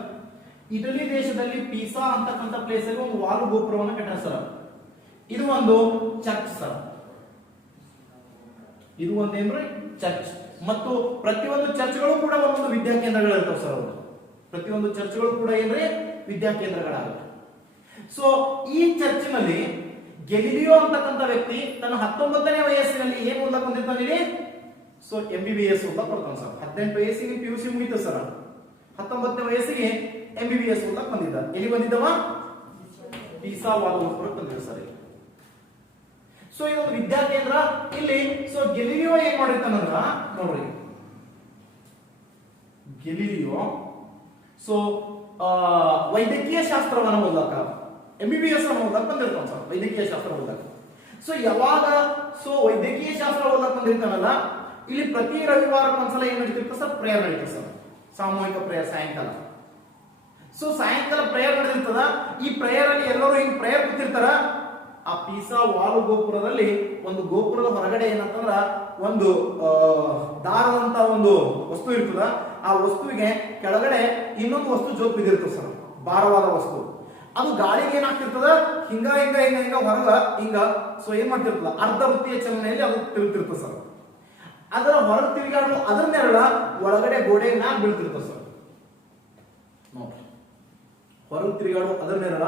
ಇಟಲಿ ದೇಶದಲ್ಲಿ ಪೀಸಾ ಅಂತಕ್ಕಂಥ ಪ್ಲೇಸ್ ಅಲ್ಲಿ ಒಂದು ವಾಲು ಗೋಪುರವನ್ನು ಕಟ್ಟಾರ ಸರ್. ಇದು ಒಂದು ಚರ್ಚ್ ಸರ್. ಇದು ಒಂದೇನ್ರಿ ಚರ್ಚ್. ಮತ್ತು ಪ್ರತಿಯೊಂದು ಚರ್ಚ್ಗಳು ಕೂಡ ಒಂದೊಂದು ವಿದ್ಯಾಕೇಂದ್ರಗಳು ಇರ್ತಾವ ಸರ್. ಅವರು ಪ್ರತಿಯೊಂದು ಚರ್ಚ್ಗಳು ಕೂಡ ಏನ್ರಿ ವಿದ್ಯಾಕೇಂದ್ರಗಳಾಗುತ್ತೆ. ಸೊ ಈ ಚರ್ಚ್ನಲ್ಲಿ ಗೆಲಿಲಿಯೋ ಅಂತಕ್ಕಂಥ ವ್ಯಕ್ತಿ ತನ್ನ 19ನೇ ವಯಸ್ಸಿನಲ್ಲಿ ಏನ್ ಓದಕ್ ಬಂದಿರ್ತಾನೆ, ಸೊ MBBS ಓದಕ್ ಬರ್ತಾನೆ ಸರ್. 18 ವಯಸ್ಸಿಗೆ PUC ಮುಗಿತು ಸರ್. 19ನೇ ವಯಸ್ಸಿಗೆ MBBS ಓದಕ್ ಬಂದಿದ್ದ. ಎಲ್ಲಿ ಬಂದಿದ್ದವ? ಪೀಸಾ ವಾಲ್ ಗೋಪುರಕ್ಕೆ ಬಂದಿದ್ದ ಸರ್. ಸೊ ಇದೊಂದು ವಿದ್ಯಾಕೇಂದ್ರ. ಇಲ್ಲಿ ಸೊ ಗೆಲಿಲಿಯೋ ಏನ್ ಮಾಡಿರ್ತಾನಂದ್ರ ನೋಡ್ರಿ, ಗೆಲಿಲಿಯೋ ಸೊ ವೈದ್ಯಕೀಯ ಶಾಸ್ತ್ರವನ್ನ ಓದಲಾಕ MBBS ಅನ್ನು ಓದಕ್ ಬಂದಿರ್ತಾನ ಸರ್. ವೈದ್ಯಕೀಯ ಶಾಸ್ತ್ರ ಓದಕ್. ಸೊ ಯಾವಾಗ ಸೊ ವೈದ್ಯಕೀಯ ಶಾಸ್ತ್ರ ಓದಕ್ ಬಂದಿರ್ತಾನಲ್ಲ, ಇಲ್ಲಿ ಪ್ರತಿ ರವಿವಾರಕ್ಕೊಂದ್ಸಲ ಏನ್ ನಡೀತಿರ್ತದೆ ಸರ್, ಪ್ರೇಯರ್ ನಡೀತದೆ ಸರ್. ಸಾಮೂಹಿಕ ಪ್ರೇಯರ್ ಸಾಯಂಕಾಲ. ಸೊ ಸಾಯಂಕಾಲ ಪ್ರೇಯರ್ ನಡೆದಿರ್ತದ. ಈ ಪ್ರೇಯರ್ ಅಲ್ಲಿ ಎಲ್ಲರೂ ಹಿಂಗ್ ಪ್ರೇಯರ್ ಕೂತಿರ್ತಾರ. ಆ ಪೀಸಾ ವಾಲು ಗೋಪುರದಲ್ಲಿ ಒಂದು ಗೋಪುರದ ಹೊರಗಡೆ ಏನಂತಂದ್ರ ಒಂದು ದಾರದಂತ ಒಂದು ವಸ್ತು ಇರ್ತದ. ಆ ವಸ್ತುವಿಗೆ ಕೆಳಗಡೆ ಇನ್ನೊಂದು ವಸ್ತು ಜೋತ್ ಬಿದ್ದಿರ್ತದೆ ಸರ್, ಭಾರವಾದ ವಸ್ತು. ಅದು ಗಾಳಿಗೆ ಏನಾಗ್ತಿರ್ತದ, ಹಿಂಗ ಹಿಂಗ ಹಿಂಗ ಹಿಂಗ ಹೊರಗ ಹಿಂಗ ಸೊ ಏನ್ ಮಾಡ್ತಿರ್ತದ, ಅರ್ಧ ವೃತ್ತಿಯ ಚಲನೆಯಲ್ಲಿ ಅದು ತಿರುಗ್ತಿರ್ತದೆ ಸರ್. ಅದರ ಹೊರಗೆ ತಿರುಗಾಡಲು ಅದರ ನೆರಳ ಒಳಗಡೆ ಗೋಡೆ ಮ್ಯಾಗ ಬೀಳ್ತಿರ್ತದೆ ಸರ್. ನೋಡ್ರಿ, ಹೊರಗೆ ತಿರುಗಾಡು ಅದರ ನೆರಳ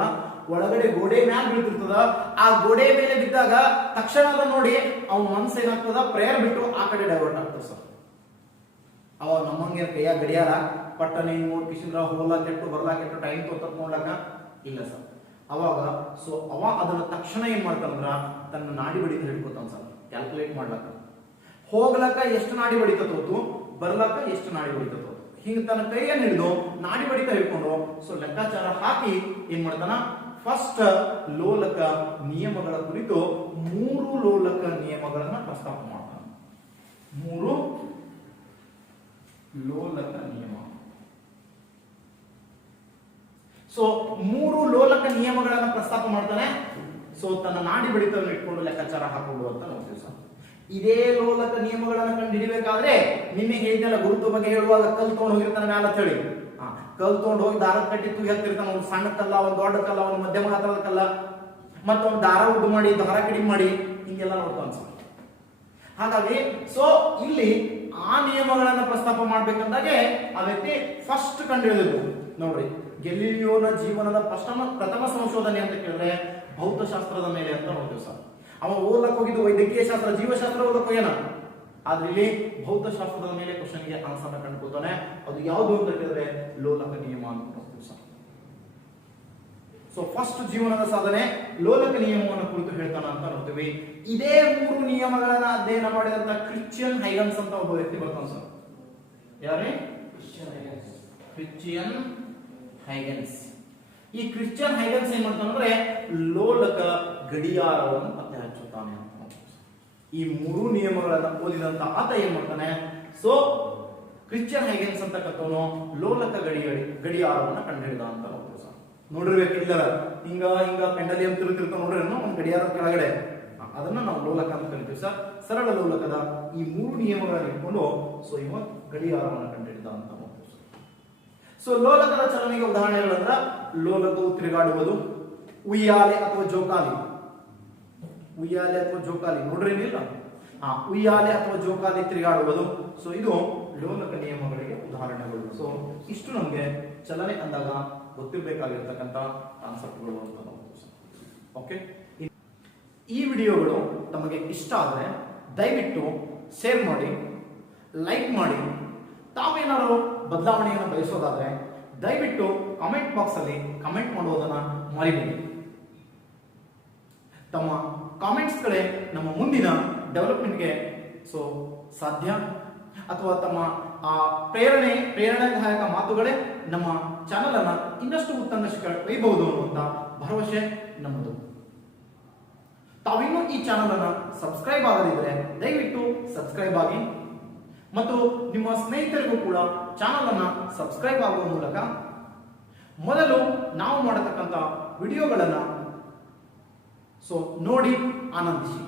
ಒಳಗಡೆ ಗೋಡೆ ಮ್ಯಾಗ ಬೀಳ್ತಿರ್ತದ. ಆ ಗೋಡೆ ಮೇಲೆ ಬಿದ್ದಾಗ ತಕ್ಷಣ ಅದನ್ನ ನೋಡಿ ಅವ್ನ ಮನ್ಸು ಏನಾಗ್ತದ, ಪ್ರೇಯರ್ ಬಿಟ್ಟು ಆ ಕಡೆ ಡೈವರ್ಟ್ ಆಗ್ತದೆ ಸರ್. ಅವಾಗ ನಮ್ಮಂಗೆ ಕೈಯಾಗ ಗಡಿಯಾರ ಪಟ್ಟನೆ ನೋಡ್ಕಿಸಿದ್ರ ಹೋಗ್ಲಾಕ ಕೆಟ್ಟು ಬರ್ಲಾಕ ಕೆಟ್ಟು ಟೈಮ್ ತೋತಕ್ ನೋಡ್ಲಾಕ ಇಲ್ಲ ಸರ್. ಅವಾಗ ಸೊ ಅದನ್ನ ತಕ್ಷಣ ಏನ್ ಮಾಡ್ತಾನಂದ್ರ ತನ್ನ ನಾಡಿ ಬಡಿತ ಹಿಡ್ಕೊತಾನ ಸರ್, ಕ್ಯಾಲ್ಕುಲೇಟ್ ಮಾಡ್ಲಾಕ. ಹೋಗ್ಲಾಕ ಎಷ್ಟು ನಾಡಿ ಬಡಿತೋತು, ಬರ್ಲಾಕ ಎಷ್ಟು ನಾಡಿ ಬಡಿತೋತು, ಹಿಂಗ ತನ್ನ ಕೈಯನ್ನು ಹಿಡಿದು ನಾಡಿ ಬಡಿತ ಹಿಡ್ಕೊಂಡು ಸೊ ಲೆಕ್ಕಾಚಾರ ಹಾಕಿ ಏನ್ ಮಾಡ್ತಾನ, ಫಸ್ಟ್ ಲೋಲಕ ನಿಯಮಗಳ ಕುರಿತು 3 ಲೋಲಕ ನಿಯಮಗಳನ್ನ ಪ್ರಸ್ತಾಪ ಮಾಡ್ತಾನೆ. 3 ಲೋಲಕ ನಿಯಮ. ಸೊ 3 ಲೋಲಕ ನಿಯಮಗಳನ್ನ ಪ್ರಸ್ತಾಪ ಮಾಡ್ತಾನೆ. ಸೊ ತನ್ನ ನಾಡಿ ಬಡಿತವನ್ನು ಇಟ್ಕೊಂಡು ಲೆಕ್ಕಾಚಾರ ಹಾಕೊಂಡು ಅಂತ ನೋಡ್ತೀವಿ ಸರ್. ಇದೇ ಲೋಲಕ ನಿಯಮಗಳನ್ನ ಕಂಡು ಹಿಡಿಬೇಕಾದ್ರೆ ನಿಮಗೆ ಹೇಳಿದೆಲ್ಲ ಗುರುತ್ವ ಬಗ್ಗೆ ಹೇಳುವಾಗ ಕಲ್ ತಗೊಂಡು ಹೋಗಿರ್ತಾನೆ ಮ್ಯಾಲ ಅಂತ ಹೇಳಿ, ಕಲ್ ತಗೊಂಡು ಹೋಗಿ ದಾರದ ಕಟ್ಟಿ ತೂಗಿ ಹಾಕ್ತಿರ್ತಾನೆ. ಒಂದು ಸಣ್ಣ ಕಲ್ಲ, ಒಂದು ದೊಡ್ಡ ಕಲ್ಲ, ಒಂದು ಮಧ್ಯಮ ಗಾತ್ರದ ಕಲ್ಲ, ಮತ್ತೊಂದು ದಾರ ಉದ್ದು ಮಾಡಿ ದಾರ ಕಡಿಮೆ ಮಾಡಿ ಹಿಂಗೆಲ್ಲ ನೋಡ್ತಾನೆ ಸರ್. ಹಾಗಾಗಿ ಸೊ ಇಲ್ಲಿ ಆ ನಿಯಮಗಳನ್ನ ಪ್ರಸ್ತಾಪ ಮಾಡ್ಬೇಕಂದಾಗೆ ಆ ವ್ಯಕ್ತಿ ಫಸ್ಟ್ ಕಂಡು ಹಿಡಿದಿದ್ರು ನೋಡ್ರಿ. ಗೆಲಿಲಿಯೋನ ಜೀವನದ ಪ್ರಥಮ ಸಂಶೋಧನೆ ಅಂತ ಕೇಳಿದ್ರೆ ಭೌತಶಾಸ್ತ್ರದ ಮೇಲೆ ಅಂತ ನೋಡ್ತೀವಿ ಸರ್. ಅವ ಓದಕ್ ಹೋಗಿದ್ದು ವೈದ್ಯಕೀಯ ಶಾಸ್ತ್ರ, ಜೀವಶಾಸ್ತ್ರ ಓದಕ್ ಹೋಗ್ಯಾನ. ಆದ್ರೆ ಇಲ್ಲಿ ಭೌತಶಾಸ್ತ್ರದ ಮೇಲೆ ಕ್ವಶನ್ಗೆ ಆನ್ಸರ್ ಕಂಡುಕೊಳ್ತಾನೆ. ಅದು ಯಾವುದು ಅಂತ ಕೇಳಿದ್ರೆ ಲೋಲಕ ನಿಯಮ ಅಂತ ನೋಡ್ತೀವಿ ಸರ್. ಸೊ ಫಸ್ಟ್ ಜೀವನದ ಸಾಧನೆ ಲೋಲಕ ನಿಯಮವನ್ನು ಕುರಿತು ಹೇಳ್ತಾನ ಅಂತ ನೋಡ್ತೀವಿ. ಇದೇ 3 ನಿಯಮಗಳನ್ನ ಅಧ್ಯಯನ ಮಾಡಿದಂತ ಕ್ರಿಶ್ಚಿಯನ್ ಹೈಗನ್ಸ್ ಅಂತ ಒಬ್ಬ ವ್ಯಕ್ತಿ ಬರ್ತಾನ ಸರ್. ಯಾರೇ? Christian Huygens. ಈ ಕ್ರಿಶ್ಚಿಯನ್ ಹೈಗನ್ಸ್ ಏನ್ ಮಾಡ್ತಾನಂದ್ರೆ ಲೋಲಕ ಗಡಿಯಾರವನ್ನು ಪತ್ತೆ ಹಚ್ಚುತ್ತಾನೆ ಅಂತ. ಈ 3 ನಿಯಮಗಳನ್ನ ಓದಿದಂತ ಆತ ಏನ್ ಮಾಡ್ತಾನೆ, ಸೊ ಕ್ರಿಶ್ಚಿಯನ್ ಹೈಗನ್ಸ್ ಅಂತ ಕತ್ತವನು ಲೋಲಕ ಗಡಿಯಾರವನ್ನ ಕಂಡುಹಿಡಿದ ಅಂತ ನೋಡ್ತೀವಿ ಸರ್. ನೋಡಿರ್ಬೇಕು ಎಲ್ಲರ ಹಿಂಗ ಹಿಂಗ ಪೆಂಡಲಿಯಂ ತಿರುತ್ತಿರ್ತಾವ ನೋಡ್ರಿ, ಒಂದು ಗಡಿಯಾರದ ಕೆಳಗಡೆ ಅದನ್ನ ನಾವು ಲೋಲಕ ಅಂತ ಕರಿತೀವಿ ಸರ್. ಸರಳ ಲೋಲಕದ ಈ 3 ನಿಯಮಗಳನ್ನ ಇಟ್ಕೊಂಡು ಸೊ ಇವ ಗಡಿಯಾರವನ್ನು ಕಂಡುಹಿಡಿದ ಅಂತ ನೋಡ್ತೀವಿ. ಸೊ ಲೋಲಕದ ಚಲನೆಗೆ ಉದಾಹರಣೆಗಳಂದ್ರ ಲೋಲಕವು ತಿರುಗಾಡುವುದು, ಉಯ್ಯಾಲೆ ಅಥವಾ ಜೋಕಾಲಿ. ಉಯ್ಯಾಲೆ ಅಥವಾ ಜೋಕಾಲಿ ನೋಡ್ರಿ ಇಲ್ಲ, ಉಯ್ಯಾಲೆ ಅಥವಾ ಜೋಕಾಲಿ ತಿರುಗಾಡುವುದು. ಸೊ ಇದು ಲೋಲಕ ನಿಯಮಗಳಿಗೆ ಉದಾಹರಣೆಗಳು. ಸೊ ಇಷ್ಟು ನಮ್ಗೆ ಚಲನೆ ಅಂದಾಗ ಗೊತ್ತಿರಬೇಕಾಗಿರ್ತಕ್ಕಂಥ ಕಾನ್ಸೆಪ್ಟ್ಗಳು ಅಂತ ನೋಡ್ತೀವಿ. ಓಕೆ, ಈ ವಿಡಿಯೋಗಳು ತಮಗೆ ಇಷ್ಟ ಆದರೆ ದಯವಿಟ್ಟು ಶೇರ್ ಮಾಡಿ, ಲೈಕ್ ಮಾಡಿ. ತಾವೇನಾದ್ರು ಬದಲಾವಣೆಯನ್ನು ಬಯಸೋದಾದ್ರೆ ದಯವಿಟ್ಟು ಕಾಮೆಂಟ್ ಬಾಕ್ಸ್ ಅಲ್ಲಿ ಕಾಮೆಂಟ್ ಮಾಡುವುದನ್ನ ಮರಿಬೇಡಿ. ತಮ್ಮ ಕಾಮೆಂಟ್ಸ್ಗಳೇ ನಮ್ಮ ಮುಂದಿನ ಡೆವಲಪ್ಮೆಂಟ್ಗೆ ಸೊ ಸಾಧ್ಯ, ಅಥವಾ ತಮ್ಮ ಪ್ರೇರಣಾದಾಯಕ ಮಾತುಗಳೇ ನಮ್ಮ ಚಾನೆಲ್ ಅನ್ನ ಇನ್ನಷ್ಟು ಉತ್ತಮ ಒಯ್ಯಬಹುದು ಅನ್ನುವಂತ ಭರವಸೆ ನಮ್ಮದು. ತಾವಿನ್ನೂ ಈ ಚಾನೆಲ್ ಅನ್ನ ಸಬ್ಸ್ಕ್ರೈಬ್ ಆಗದಿದ್ರೆ ದಯವಿಟ್ಟು ಸಬ್ಸ್ಕ್ರೈಬ್ ಆಗಿ, ಮತ್ತು ನಿಮ್ಮ ಸ್ನೇಹಿತರಿಗೂ ಕೂಡ ಚಾನೆಲ್ ಅನ್ನ ಸಬ್ಸ್ಕ್ರೈಬ್ ಆಗುವ ಮೂಲಕ ಮೊದಲು ನಾವು ಮಾಡತಕ್ಕಂಥ ವಿಡಿಯೋಗಳನ್ನ ಸೊ ನೋಡಿ ಆನಂದಿಸಿ.